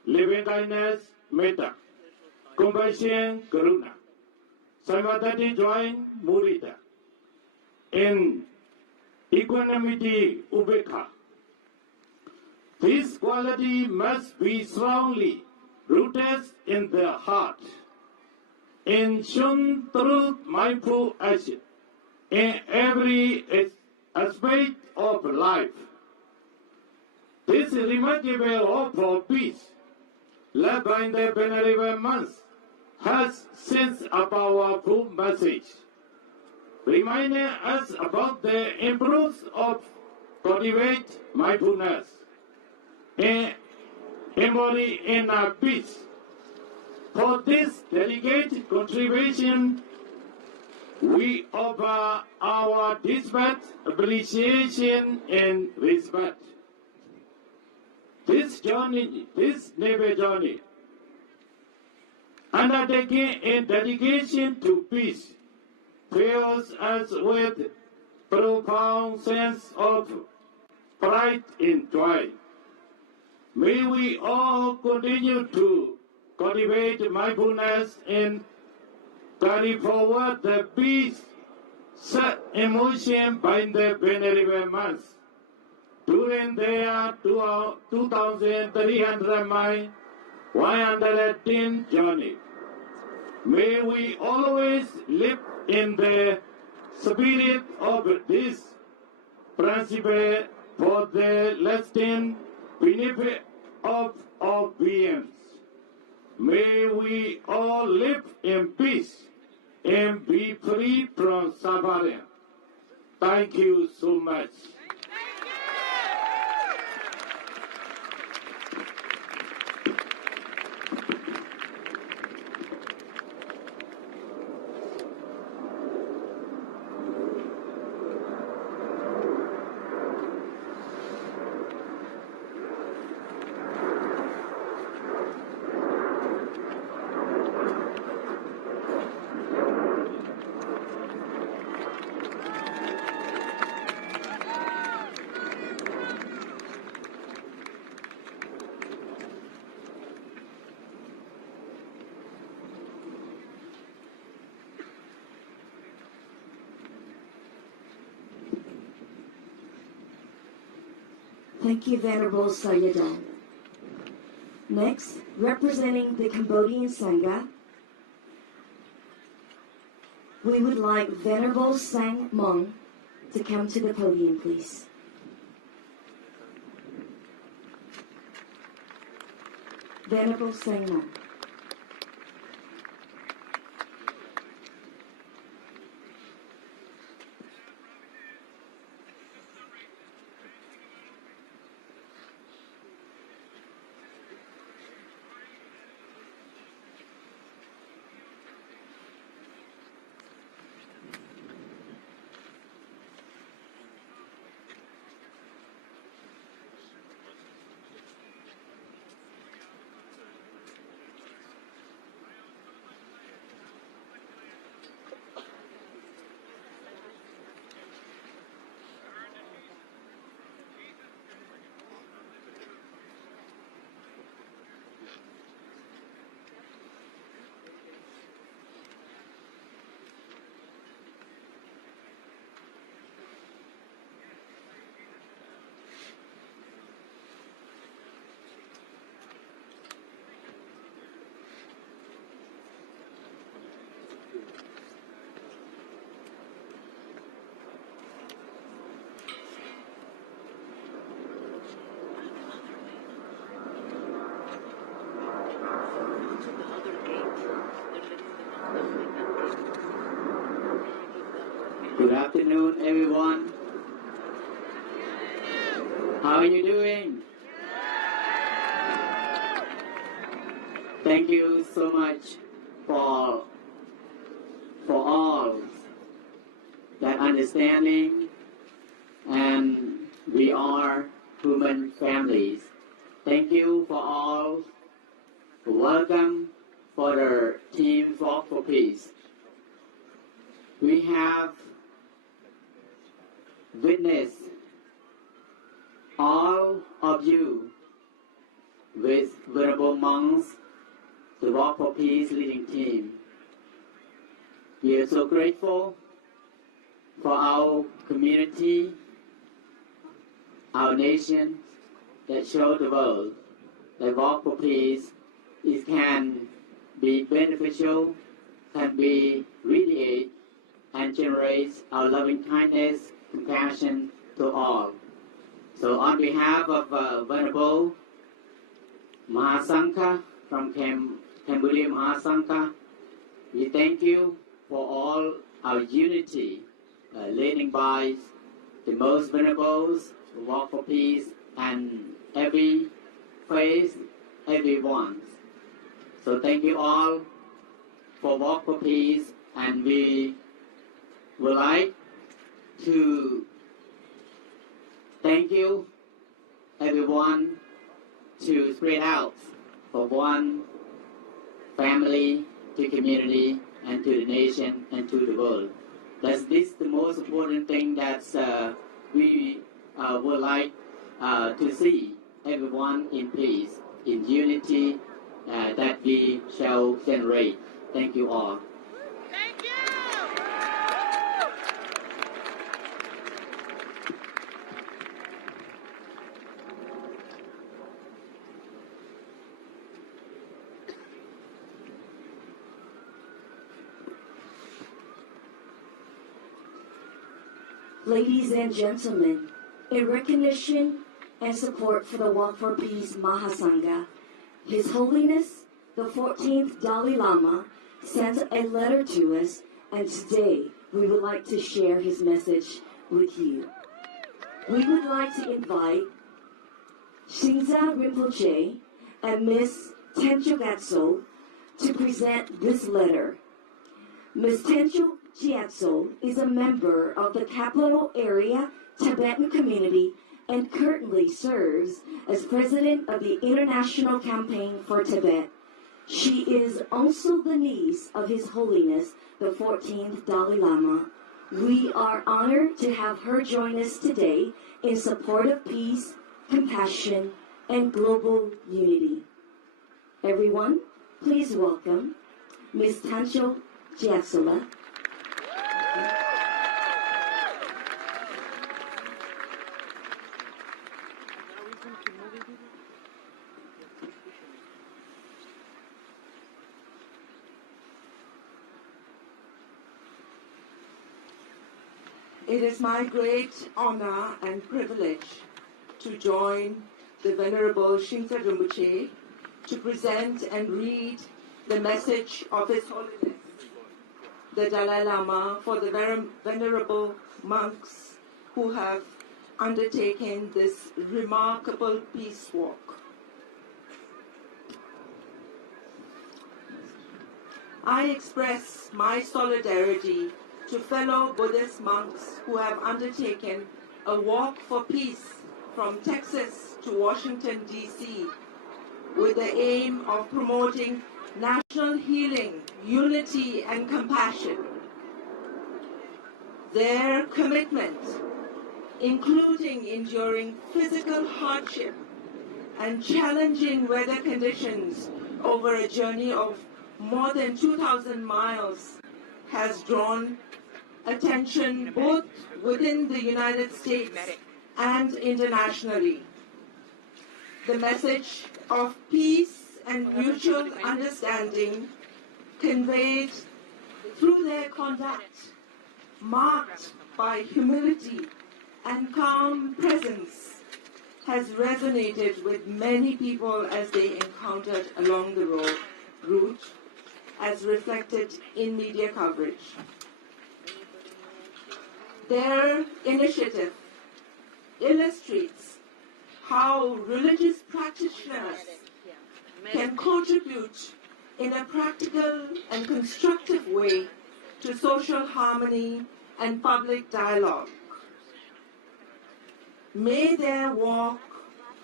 loving kindness, metta; compassion, karuna; sympathetic joy, mudita; and equanimity, ubekha. This quality must be strongly rooted in the heart and shown through mindful action in every aspect of life. This remarkable hope for peace, led by the Venerable monks, has sent a powerful message, reminding us about the importance of cultivate mindfulness and embody inner peace. For this delicate contribution, we offer our deepest appreciation and respect. This journey, this noble journey, undertaking in dedication to peace, fills us with profound sense of pride and joy. May we all continue to cultivate mindfulness and carry forward the peace set in motion by the Venerable monks during their 2,300 mile 110 journey. May we always live in the spirit of this principle for the lasting benefit of all beings. May we all live in peace and be free from suffering. Thank you so much. Thank you, Venerable Sayadaw. Next, representing the Cambodian Sangha, we would like Venerable Sang Mong to come to the podium, please. Venerable Sang Mong. Good afternoon, everyone. How are you doing? Thank you so much for all that understanding, and we are human families. Thank you for all. Welcome for the Team Walk for Peace. We have witnessed all of you with Venerable Monks, the Walk for Peace leading team. We are so grateful for our community, our nation, that show the world that Walk for Peace can be beneficial, can be radiate, and generates our loving kindness, compassion to all. So on behalf of Venerable Mahasangha from Cambodia Mahasangha, we thank you for all our unity, leading by the most venerables, the Walk for Peace, and every faith, everyone. So thank you all for Walk for Peace, and we would like to thank you, everyone, to spread out from one family to community and to the nation and to the world. That's the most important thing that we would like to see everyone in peace, in unity, that we shall generate. Thank you all. Ladies and gentlemen, in recognition and support for the Walk for Peace Mahasangha, His Holiness the 14th Dalai Lama sent a letter to us, and today we would like to share his message with you. We would like to invite Shinza Rinpoche and Ms. Tencho Gatso to present this letter. Ms. Tencho Gyatso is a member of the Capital Area Tibetan Community and currently serves as president of the International Campaign for Tibet. She is also the niece of His Holiness the 14th Dalai Lama. We are honored to have her join us today in support of peace, compassion, and global unity. Everyone, please welcome Ms. Tencho Gyatso. It is my great honor and privilege to join the Venerable Shinta Rinpoche to present and read the message of His Holiness, the Dalai Lama, for the venerable monks who have undertaken this remarkable peace walk. I express my solidarity to fellow Buddhist monks who have undertaken a walk for peace from Texas to Washington, D.C., with the aim of promoting national healing, unity, and compassion. Their commitment, including enduring physical hardship and challenging weather conditions over a journey of more than 2,000 miles, has drawn attention both within the United States and internationally. The message of peace and mutual understanding conveyed through their conduct, marked by humility and calm presence, has resonated with many people as they encountered along the route, as reflected in media coverage. Their initiative illustrates how religious practitioners can contribute in a practical and constructive way to social harmony and public dialogue. May their walk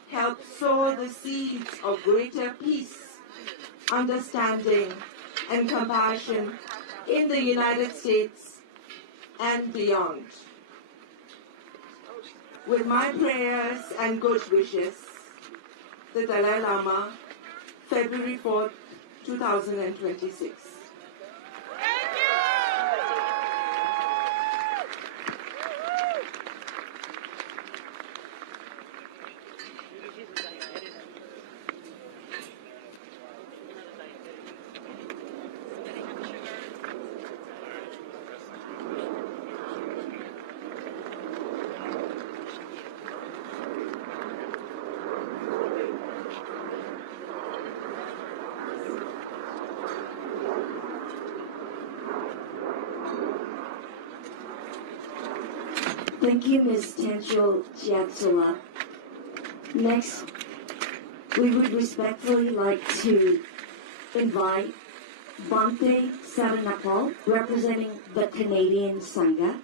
help sow the seeds of greater peace, understanding, and compassion in the United States and beyond. With my prayers and good wishes, the Dalai Lama, February 4th, 2026. Thank you, Ms. Tencho Chiatsola. Next, we would respectfully like to invite Bhante Saranapal, representing the Canadian Sangha.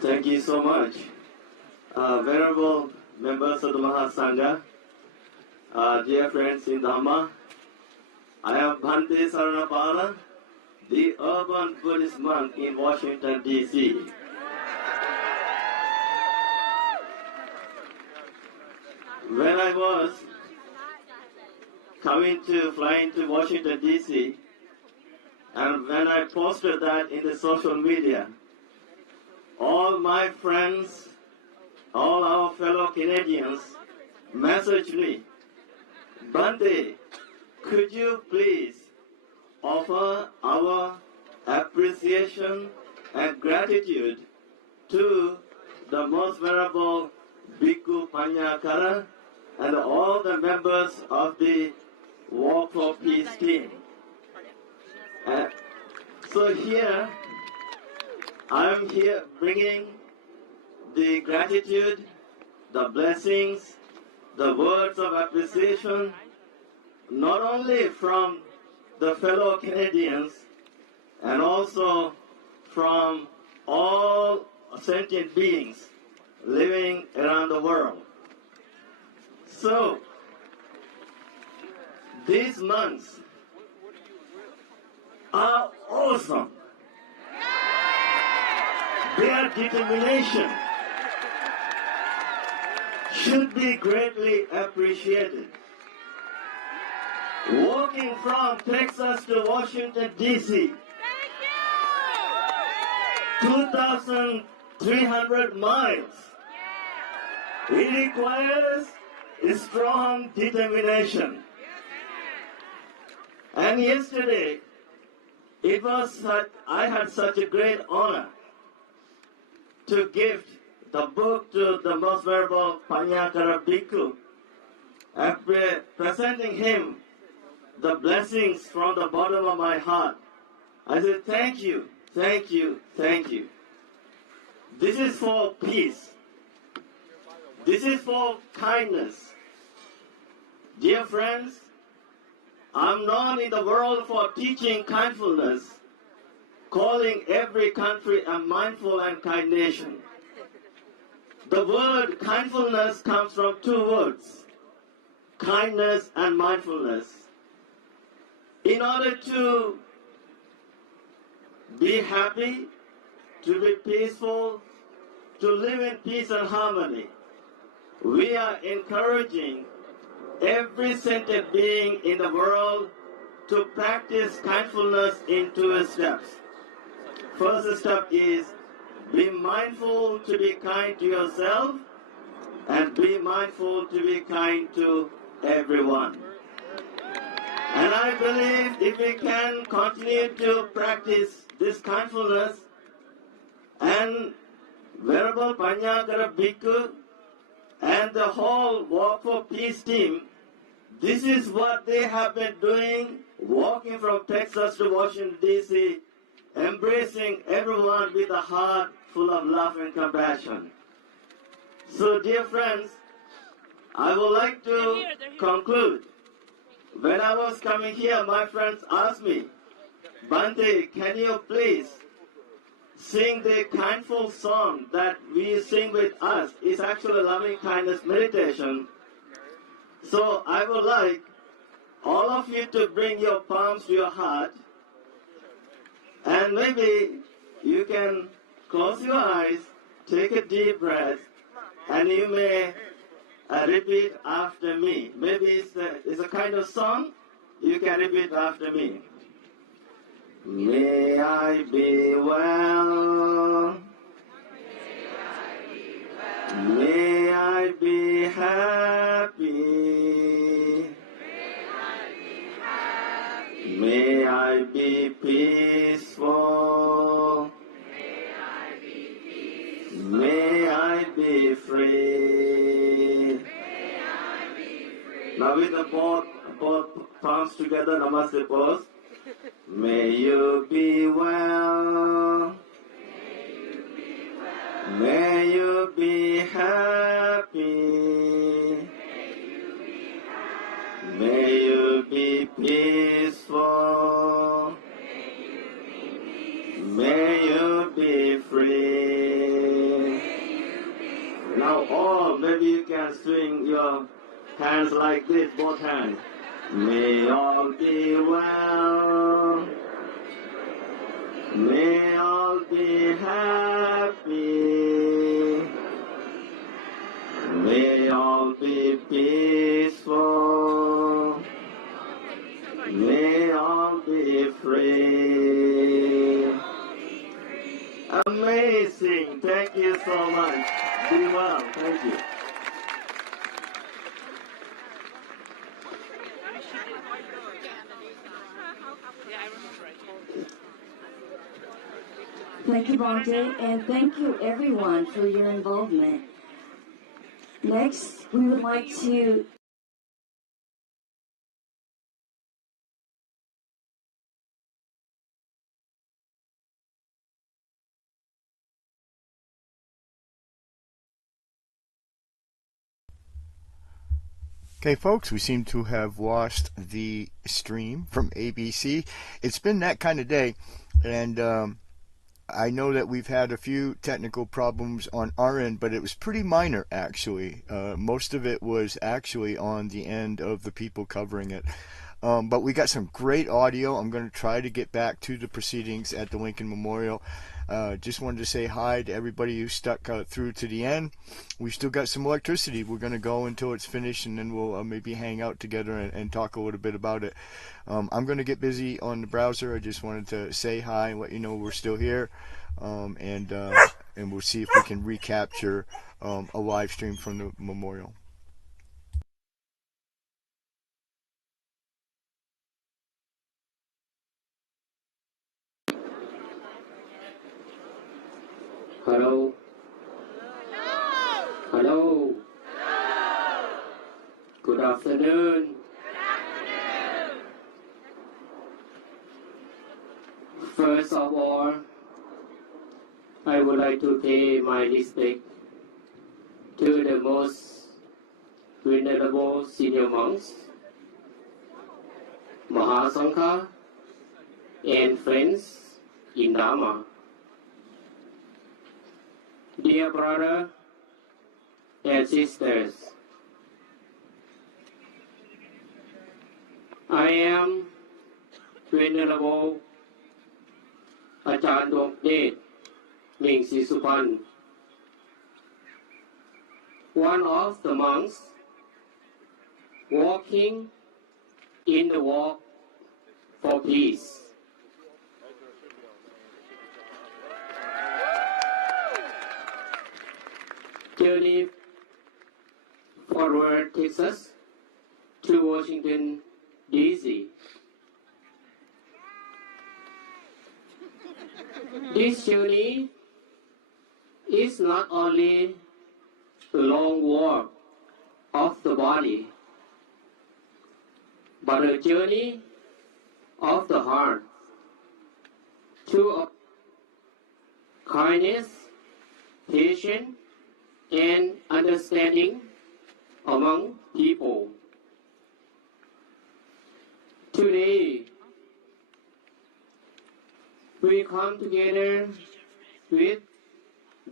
Thank you so much. Venerable members of the Mahasangha, dear friends in Dharma, I am Bhante Saranapala, the urban Buddhist monk in Washington, D.C. When I was flying to Washington, D.C., and when I posted that in the social media, all my friends, all our fellow Canadians messaged me, Bhante, could you please offer our appreciation and gratitude to the Most Venerable Bhikkhu Panyakara and all the members of the Walk for Peace team. So here, I'm here bringing the gratitude, the blessings, the words of appreciation, not only from the fellow Canadians, and also from all sentient beings living around the world. So, these monks are awesome. Their determination should be greatly appreciated. walking from Texas to Washington, D.C. 2,300 miles. It requires a strong determination. And yesterday, I had such a great honor to gift the book to the Most Venerable Panyakara Bhikkhu, and presenting him the blessings from the bottom of my heart. I said, thank you, thank you, thank you. This is for peace. This is for kindness. Dear friends, I'm known in the world for teaching kindfulness, calling every country a mindful and kind nation. The word kindfulness comes from two words, kindness and mindfulness. In order to be happy, to be peaceful, to live in peace and harmony, we are encouraging every sentient being in the world to practice kindfulness in 2 steps. First step is be mindful to be kind to yourself, and be mindful to be kind to everyone. And I believe if we can continue to practice this kindfulness, and Venerable Panyakara Bhikkhu and the whole Walk for Peace team, this is what they have been doing, walking from Texas to Washington, D.C., embracing everyone with a heart full of love and compassion. So, dear friends, I would like to conclude. When I was coming here, my friends asked me, Bante, can you please sing the kindful song that we sing with us? It's actually loving kindness meditation. So I would like all of you to bring your palms to your heart, and maybe you can close your eyes, take a deep breath, and you may repeat after me. Maybe it's a kind of song, you can repeat after me. May I be well. May I be happy. May I be peaceful. May I be free. Now with the both palms together, namaste pose. May you be well. May you be happy. May you be peaceful. May you be free. Now all, maybe you can swing your hands like this, both hands. May all be well. May all be happy. May all be peaceful. May all be free. Amazing. Thank you so much. Be well. Thank you. Thank you, Bhante, and thank you everyone for your involvement. Next, we would like to Okay, folks, we seem to have lost the stream from ABC. It's been that kind of day, and I know that we've had a few technical problems on our end, but it was pretty minor, actually. Most of it was actually on the end of the people covering it. But we got some great audio. I'm going to try to get back to the proceedings at the Lincoln Memorial. Just wanted to say hi to everybody who stuck through to the end. We've still got some electricity. We're going to go until it's finished, and then we'll maybe hang out together and talk a little bit about it. I'm going to get busy on the browser. I just wanted to say hi and let you know we're still here, and we'll see if we can recapture a live stream from the memorial. Hello. Hello. Good afternoon. First of all, I would like to pay my respect to the most venerable senior monks, Mahasangha, and friends in Dharma. Dear brother and sisters, I am Venerable Ajahn Dongdet Ming Sisupan, one of the monks walking in the walk for peace. Journey forward Texas to Washington, D.C. This journey is not only a long walk of the body, but a journey of the heart to kindness, patience, and understanding among people. Today, we come together with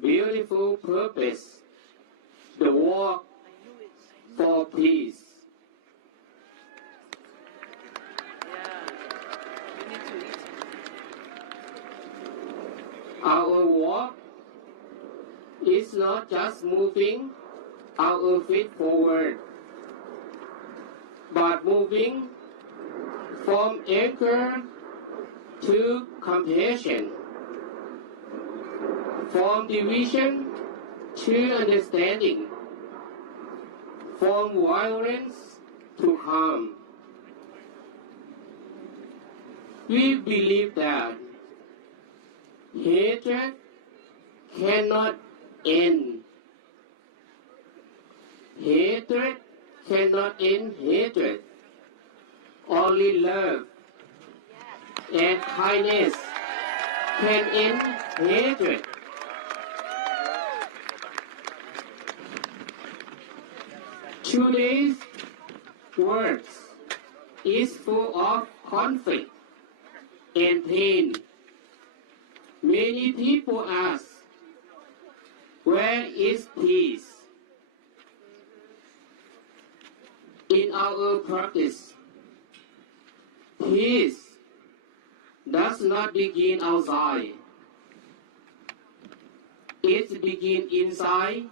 beautiful purpose, the walk for peace. Our walk is not just moving our feet forward, but moving from anger to compassion, from division to understanding, from violence to calm. We believe that hatred cannot end. Hatred cannot end hatred. Only love and kindness can end hatred. Today's world is full of conflict and pain. Many people ask, where is peace? In our practice, peace does not begin outside. It begins inside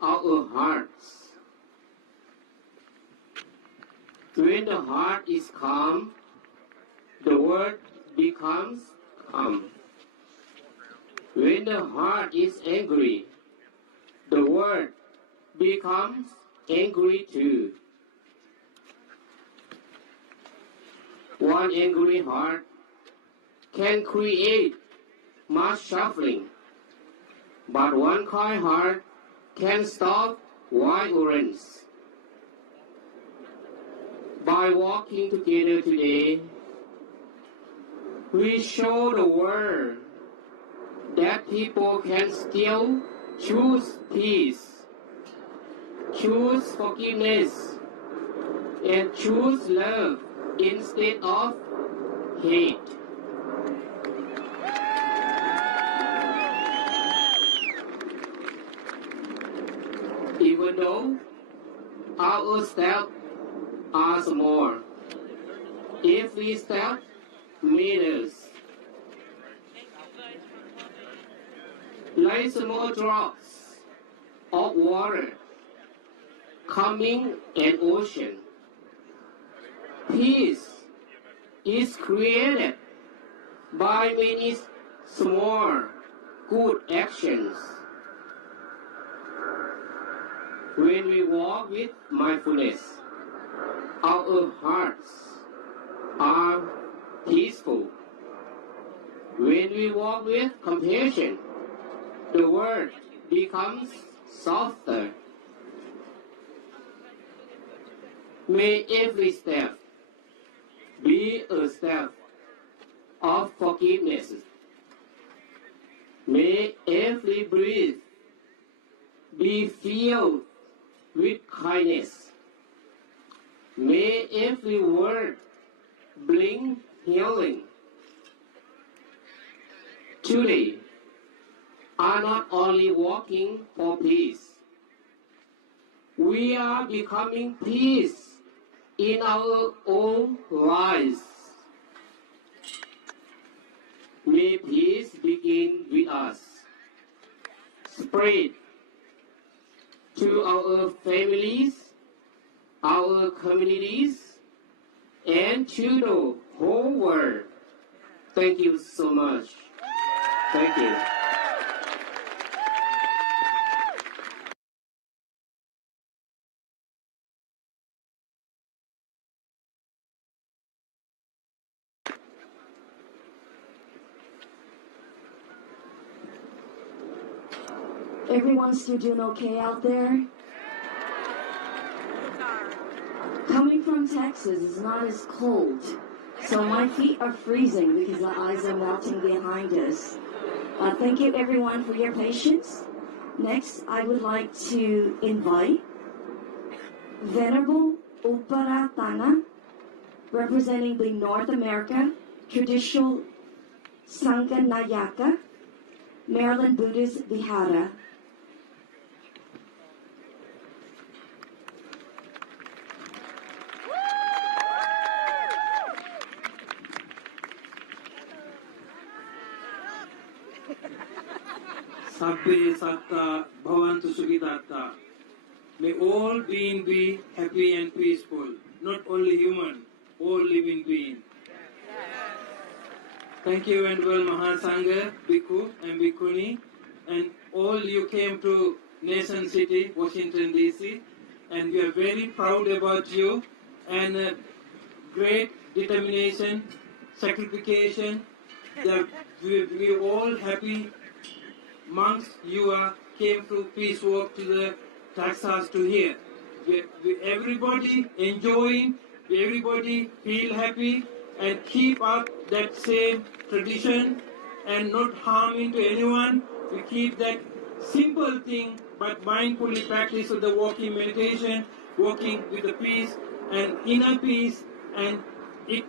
our hearts. When the heart is calm, the world becomes calm. When the heart is angry, the world becomes angry too. One angry heart can create much suffering, but one kind heart can stop violence. By walking together today, we show the world that people can still choose peace, choose forgiveness, and choose love instead of hate. Even though our steps are small, every step matters. Like small drops of water coming an ocean, peace is created by many small good actions. When we walk with mindfulness, our hearts are peaceful. When we walk with compassion, the world becomes softer. May every step be a step of forgiveness. May every breath be filled with kindness. May every word bring healing. Today, are not only walking for peace, we are becoming peace in our own lives. May peace begin with us. Spread to our families, our communities, and to the whole world. Thank you so much. Thank you. Everyone still doing okay out there? Coming from Texas is not as cold, so my feet are freezing because the ice are melting behind us. Thank you everyone for your patience. Next, I would like to invite Venerable Uparatana, representing the North America Traditional Sangha Nayaka, Maryland Buddhist Vihara. Sabbe Satta Bhavantu Sukhidatta. May all beings be happy and peaceful, not only human, all living beings. Thank you, Venerable Mahasangha, Bhikkhu and Bhikkhuni, and all you came to Nation City, Washington DC, and we are very proud about you, and great determination, sacrification, that we all happy monks you came to peace walk to the Texas to here. Everybody enjoying, everybody feel happy, and keep up that same tradition and not harming to anyone. We keep that simple thing but mindfully practice of the walking meditation, walking with the peace and inner peace, and it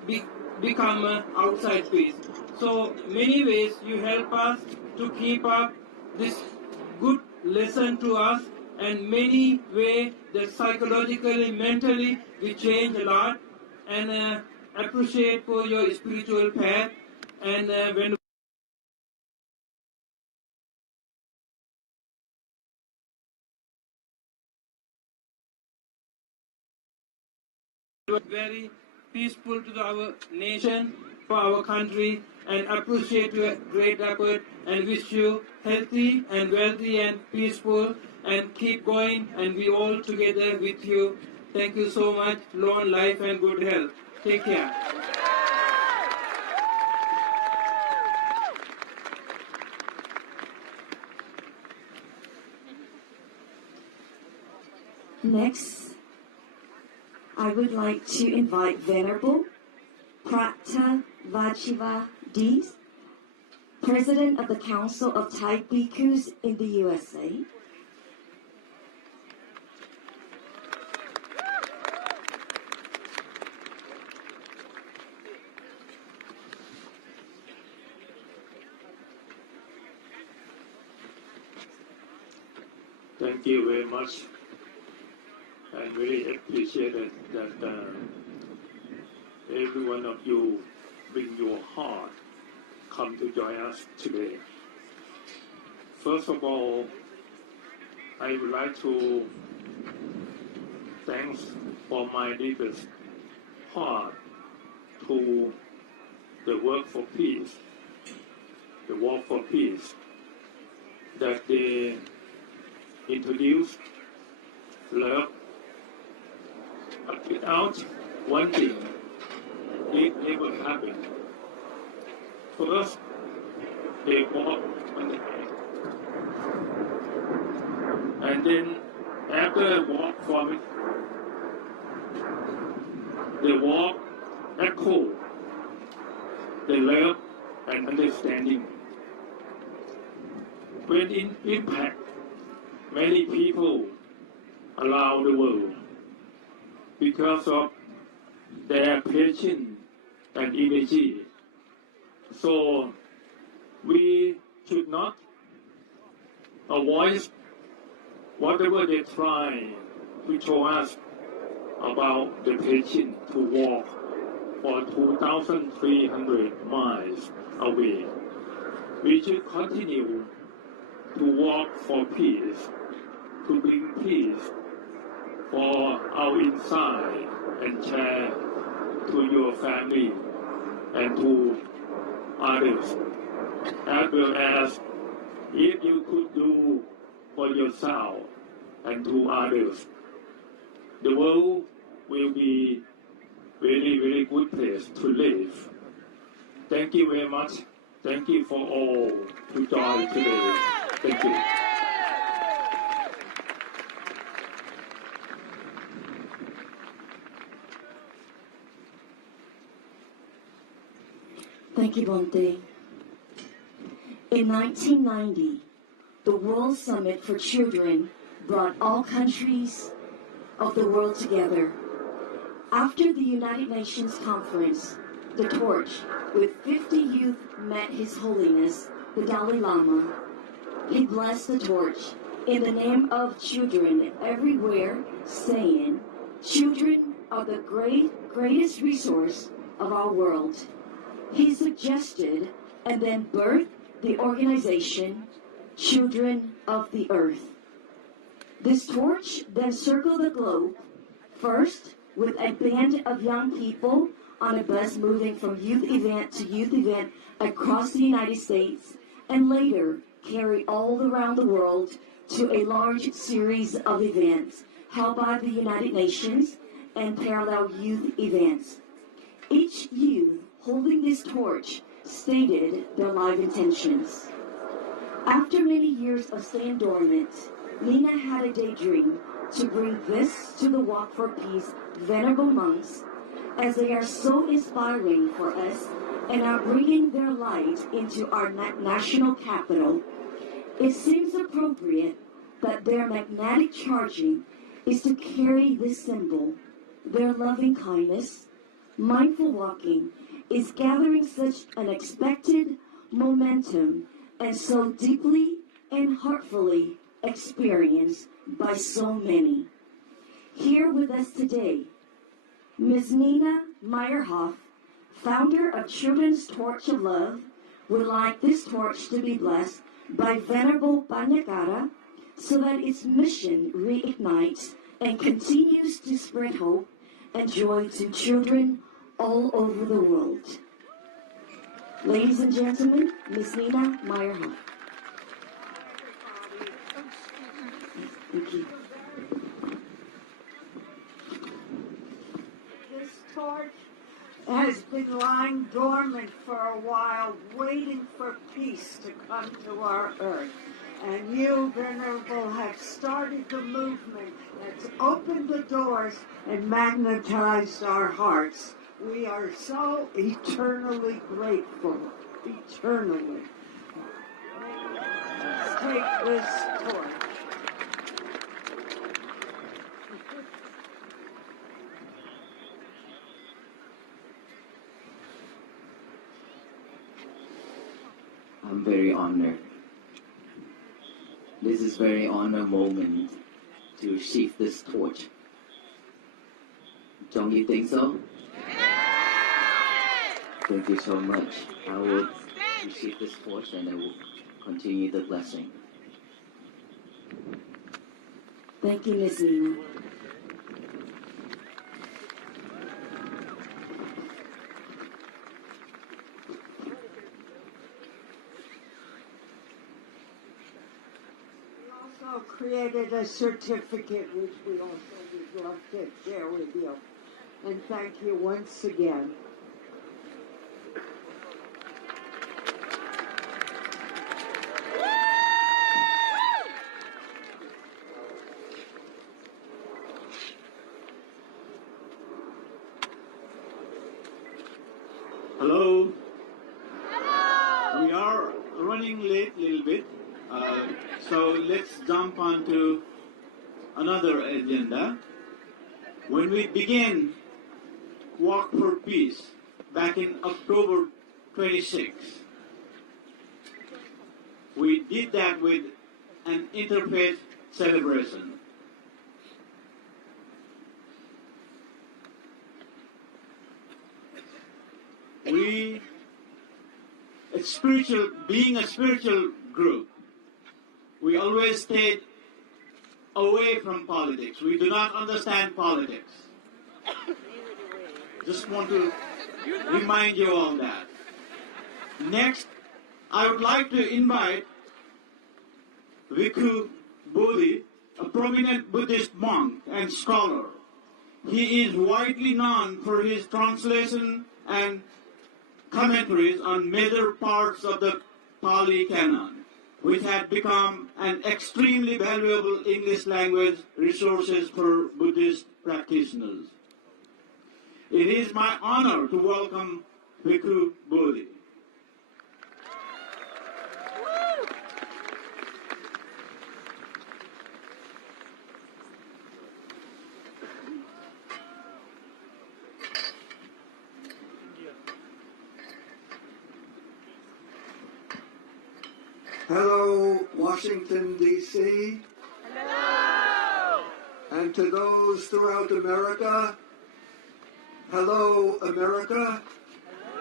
become outside peace. So many ways you help us to keep up this good lesson to us, and many ways that psychologically, mentally we change a lot, and appreciate for your spiritual path, and when very peaceful to our nation, for our country, and appreciate your great effort, and wish you healthy and wealthy and peaceful, and keep going, and we all together with you. Thank you so much. Long life and good health. Take care. Next, I would like to invite Venerable Prata Vachiva Dees, President of the Council of Thai Bhikkhus in the USA. Thank you very much. I really appreciate it that every one of you bring your heart, come to join us today. First of all, I would like to thank for my leaders' heart to the work for peace, the walk for peace, that they introduced love. But without one thing, it never happened. First, they walk on the hand. And then, after they walk from it, they walk echo the love and understanding. When in impact, many people around the world, because of their patience and energy. So we should not avoid whatever they try to show us about the patience to walk for 2,300 miles away. We should continue to walk for peace, to bring peace for our inside and share to your family and to others, as well as if you could do for yourself and to others, the world will be very, very good place to live. Thank you very much. Thank you for all to join today. Thank you. Thank you, Bonte. In 1990, the World Summit for Children brought all countries of the world together. After the United Nations Conference, the torch with 50 youth met His Holiness, the Dalai Lama. He blessed the torch in the name of children everywhere, saying, "Children are the greatest resource of our world." He suggested and then birthed the organization Children of the Earth. This torch then circled the globe, first with a band of young people on a bus moving from youth event to youth event across the United States, and later carried all around the world to a large series of events held by the United Nations and parallel youth events. Each youth holding this torch stated their life intentions. After many years of staying dormant, Nina had a daydream to bring this to the Walk for Peace venerable monks, as they are so inspiring for us and are bringing their light into our national capital. It seems appropriate that their magnetic charging is to carry this symbol. Their loving kindness, mindful walking, is gathering such unexpected momentum and so deeply and heartfully experienced by so many. Here with us today, Ms. Nina Meyerhoff, founder of Children's Torch of Love, would like this torch to be blessed by Venerable Banyagara so that its mission reignites and continues to spread hope and joy to children all over the world. Ladies and gentlemen, Ms. Nina Meyerhoff. Thank you. This torch has been lying dormant for a while, waiting for peace to come to our earth. And you, Venerable, have started the movement that's opened the doors and magnetized our hearts. We are so eternally grateful. Eternally. Let's take this torch. I'm very honored. This is very honored moment to shift this torch. Don't you think so? Thank you so much. I will receive this torch and I will continue the blessing. Thank you, Ms. Nina. Also created a certificate which we also would love to share with you. And thank you once again. Hello. We are running late a little bit, so let's jump onto another agenda. When we began Walk for Peace back in October 26, we did that with an interfaith celebration. Being a spiritual group, we always stayed away from politics. We do not understand politics. Just want to remind you all that. Next, I would like to invite Bhikkhu Bodhi, a prominent Buddhist monk and scholar. He is widely known for his translation and commentaries on major parts of the Pali Canon, which had become an extremely valuable English language resources for Buddhist practitioners. It is my honor to welcome Bhikkhu Bodhi. Hello, Washington, D.C. Hello! And to those throughout America, hello, America.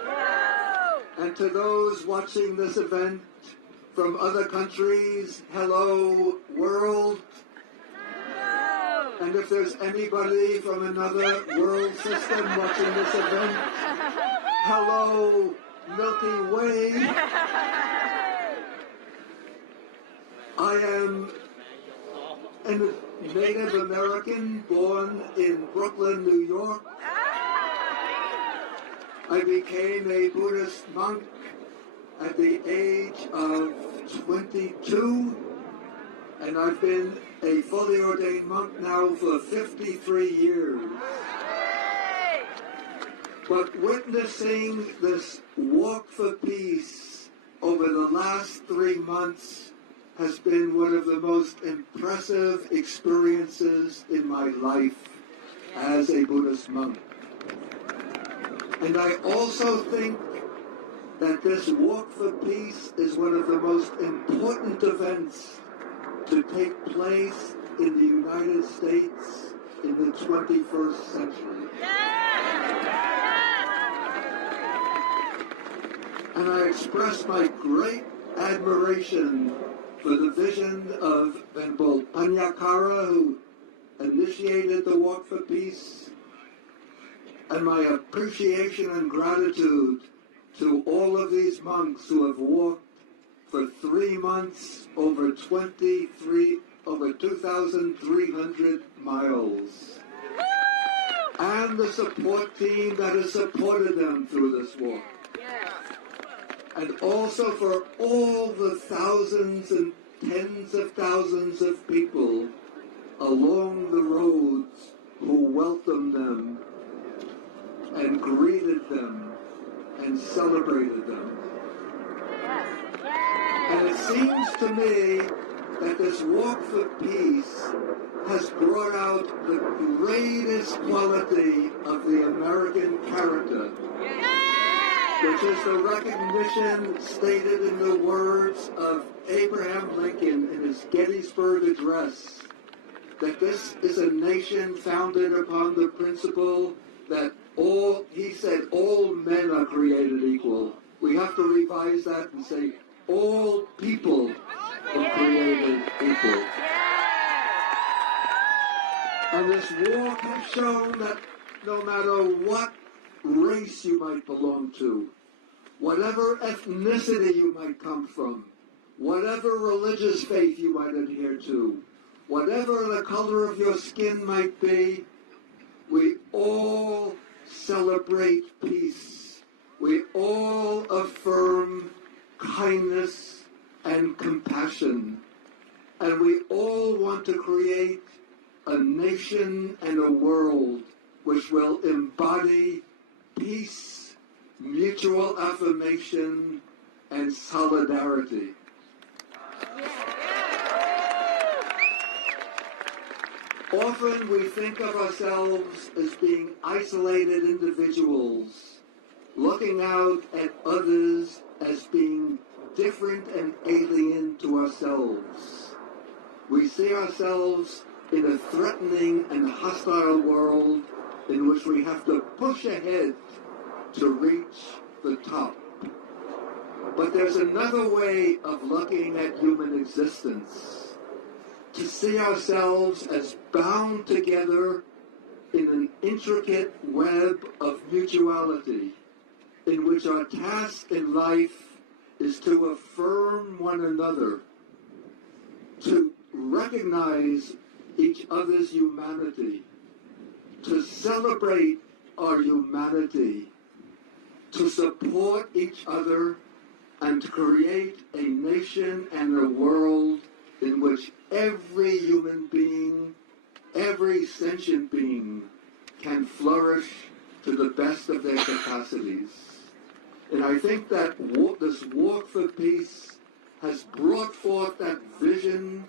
Hello! And to those watching this event from other countries, hello, world. Hello! And if there's anybody from another world system watching this event, hello, Milky Way. I am a Native American born in Brooklyn, New York. I became a Buddhist monk at the age of 22, and I've been a fully ordained monk now for 53 years. But witnessing this walk for peace over the last 3 months has been one of the most impressive experiences in my life as a Buddhist monk. And I also think that this Walk for Peace is one of the most important events to take place in the United States in the 21st century. And I express my great admiration for the vision of Venerable Panyakara, who initiated the Walk for Peace, and my appreciation and gratitude to all of these monks who have walked for 3 months over 2,300 miles, and the support team that has supported them through this walk. And also for all the thousands and tens of thousands of people along the roads who welcomed them and greeted them and celebrated them. And it seems to me that this Walk for Peace has brought out the greatest quality of the American character, which is the recognition stated in the words of Abraham Lincoln in his Gettysburg Address, that this is a nation founded upon the principle that he said all men are created equal. We have to revise that and say all people are created equal. And this walk has shown that no matter what race you might belong to, whatever ethnicity you might come from, whatever religious faith you might adhere to, whatever the color of your skin might be, we all celebrate peace. We all affirm kindness and compassion. And we all want to create a nation and a world which will embody peace, mutual affirmation, and solidarity. Often we think of ourselves as being isolated individuals, looking out at others as being different and alien to ourselves. We see ourselves in a threatening and hostile world in which we have to push ahead to reach the top. But there's another way of looking at human existence, to see ourselves as bound together in an intricate web of mutuality, in which our task in life is to affirm one another, to recognize each other's humanity, to celebrate our humanity, to support each other, and to create a nation and a world in which every human being, every sentient being, can flourish to the best of their capacities. And I think that this walk for peace has brought forth that vision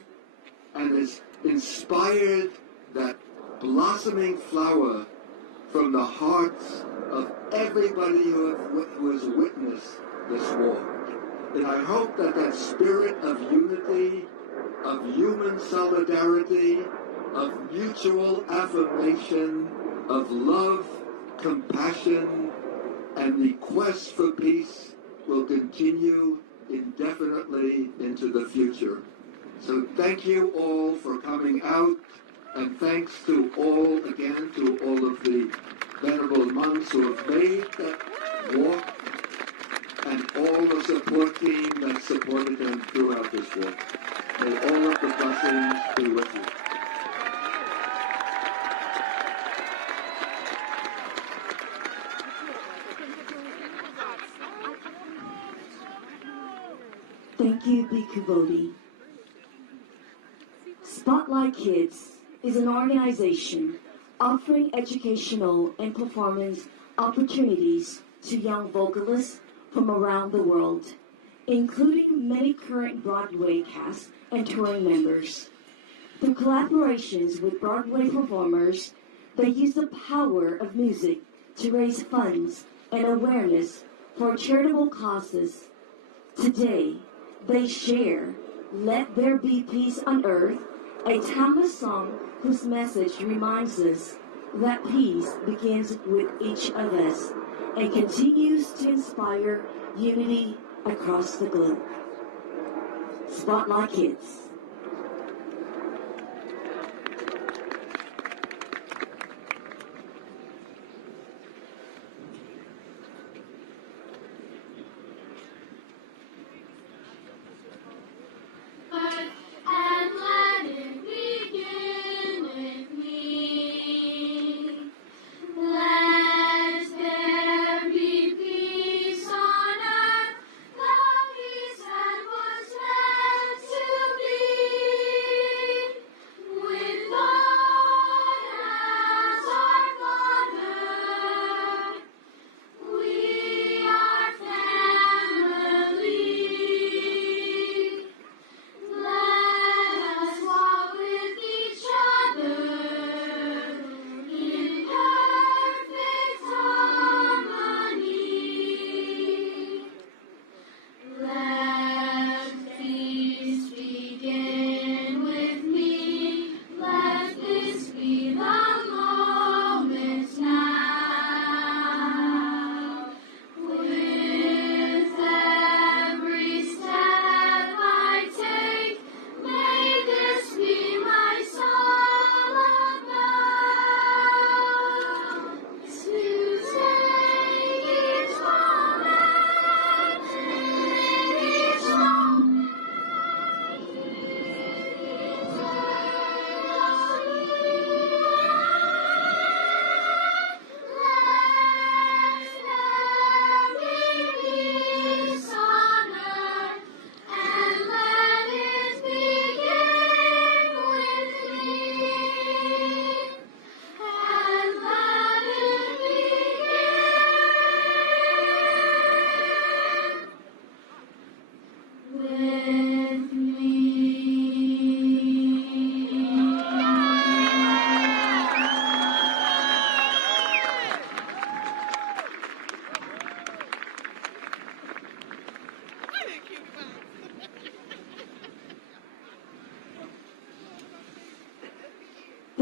and has inspired that blossoming flower from the hearts of everybody who has witnessed this walk. And I hope that that spirit of unity, of human solidarity, of mutual affirmation, of love, compassion, and the quest for peace will continue indefinitely into the future. So thank you all for coming out, and thanks to all, again, to all of the venerable monks who have made that walk, and all the support team that supported them throughout this walk. May all of the blessings be with you. Thank you, Bhikkhu Bodhi. Spotlight Kids is an organization offering educational and performance opportunities to young vocalists from around the world, including many current Broadway cast and touring members. Through collaborations with Broadway performers, they use the power of music to raise funds and awareness for charitable causes. Today, they share Let There Be Peace on Earth, a timeless song whose message reminds us that peace begins with each of us and continues to inspire unity across the globe. Spotlight Kids. And let it begin with me. Let there be peace on earth, the peace that was meant to be.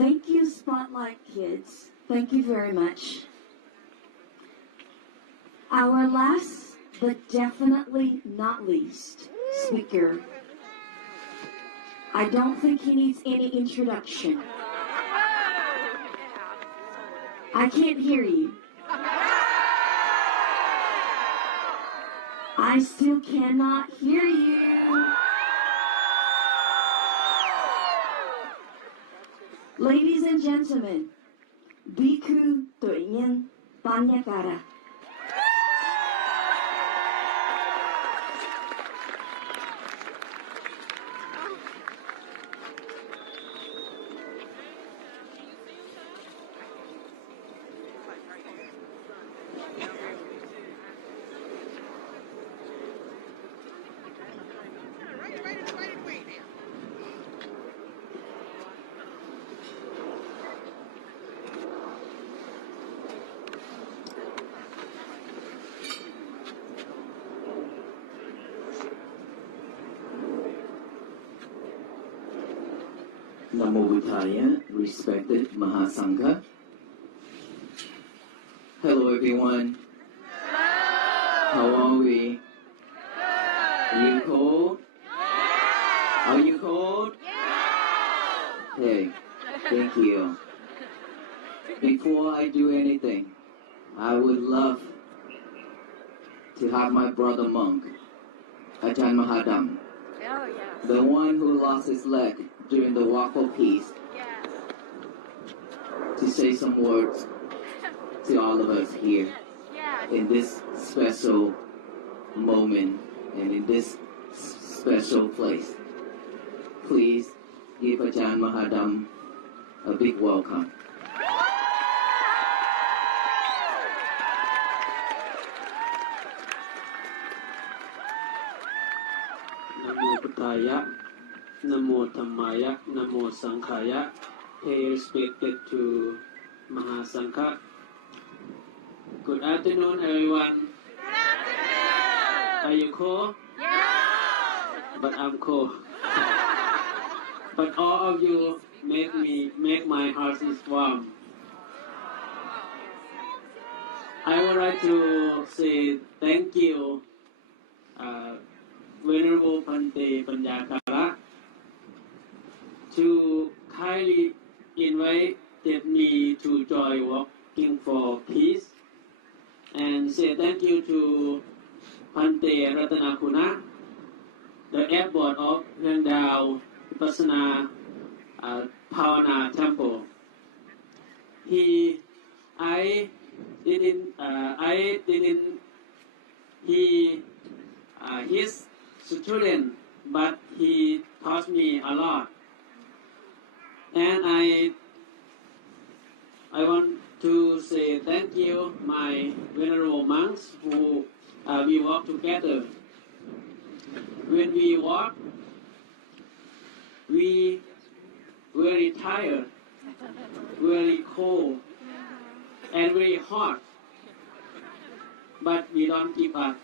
Thank you, Spotlight Kids. Thank you very much. Our last, but definitely not least, speaker. I don't think he needs any introduction. I can't hear you. I still cannot hear you. Ladies and gentlemen, Bhikkhu Tuyen Panyakara. Namo Buddhaya, respected Mahasangha. Hello everyone. How are we? Are you cold? Are you cold? Hey, thank you. Before I do anything, I would love to have my brother monk, Ajahn Mahadam, the one who lost his leg during the Walk for Peace, to say some words to all of us here in this special moment and in this special place. Please give Ajahn Mahadam a big welcome. Namo Buddhaya, Namo Dhammaya, Namo Sanghaya. Pay respect to Mahasangha. Good afternoon, everyone. Good afternoon. Are you cold? Yeah. But I'm cold. But all of you make my heart is warm. I would like to say thank you, Venerable Bhante Panyakara, to kindly invited me to join Walking for Peace, and say thank you to Bhante Ratanakuna, the airport of Hyangdao Vipassana Bhavana Temple. He his student, but he taught me a lot. And I want to say thank you, my venerable monks who we walk together. When we walk, we very tired, very cold, and very hot, but we don't give up.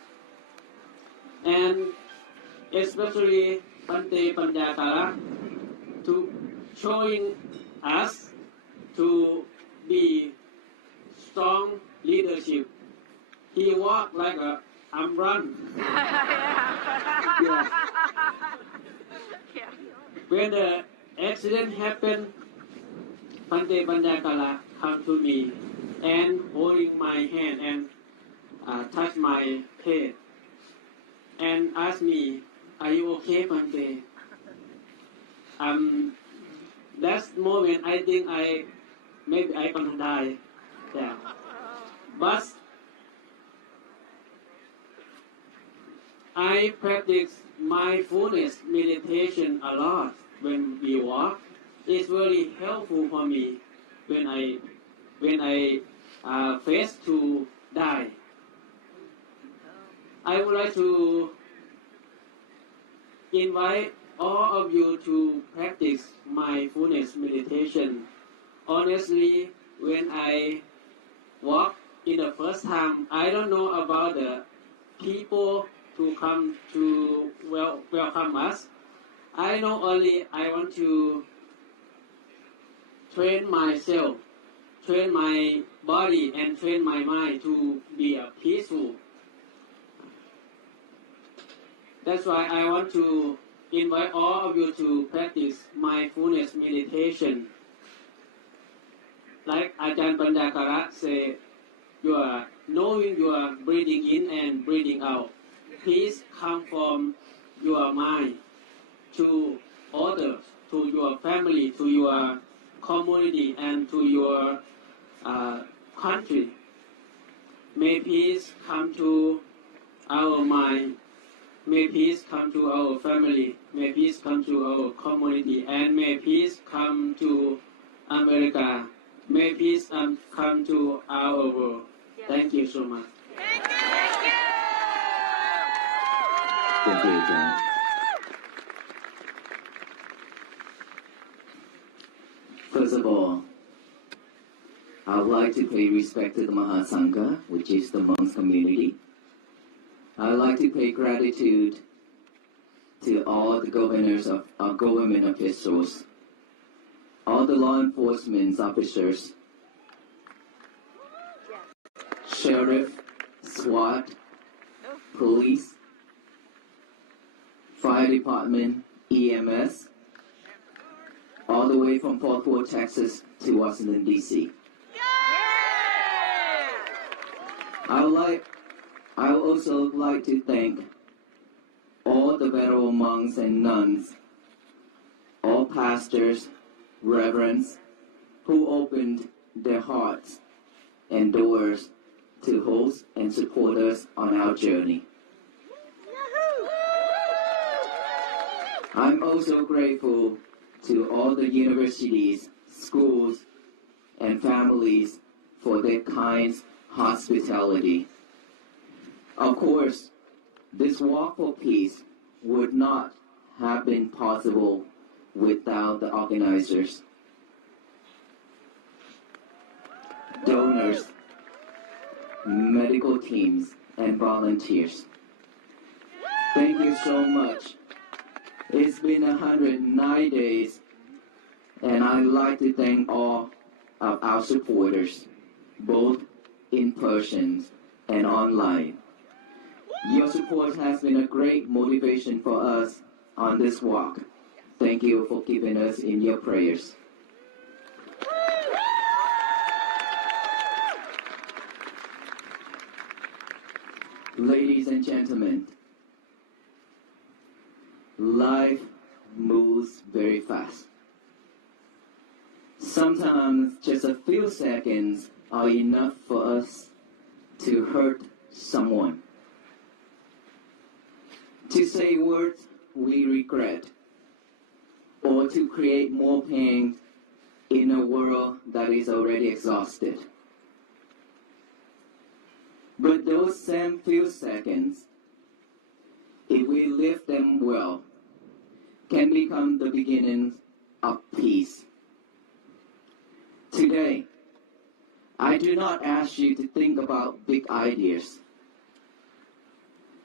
And especially Bhante Panyakara to showing us to be strong leadership. He walked like a run. Yeah. When the accident happened, Bhante Panyakara come to me and holding my hand and touch my head and ask me, "Are you okay, Bhante?" That moment I think maybe I gonna die. Yeah. But I practice mindfulness meditation a lot when we walk. It's very helpful for me when I face to die. I would like to invite all of you to practice mindfulness meditation. Honestly, when I walk in the first time, I don't know about the people to come to welcome us. I know only I want to train myself, train my body, and train my mind to be peaceful. That's why I want to invite all of you to practice mindfulness meditation. Like Ajahn Pandakara said, you are knowing you are breathing in and breathing out. Peace comes from your mind to others, to your family, to your community, and to your country. May peace come to our mind. May peace come to our family. May peace come to our community. And may peace come to America. May peace come to our world. Thank you so much. Thank you, John. First of all, I would like to pay respect to the Mahasangha, which is the monks community. I would like to pay gratitude to all the governors of our government officials, all the law enforcement officers, sheriff, SWAT, police, fire department, EMS, all the way from Fort Worth, Texas to Washington, D.C. I would also like to thank all the venerable monks and nuns, all pastors, reverends, who opened their hearts and doors to host and support us on our journey. I'm also grateful to all the universities, schools, and families for their kind hospitality. Of course, this walk for peace would not have been possible without the organizers, donors, medical teams, and volunteers. Thank you so much. It's been 109 days, and I'd like to thank all of our supporters, both in person and online. Your support has been a great motivation for us on this walk. Thank you for keeping us in your prayers. Ladies and gentlemen, life moves very fast. Sometimes just a few seconds are enough for us to hurt someone, to say words we regret, or to create more pain in a world that is already exhausted. But those same few seconds, if we live them well, can become the beginning of peace. Today, I do not ask you to think about big ideas.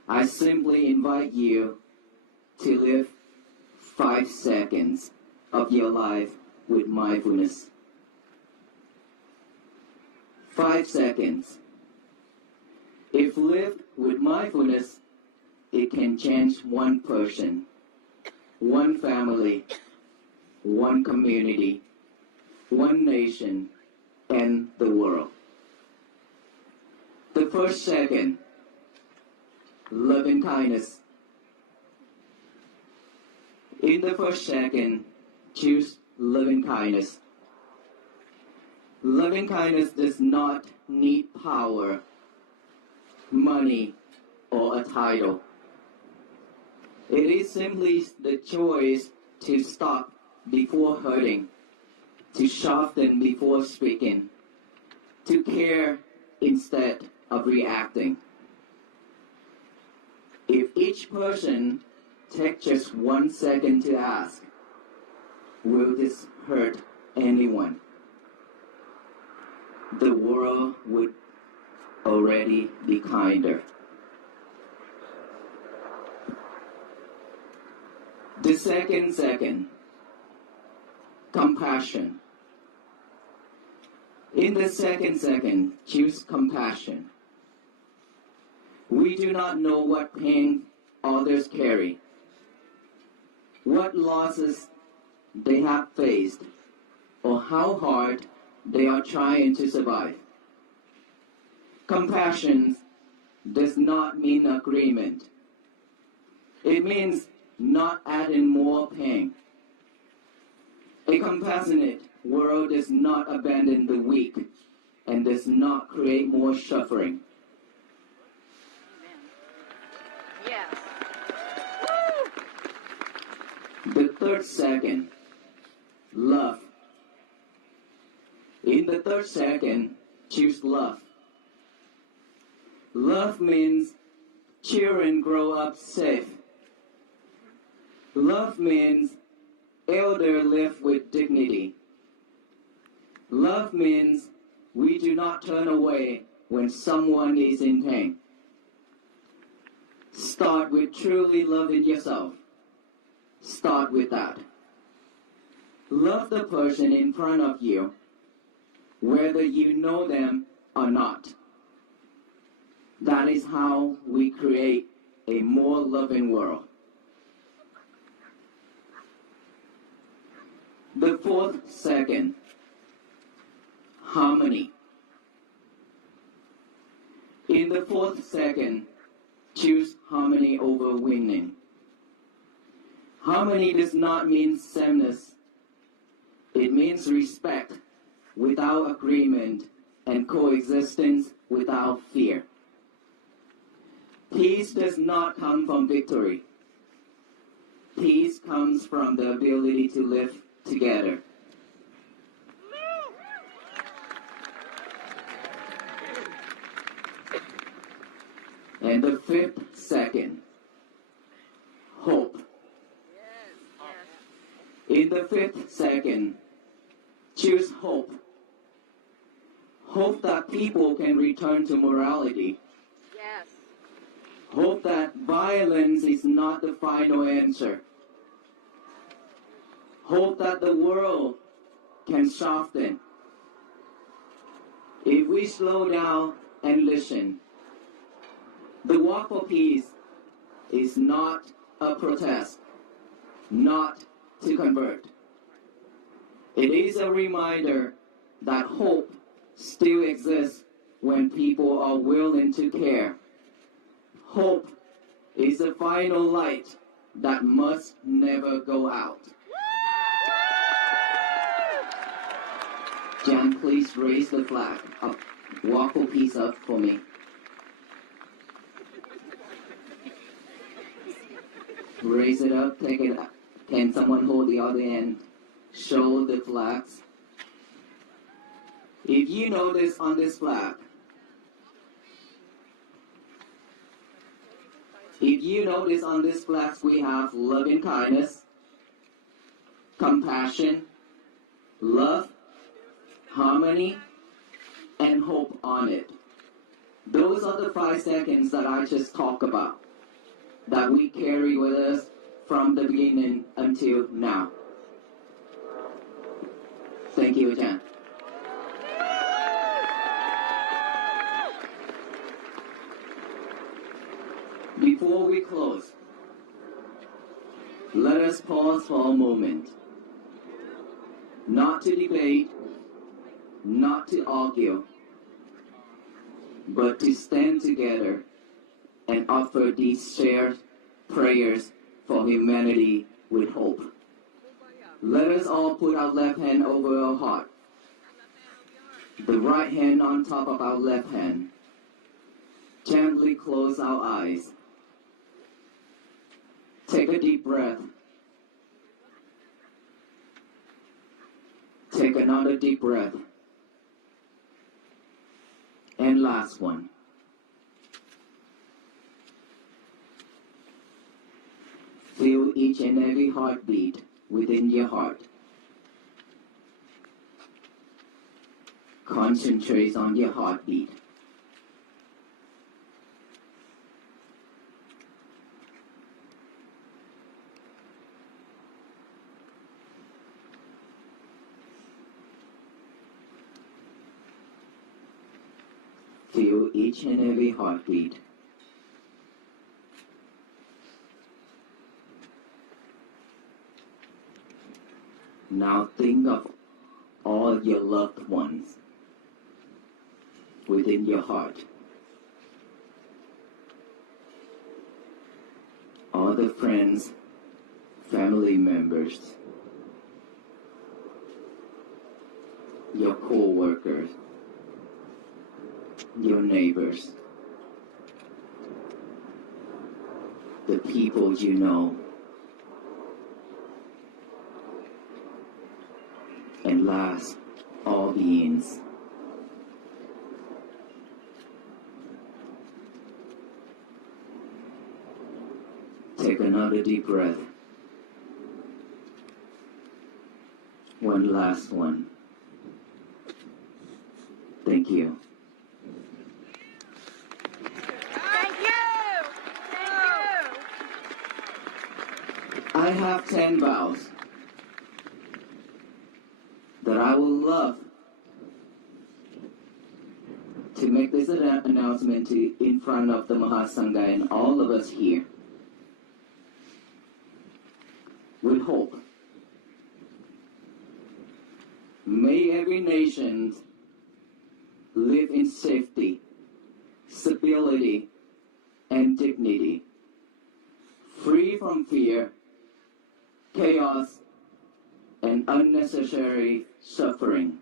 I simply invite you to live 5 seconds of your life with mindfulness. 5 seconds. If lived with mindfulness, it can change one person, one family, one community, one nation, and the world. The first second, loving kindness. In the first second, choose loving kindness. Loving kindness does not need power, money, or a title. It is simply the choice to stop before hurting, to soften before speaking, to care instead of reacting. If each person takes just 1 second to ask, will this hurt anyone? The world would already be kinder. The second, compassion. In the second, choose compassion. We do not know what pain others carry, what losses they have faced, or how hard they are trying to survive. Compassion does not mean agreement. It means not adding more pain. A compassionate world does not abandon the weak and does not create more suffering. Yes. The third second, love. In the third second, choose love. Love means children grow up safe. Love means elders live with dignity. Love means we do not turn away when someone is in pain. Start with truly loving yourself. Start with that. Love the person in front of you, whether you know them or not. That is how we create a more loving world. The fourth second, harmony. In the fourth second, choose harmony over winning. Harmony does not mean sameness. It means respect without agreement and coexistence without fear. Peace does not come from victory. Peace comes from the ability to live together. And the fifth second, hope. In the fifth second, choose hope. Hope that people can return to morality. Yes. Hope that violence is not the final answer. Hope that the world can soften. If we slow down and listen, the walk for peace is not a protest, not to convert. It is a reminder that hope still exists when people are willing to care. Hope is the final light that must never go out. Jan, please raise the flag up. Walk for peace up for me. Raise it up, take it up. Can someone hold the other end? Show the flags. If you notice on this flag, we have loving kindness, compassion, love, harmony, and hope on it. Those are the 5 seconds that I just talked about, that we carry with us from the beginning until now. Thank you, Jan. Before we close, let us pause for a moment. Not to debate, not to argue, but to stand together and offer these shared prayers for humanity with hope. Let us all put our left hand over our heart, the right hand on top of our left hand. Gently close our eyes. Take a deep breath. Take another deep breath. And last one. Feel each and every heartbeat within your heart. Concentrate on your heartbeat. Feel each and every heartbeat. Now think of all your loved ones within your heart. All the friends, family members, your co-workers, your neighbors, the people you know, and last, all beings. Take another deep breath. One last one. Thank you. Thank you. Thank you. I have 10 vows that I will love to make this announcement in front of the Mahasangha and all of us here. With hope. May every nation live in safety, stability, and dignity, free from fear, chaos, and unnecessary suffering.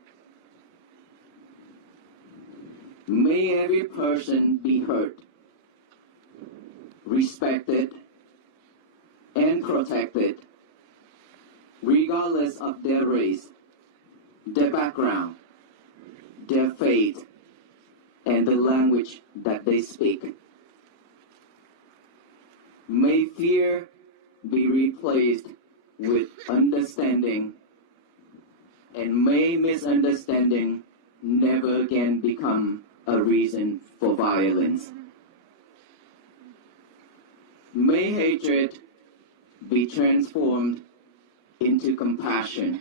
May every person be heard, respected, and protected, regardless of their race, their background, their faith, and the language that they speak. May fear be replaced with understanding, and may misunderstanding never again become a reason for violence. May hatred be transformed into compassion,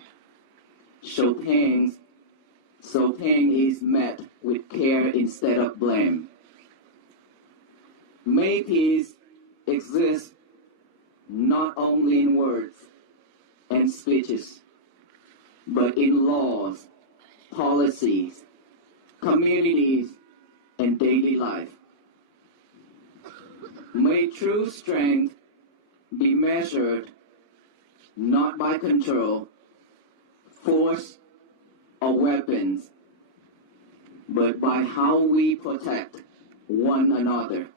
so pain is met with care instead of blame. May peace exist not only in words and speeches, but in laws, policies, communities, and daily life. May true strength be measured not by control, force, or weapons, but by how we protect one another,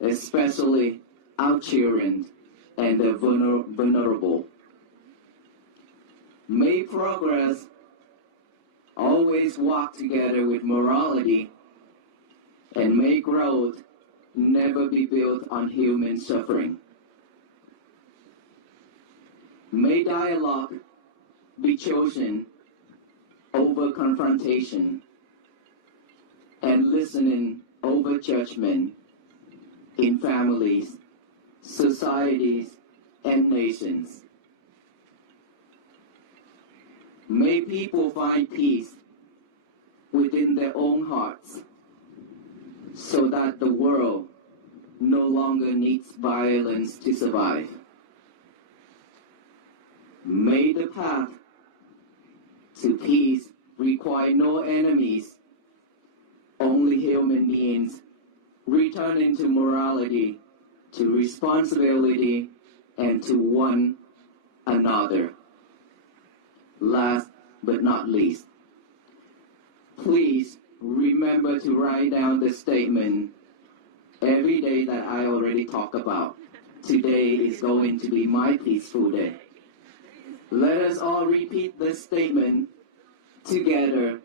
especially our children and the vulnerable. May progress always walk together with morality, and may growth never be built on human suffering. May dialogue be chosen over confrontation, and listening over judgment in families, societies, and nations. May people find peace within their own hearts, so that the world no longer needs violence to survive. May the path to peace require no enemies, only human beings returning to morality, to responsibility, and to one another. Last but not least, please remember to write down the statement every day that I already talked about. Today is going to be my peaceful day. Let us all repeat this statement together,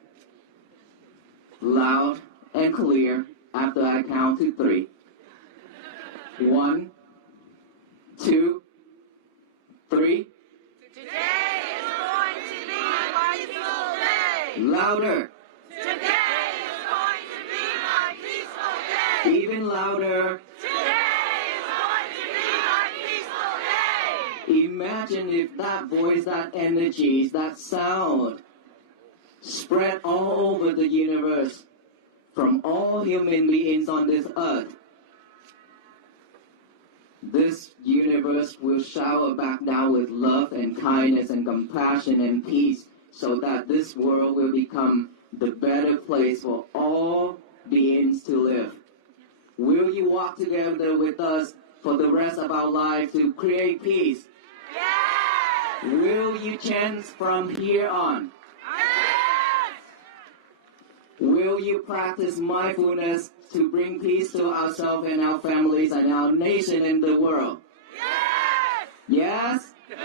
loud and clear, after I count to 3. 1, 2, 3. Today is going to be my peaceful day. Louder. Today is going to be my peaceful day. Even louder. Today is going to be my peaceful day. Imagine if that voice, that energy, that sound spread all over the universe from all human beings on this earth. This universe will shower back down with love and kindness and compassion and peace, so that this world will become the better place for all beings to live. Will you walk together with us for the rest of our lives to create peace? Yes! Will you chant from here on? Yes! Will you practice mindfulness to bring peace to ourselves and our families and our nation and the world? Yes! Yes? Yes!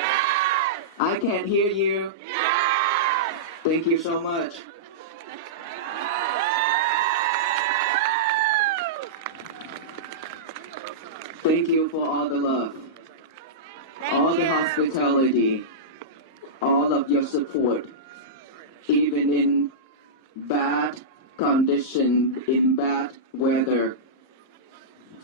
I can't hear you. Yes! Thank you so much. Thank you for all the love, all the hospitality, all of your support, even in bad conditions, in bad weather,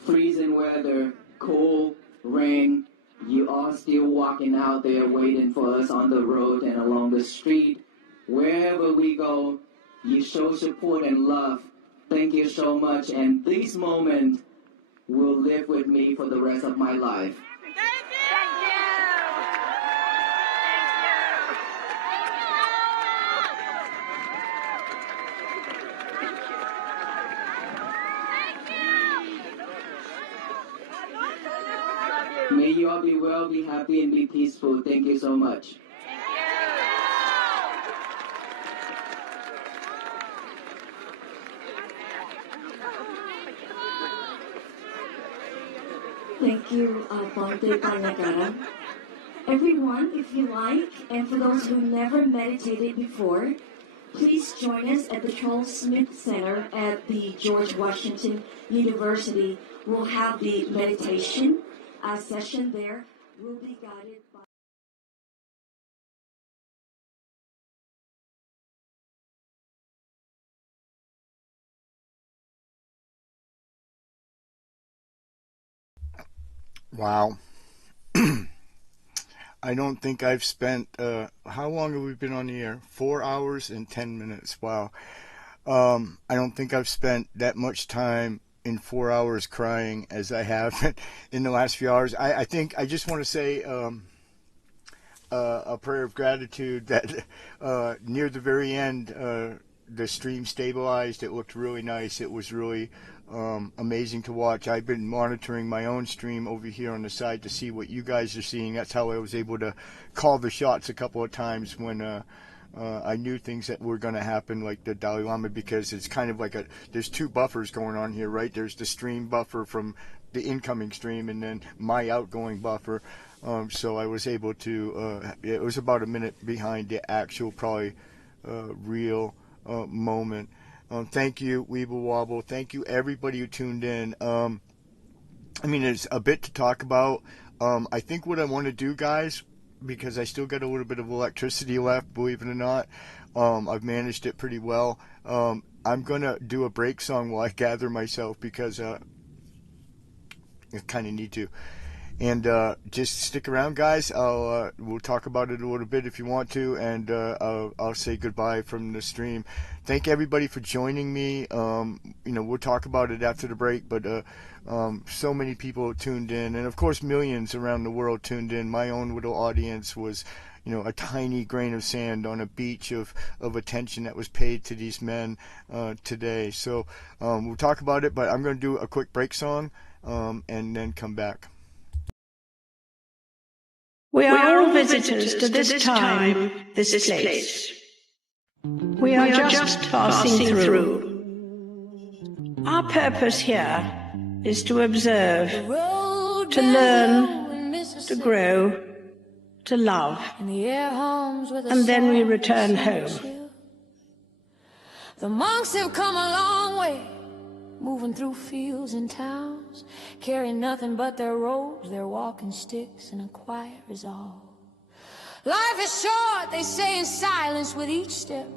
freezing weather, cold, rain, you are still walking out there waiting for us on the road and along the street. Wherever we go, you show support and love. Thank you so much, and this moment will live with me for the rest of my life. Thank you. May you all be well, be happy, and be peaceful. Thank you so much. Thank you, Bhante Panagara. Everyone, if you like, and for those who never meditated before, please join us at the Charles Smith Center at the George Washington University. We'll have the meditation session there. We'll be guided by... Wow. I don't think I've spent, how long have we been on the air? 4 hours and 10 minutes. Wow. I don't think I've spent that much time in 4 hours crying as I have in the last few hours. I think I just want to say a prayer of gratitude that near the very end, the stream stabilized. It looked really nice. It was really amazing to watch. I've been monitoring my own stream over here on the side to see what you guys are seeing. That's how I was able to call the shots a couple of times when I knew things that were going to happen, like the Dalai Lama, because it's kind of like there's two buffers going on here, right? There's the stream buffer from the incoming stream and then my outgoing buffer. So I was able to, it was about a minute behind the actual probably real moment. Thank you, Weeble Wobble. Thank you, everybody who tuned in. I mean, there's a bit to talk about. I think what I want to do, guys, because I still got a little bit of electricity left, believe it or not. I've managed it pretty well. I'm going to do a break song while I gather myself because I kind of need to. And just stick around, guys. We'll talk about it a little bit if you want to, and I'll say goodbye from the stream. Thank everybody for joining me. We'll talk about it after the break, but so many people tuned in, and of course millions around the world tuned in. My own little audience was, a tiny grain of sand on a beach of attention that was paid to these men today. So we'll talk about it, but I'm going to do a quick break song and then come back. We are all visitors to this time, this place. We are just passing through. Our purpose here is to observe, to learn, to grow, to love, and then we return home. The monks have come a long way, moving through fields and towns, carrying nothing but their robes, their walking sticks, and a quiet resolve. Life is short, they say in silence with each step.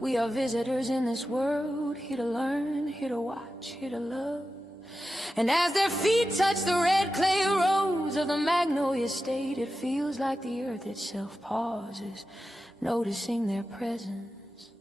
We are visitors in this world, here to learn, here to watch, here to love. And as their feet touch the red clay roads of the Magnolia State, it feels like the earth itself pauses, noticing their presence.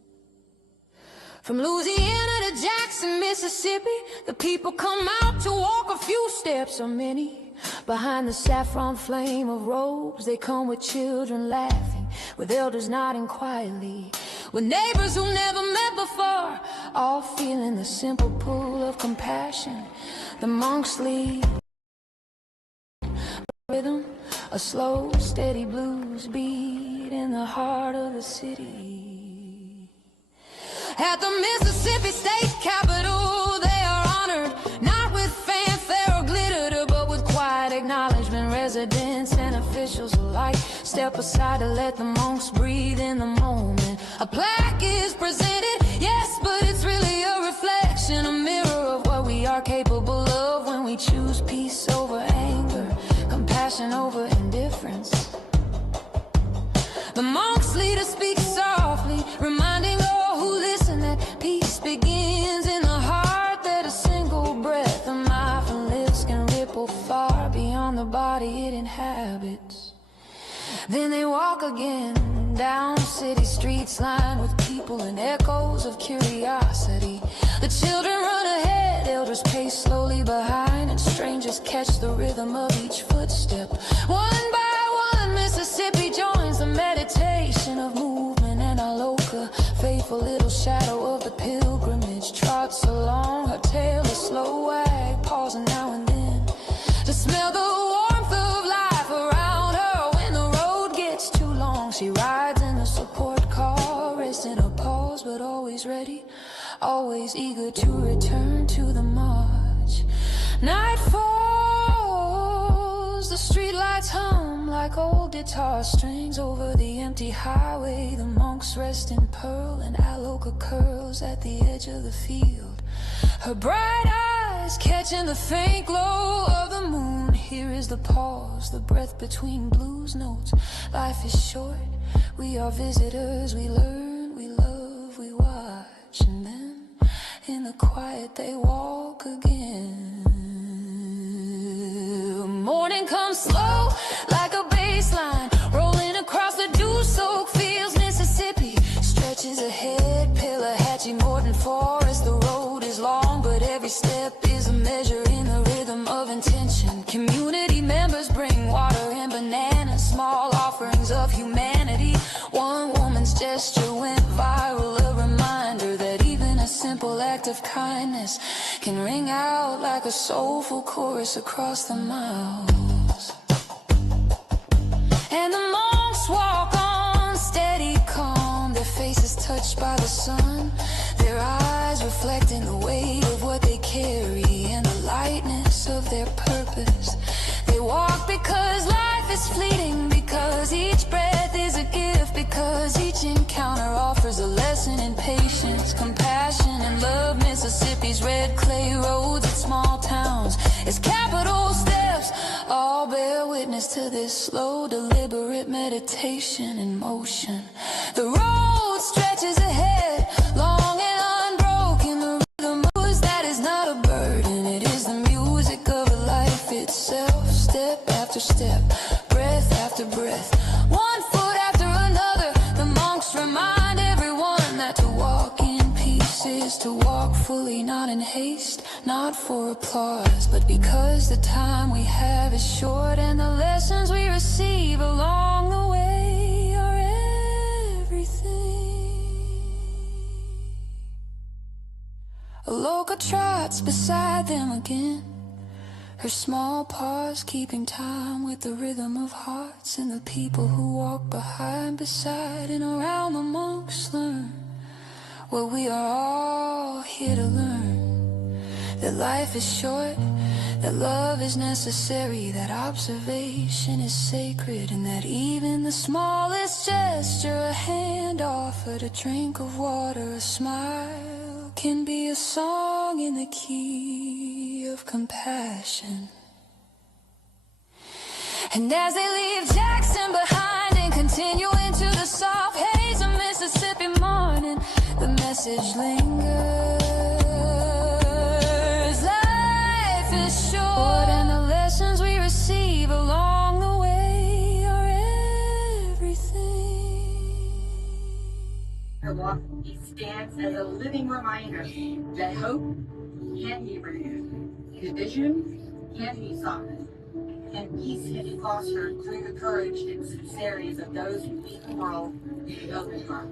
From Louisiana to Jackson, Mississippi, the people come out to walk a few steps or many. Behind the saffron flame of robes, they come with children laughing, with elders nodding quietly, with neighbors who never met before, all feeling the simple pull of compassion. The monks lead rhythm, a slow, steady blues beat in the heart of the city. At the Mississippi State Capitol, they are honored, not with fanfare or glitter, but with quiet acknowledgement. Residents and officials alike step aside to let the monks breathe in the moment. A plaque is presented, yes, but it's really a reflection, a mirror of what we are capable of when we choose peace over anger, compassion over indifference. The monks' leader speaks softly, reminding all who listen that peace begins in the heart, that a single breath of mindfulness can ripple far beyond the body it inhabits. Then they walk again down city streets lined with people and echoes of curiosity. The children run ahead, elders pace slowly behind, and strangers catch the rhythm of each footstep. One by one, Mississippi joins the meditation of movement, and Aloka, faithful little shadow of the pilgrimage, trots along, her tail a slow wag, pausing now and then to smell the warmth of life around her. When the road gets too long, she rides in the support car, resting her paws, but always ready, always eager to return to the march. Night falls, the streetlights hum like old guitar strings over the empty highway. The monks rest in pearl, and Aloka curls at the edge of the field, her bright eyes catching the faint glow of the moon. Here is the pause, the breath between blues notes. Life is short, we are visitors, we learn, we love, we watch, and then in the quiet they walk again. Morning comes slow like a bass line, rolling across the dew-soaked fields. Mississippi stretches ahead, pillar hatching Gordon Forest. The road is long, but every step is a measure in the rhythm of intention. Community members bring water and bananas, small offerings of humanity. One woman's gesture went viral, a reminder that even a simple act of kindness can ring out like a soulful chorus across the miles. And the monks walk on, steady, calm, their faces touched by the sun, their eyes reflecting the weight of what they carry and the lightness of their purpose. They walk because life is fleeting, because each breath is a gift, because each encounter offers a lesson in patience, compassion, and love. Mississippi's red clay roads and small towns, its capital steps, all bear witness to this slow, deliberate meditation in motion. The road stretches ahead, long and unbroken. The rhythm moves, that is not a burden, it is the music of a life itself. Step after step, breath after breath, one foot after another. The monks remind everyone that to walk in peace is to walk fully, not in haste, not for applause, but because the time we have is short, and the lessons we receive along the way are everything. Aloka trots beside them again, her small paws keeping time with the rhythm of hearts, and the people who walk behind, beside, and around the monks learn what we are all here to learn. That life is short, that love is necessary, that observation is sacred, and that even the smallest gesture, a hand offered, a drink of water, a smile, can be a song in the key of compassion. And as they leave Jackson behind and continue into the soft haze of Mississippi morning, the message lingers. Life is short, and the lessons we receive along the way are everything. He stands as a living reminder that hope can be renewed, division can be softened, and peace can be fostered through the courage and sincerity of those who lead the world in open heart.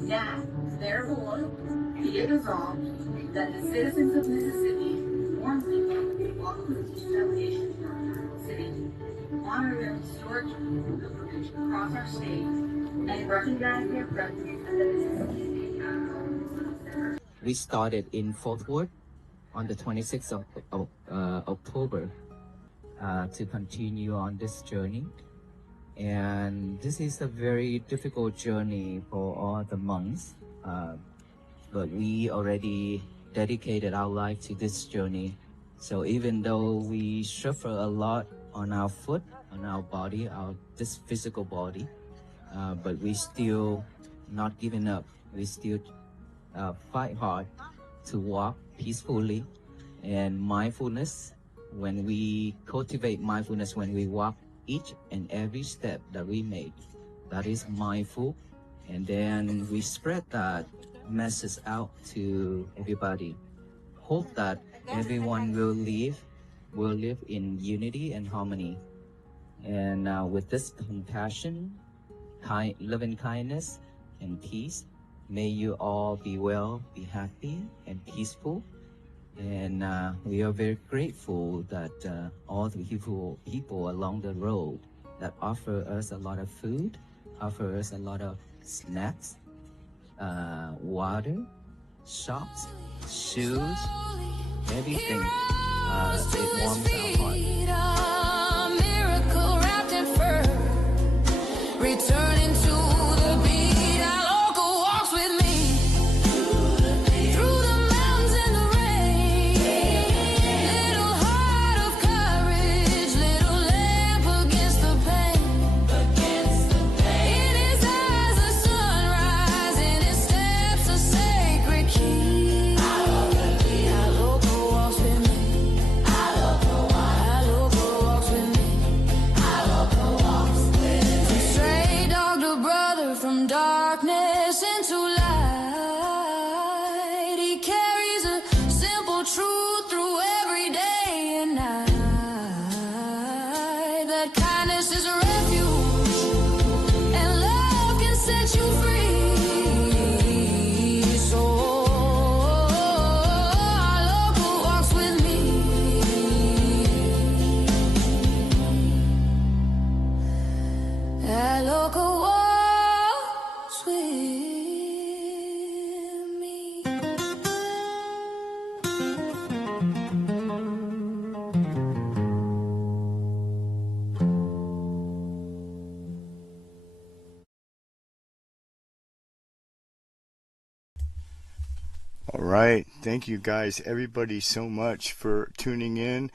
Now, therefore, be it resolved that the citizens of Mississippi warmly welcome the Walk with Peace delegation from the city, honor their historic pilgrimage across our state, and recognize their presence at the Mississippi Center. We started in Fort Worth on the 26th of October to continue on this journey. And this is a very difficult journey for all the monks, but we already dedicated our life to this journey. So even though we suffer a lot on our foot, on our body, this physical body, but we still not giving up. We still fight hard to walk peacefully and mindfulness. When we cultivate mindfulness, when we walk each and every step that we make, that is mindful, and then we spread that message out to everybody. Hope that everyone will live in unity and harmony, and with this compassion, loving kindness, and peace, may you all be well, be happy, and peaceful. And we are very grateful that all the people along the road that offer us a lot of food, offer us a lot of snacks, water, shops, shoes, everything. It warms our heart. A miracle wrapped in fur, returning to the beat. Our local walks with me through the mountains and the rain. Little heart of courage, little lamp against the pain. In his eyes a sunrise, in his steps a sacred key. Our local walks with me. Our local walks with me. Our local walks with me. From stray dog to brother, from darkness into light. He carries a simple truth through every day and night. That kindness is a refuge, and love can set you free. So our local walks with me. Our local walks with me. All right. Thank you guys, everybody, so much for tuning in.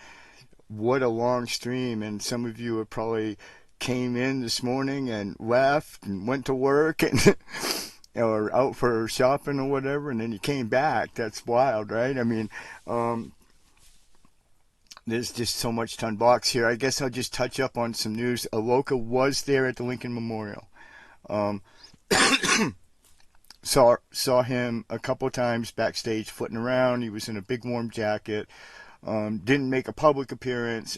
What a long stream. And some of you have probably came in this morning and left and went to work and or out for shopping or whatever, and then you came back. That's wild, right? I mean, there's just so much to unbox here. I guess I'll just touch up on some news. Aloka was there at the Lincoln Memorial. Saw him a couple times backstage footing around. He was in a big warm jacket. Didn't make a public appearance,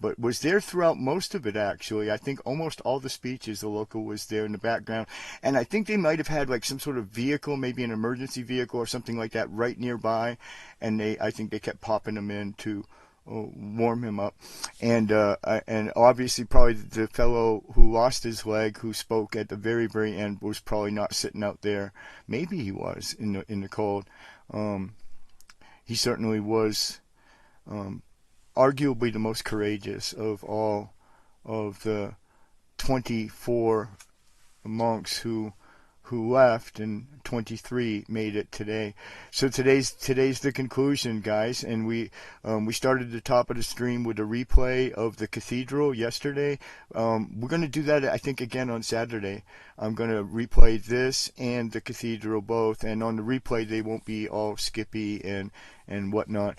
but was there throughout most of it, actually. I think almost all the speeches, the local was there in the background. And I think they might have had like some sort of vehicle, maybe an emergency vehicle or something like that right nearby. And I think they kept popping him in to warm him up. And obviously probably the fellow who lost his leg, who spoke at the very, very end, was probably not sitting out there. Maybe he was in the cold. He certainly was arguably the most courageous of all of the 24 monks who left, and 23 made it today. So today's the conclusion, guys, and we started at the top of the stream with a replay of the cathedral yesterday. We're going to do that, I think, again on Saturday. I'm going to replay this and the cathedral both, and on the replay they won't be all skippy and whatnot.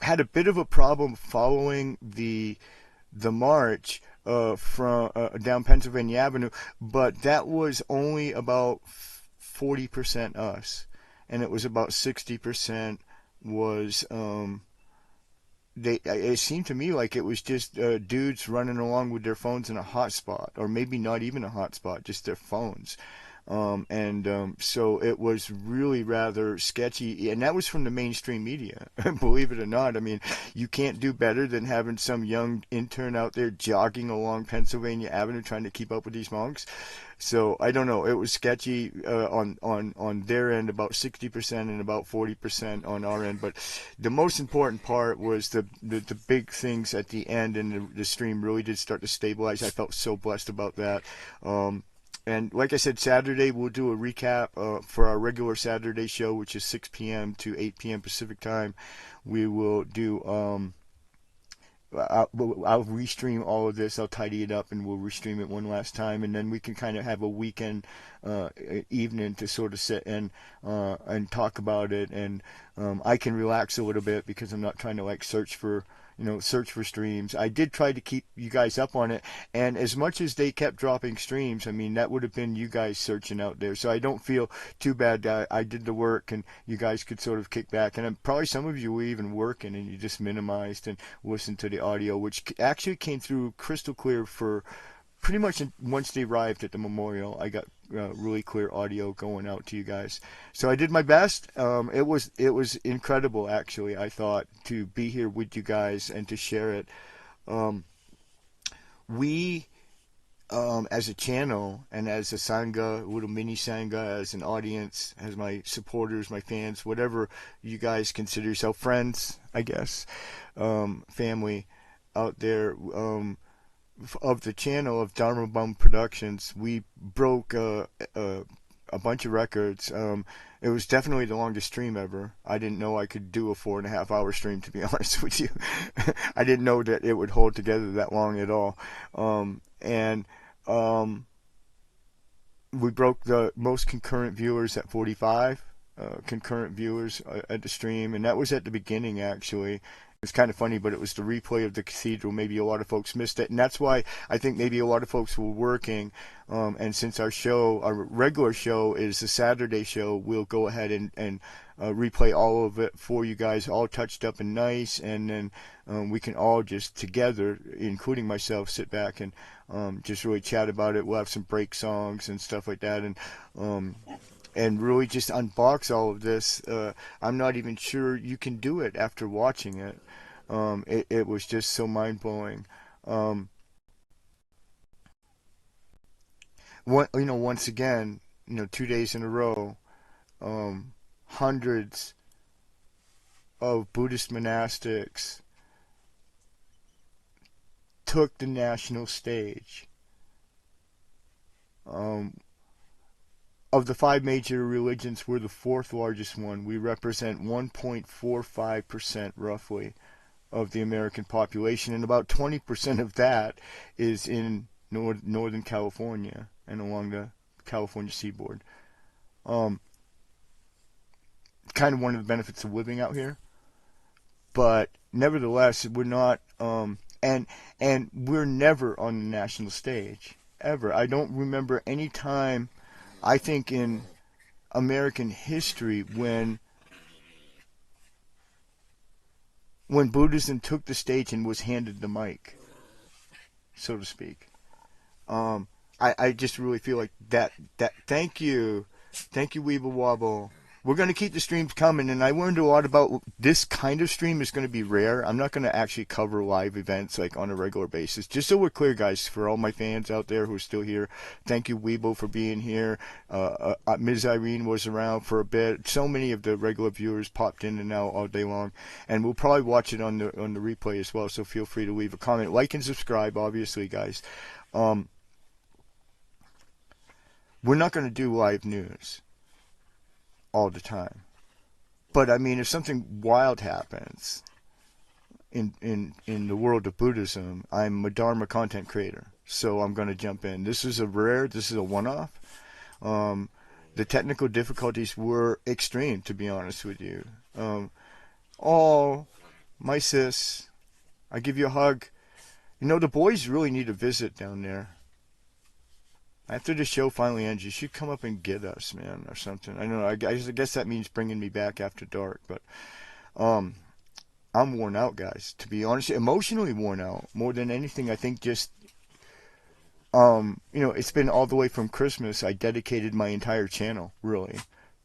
Had a bit of a problem following the march from down Pennsylvania Avenue, but that was only about 40% us, and it was about 60% was it seemed to me like it was just dudes running along with their phones in a hotspot, or maybe not even a hotspot, just their phones. So it was really rather sketchy, and that was from the mainstream media. Believe it or not, I mean, you can't do better than having some young intern out there jogging along Pennsylvania Avenue trying to keep up with these monks. So I don't know. It was sketchy on their end, about 60% and about 40% on our end. But the most important part was the big things at the end, and the stream really did start to stabilize. I felt so blessed about that. And like I said, Saturday we'll do a recap for our regular Saturday show, which is 6 p.m. to 8 p.m. Pacific time. We will do I'll restream all of this. I'll tidy it up, and we'll restream it one last time, and then we can kind of have a weekend evening to sort of sit and talk about it, and I can relax a little bit because I'm not trying to like search for streams. I did try to keep you guys up on it, and as much as they kept dropping streams, I mean, that would have been you guys searching out there, so I don't feel too bad that I did the work and you guys could sort of kick back, and probably some of you were even working and you just minimized and listened to the audio, which actually came through crystal clear for pretty much once they arrived at the memorial. I got really clear audio going out to you guys, so I did my best. It was incredible, actually. I thought, to be here with you guys and to share it. We as a channel and as a sangha, a little mini sangha, as an audience, as my supporters, my fans, whatever you guys consider yourself, friends, I guess, family out there, of the channel of Dharma Bum Productions, we broke a bunch of records. It was definitely the longest stream ever. I didn't know I could do a 4.5-hour stream, to be honest with you. I didn't know that it would hold together that long at all. We broke the most concurrent viewers at 45 concurrent viewers at the stream, and that was at the beginning, actually. It's kind of funny, but it was the replay of the cathedral. Maybe a lot of folks missed it, and that's why I think maybe a lot of folks were working. And since our regular show is the Saturday show, we'll go ahead and replay all of it for you guys, all touched up and nice, and then we can all just together, including myself, sit back and just really chat about it. We'll have some break songs and stuff like that, and really just unbox all of this. I'm not even sure you can do it after watching it. It was just so mind-blowing. Once again, 2 days in a row, hundreds of Buddhist monastics took the national stage. Of the 5 major religions, we're the 4th largest one. We represent 1.45% roughly of the American population, and about 20% of that is in Northern California and along the California seaboard. Kind of one of the benefits of living out here, but nevertheless, we're not, and we're never on the national stage, ever. I don't remember any time, I think, in American history when Buddhism took the stage and was handed the mic, so to speak. I just really feel like that. Thank you, Weeble Wobble. We're going to keep the streams coming, and I learned a lot about this kind of stream is going to be rare. I'm not going to actually cover live events like on a regular basis. Just so we're clear, guys, for all my fans out there who are still here, thank you, Weeble, for being here. Ms. Irene was around for a bit. So many of the regular viewers popped in and out all day long, and we'll probably watch it on the replay as well, so feel free to leave a comment. Like and subscribe, obviously, guys. We're not going to do live news all the time, but I mean, if something wild happens in the world of Buddhism, I'm a Dharma content creator, so I'm going to jump in. This is a one-off. The technical difficulties were extreme, to be honest with you. My sis, I give you a hug. You know, the boys really need a visit down there. After the show finally ends, you should come up and get us, man, or something. I don't know. I guess that means bringing me back after dark, but I'm worn out, guys. To be honest, emotionally worn out more than anything. I think just it's been all the way from Christmas. I dedicated my entire channel really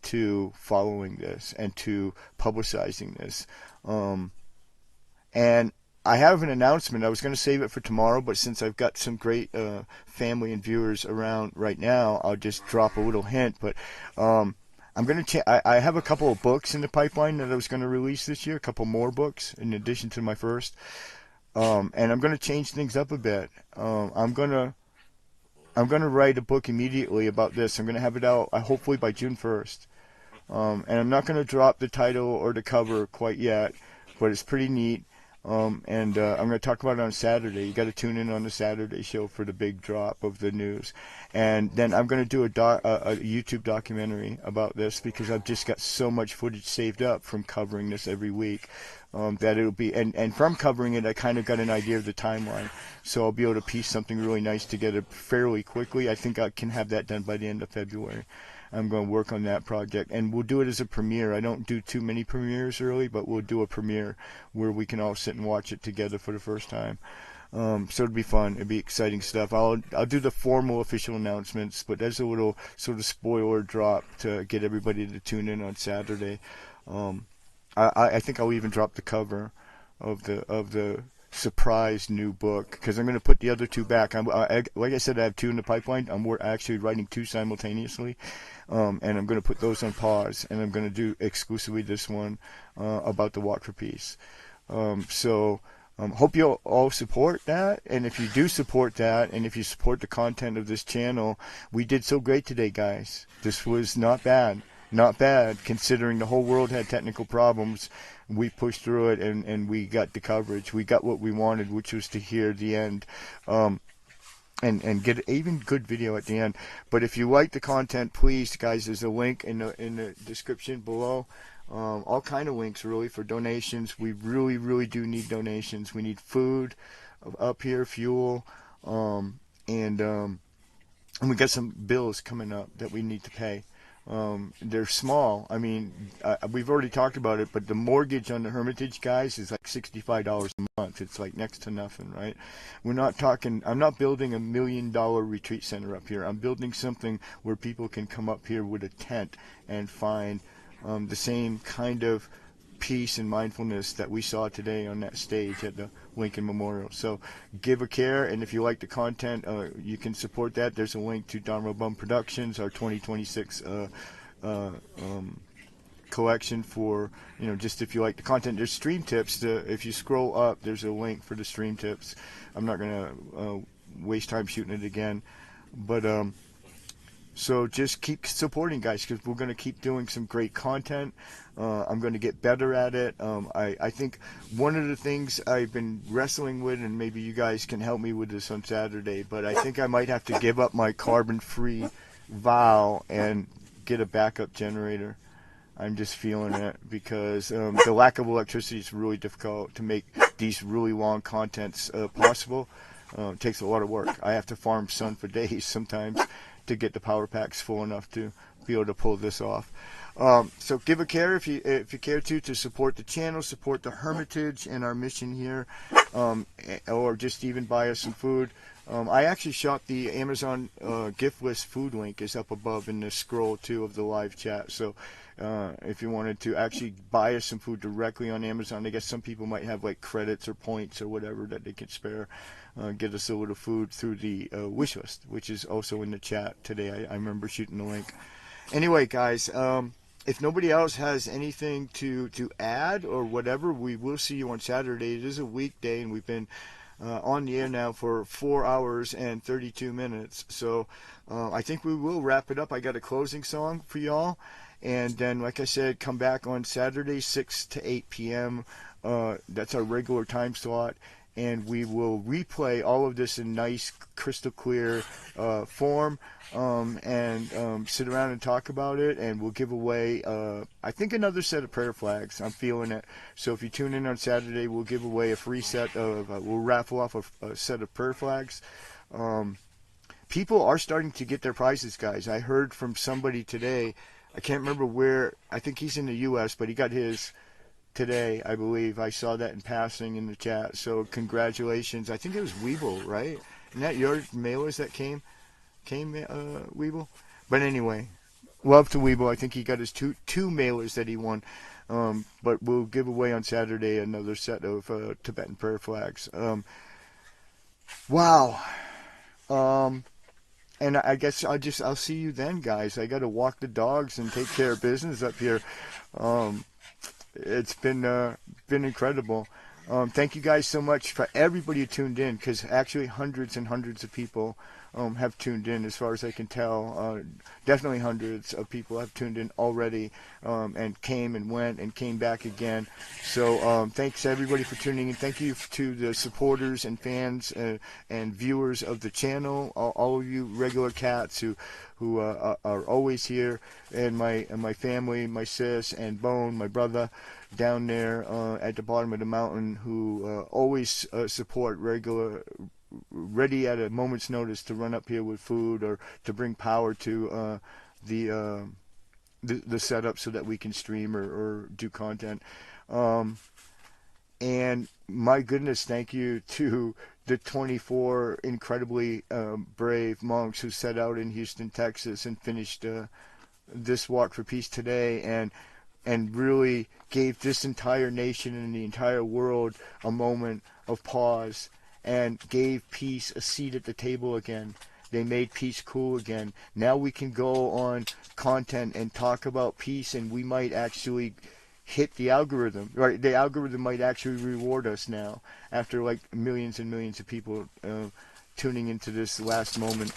to following this and to publicizing this. And I have an announcement. I was going to save it for tomorrow, but since I've got some great family and viewers around right now, I'll just drop a little hint. But I'm going to. I have a couple of books in the pipeline that I was going to release this year. A couple more books in addition to my first. And I'm going to change things up a bit. I'm going to write a book immediately about this. I'm going to have it out hopefully by June 1st. And I'm not going to drop the title or the cover quite yet, but it's pretty neat. I'm going to talk about it on Saturday. You got to tune in on the Saturday show for the big drop of the news. And then I'm going to do a YouTube documentary about this because I've just got so much footage saved up from covering this every week that it'll be, and from covering it, I kind of got an idea of the timeline. So I'll be able to piece something really nice together fairly quickly. I think I can have that done by the end of February. I'm going to work on that project, and we'll do it as a premiere. I don't do too many premieres early, but we'll do a premiere where we can all sit and watch it together for the first time. So it'll be fun. It'll be exciting stuff. I'll do the formal official announcements, but there's a little sort of spoiler drop to get everybody to tune in on Saturday. I think I'll even drop the cover of the surprise new book because I'm going to put the other two back. Like I said, I have two in the pipeline. I'm actually writing two simultaneously, and I'm going to put those on pause, and I'm going to do exclusively this one about the Walk for Peace. Hope you'll all support that, and if you do support that, and if you support the content of this channel, we did so great today, guys. This was not bad. Not bad, considering the whole world had technical problems. We pushed through it, and we got the coverage. We got what we wanted, which was to hear the end, and get even good video at the end. But if you like the content, please, guys, there's a link in the description below. All kind of links, really, for donations. We really, really do need donations. We need food up here, fuel, and we got some bills coming up that we need to pay. They're small. I mean, we've already talked about it, but the mortgage on the Hermitage, guys, is like $65 a month. It's like next to nothing, right? We're not talking, I'm not building $1 million retreat center up here. I'm building something where people can come up here with a tent and find the same kind of peace and mindfulness that we saw today on that stage at the Lincoln Memorial. So give a care, and if you like the content, you can support that. There's a link to Dharma Bum Productions, our 2026 collection for, just if you like the content. There's stream tips. If you scroll up, there's a link for the stream tips. I'm not going to waste time shooting it again, but so just keep supporting, guys, because we're going to keep doing some great content. I'm going to get better at it. I think one of the things I've been wrestling with, and maybe you guys can help me with this on Saturday, but I think I might have to give up my carbon-free vow and get a backup generator. I'm just feeling it because the lack of electricity is really difficult to make these really long contents possible. It takes a lot of work. I have to farm sun for days sometimes to get the power packs full enough to be able to pull this off. So give a care if you care to support the channel, support the Hermitage and our mission here, or just even buy us some food. I actually shot the Amazon gift list food link is up above in the scroll too of the live chat. So if you wanted to actually buy us some food directly on Amazon, I guess some people might have like credits or points or whatever that they can spare. Get us a little food through the wish list, which is also in the chat today. I remember shooting the link. Anyway, guys, if nobody else has anything to add or whatever, we will see you on Saturday. It is a weekday, and we've been on the air now for 4 hours and 32 minutes. So I think we will wrap it up. I got a closing song for y'all. And then, like I said, come back on Saturday, 6 to 8 p.m. That's our regular time slot. and we will replay all of this in nice, crystal clear form, and sit around and talk about it, and we'll give away, I think, another set of prayer flags. I'm feeling it. So if you tune in on Saturday, we'll give away a free set of, we'll raffle off a set of prayer flags. People are starting to get their prizes, guys. I heard from somebody today, I can't remember where, I think he's in the U.S., but he got his today, I believe. I saw that in passing in the chat. So congratulations. I think it was Weeble, right? Isn't that your mailers that came Weeble? But anyway, love to Weeble. I think he got his two mailers that he won. But we'll give away on Saturday another set of Tibetan prayer flags. Wow. And I guess I'll see you then, guys. I got to walk the dogs and take care of business up here. It's been incredible. Thank you guys so much for everybody who tuned in, because actually hundreds and hundreds of people have tuned in, as far as I can tell. Definitely hundreds of people have tuned in already, and came and went and came back again. So thanks everybody for tuning in. Thank you to the supporters and fans and viewers of the channel, all of you regular cats who are always here, and my family, my sis and Bone, my brother down there at the bottom of the mountain, who always support ready at a moment's notice to run up here with food or to bring power to the setup so that we can stream or do content. And my goodness, thank you to the 24 incredibly brave monks who set out in Houston, Texas, and finished this Walk for Peace today, and really gave this entire nation and the entire world a moment of pause, and gave peace a seat at the table again. They made peace cool again. Now we can go on content and talk about peace, and we might actually hit the algorithm. Right, the algorithm might actually reward us now, after like millions and millions of people tuning into this last moment.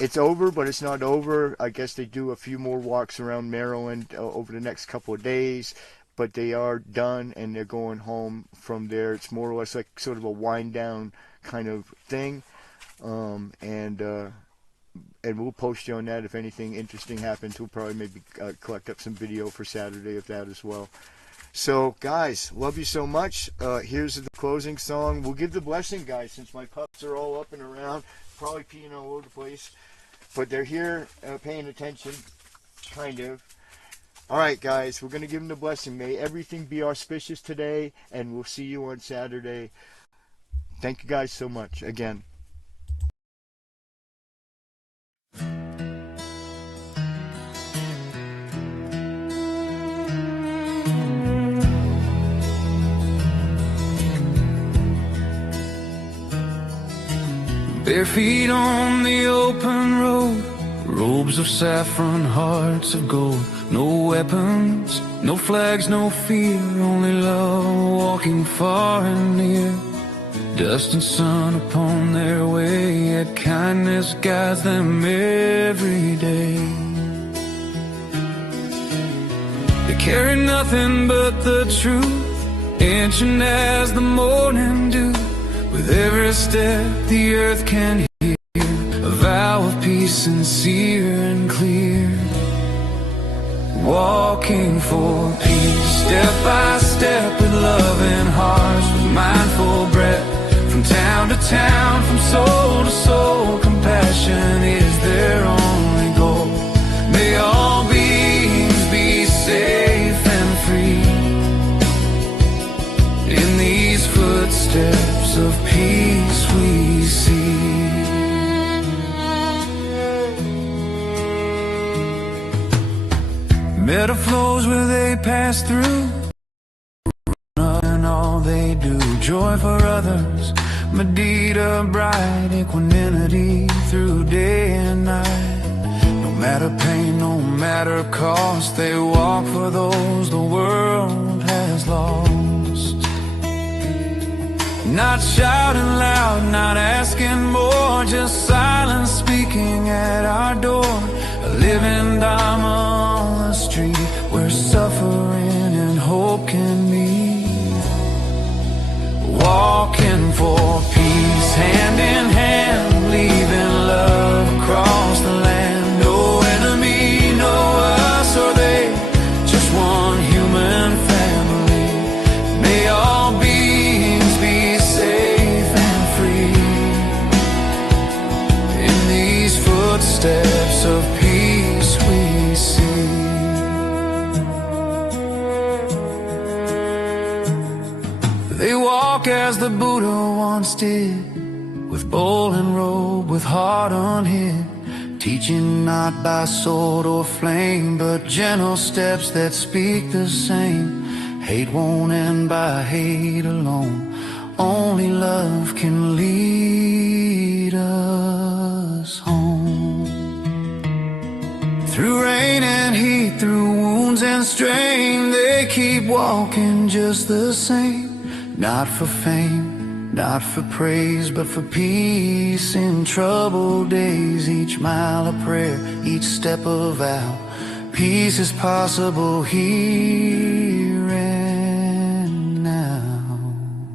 It's over, but it's not over. I guess they do a few more walks around Maryland over the next couple of days, but they are done and they're going home from there. It's more or less like sort of a wind down kind of thing. And we'll post you on that if anything interesting happens. We'll probably maybe collect up some video for Saturday of that as well. So guys, love you so much. Here's the closing song. We'll give the blessing, guys, since my pups are all up and around, probably peeing all over the place, but they're here paying attention, kind of. All right, guys, we're going to give them the blessing. May everything be auspicious today, and we'll see you on Saturday. Thank you guys so much again. Bare feet on the open road, robes of saffron, hearts of gold. No weapons, no flags, no fear, only love walking far and near. Dust and sun upon their way, yet kindness guides them every day. They carry nothing but the truth, ancient as the morning dew. With every step the earth can hear, a vow of peace sincere and clear. Walking for peace, step by step, with loving hearts, with mindful breath. From town to town, from soul to soul, compassion is their only goal. May all beings be safe and free. In these footsteps of peace we see. Meadow flows where they pass through, and all they do, joy for others, Medita bright, equanimity through day and night. No matter pain, no matter cost, they walk for those the world has lost. Not shouting loud, not asking more, just silence speaking at our door. A living Dharma on the street, where suffering and hope can meet. walking for peace, hand in hand, leaving love across the land. No enemy, no us or they, just one human family. May all beings be safe and free in these footsteps of peace we see. They walk as the Buddha once did, with bowl and robe, with heart unhid, teaching not by sword or flame, but gentle steps that speak the same. Hate won't end by hate alone, only love can lead us home. Through rain and heat, through wounds and strain, they keep walking just the same. Not for fame, not for praise, but for peace in troubled days. Each mile a prayer, each step a vow. Peace is possible here and now.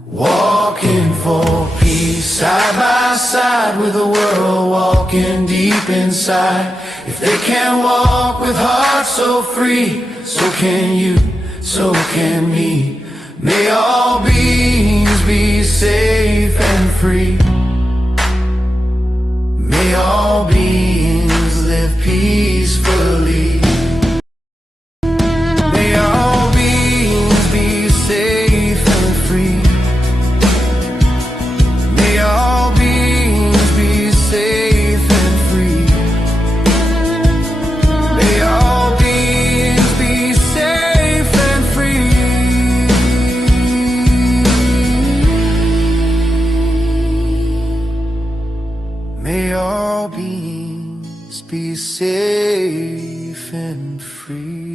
Walking for peace, side by side with the world, walking deep inside. If they can walk with hearts so free, so can you, so can me. May all beings be safe and free. May all beings live peacefully. May all beings be safe and free. May all beings be safe and free. May all beings be safe and free. May all beings be safe and free.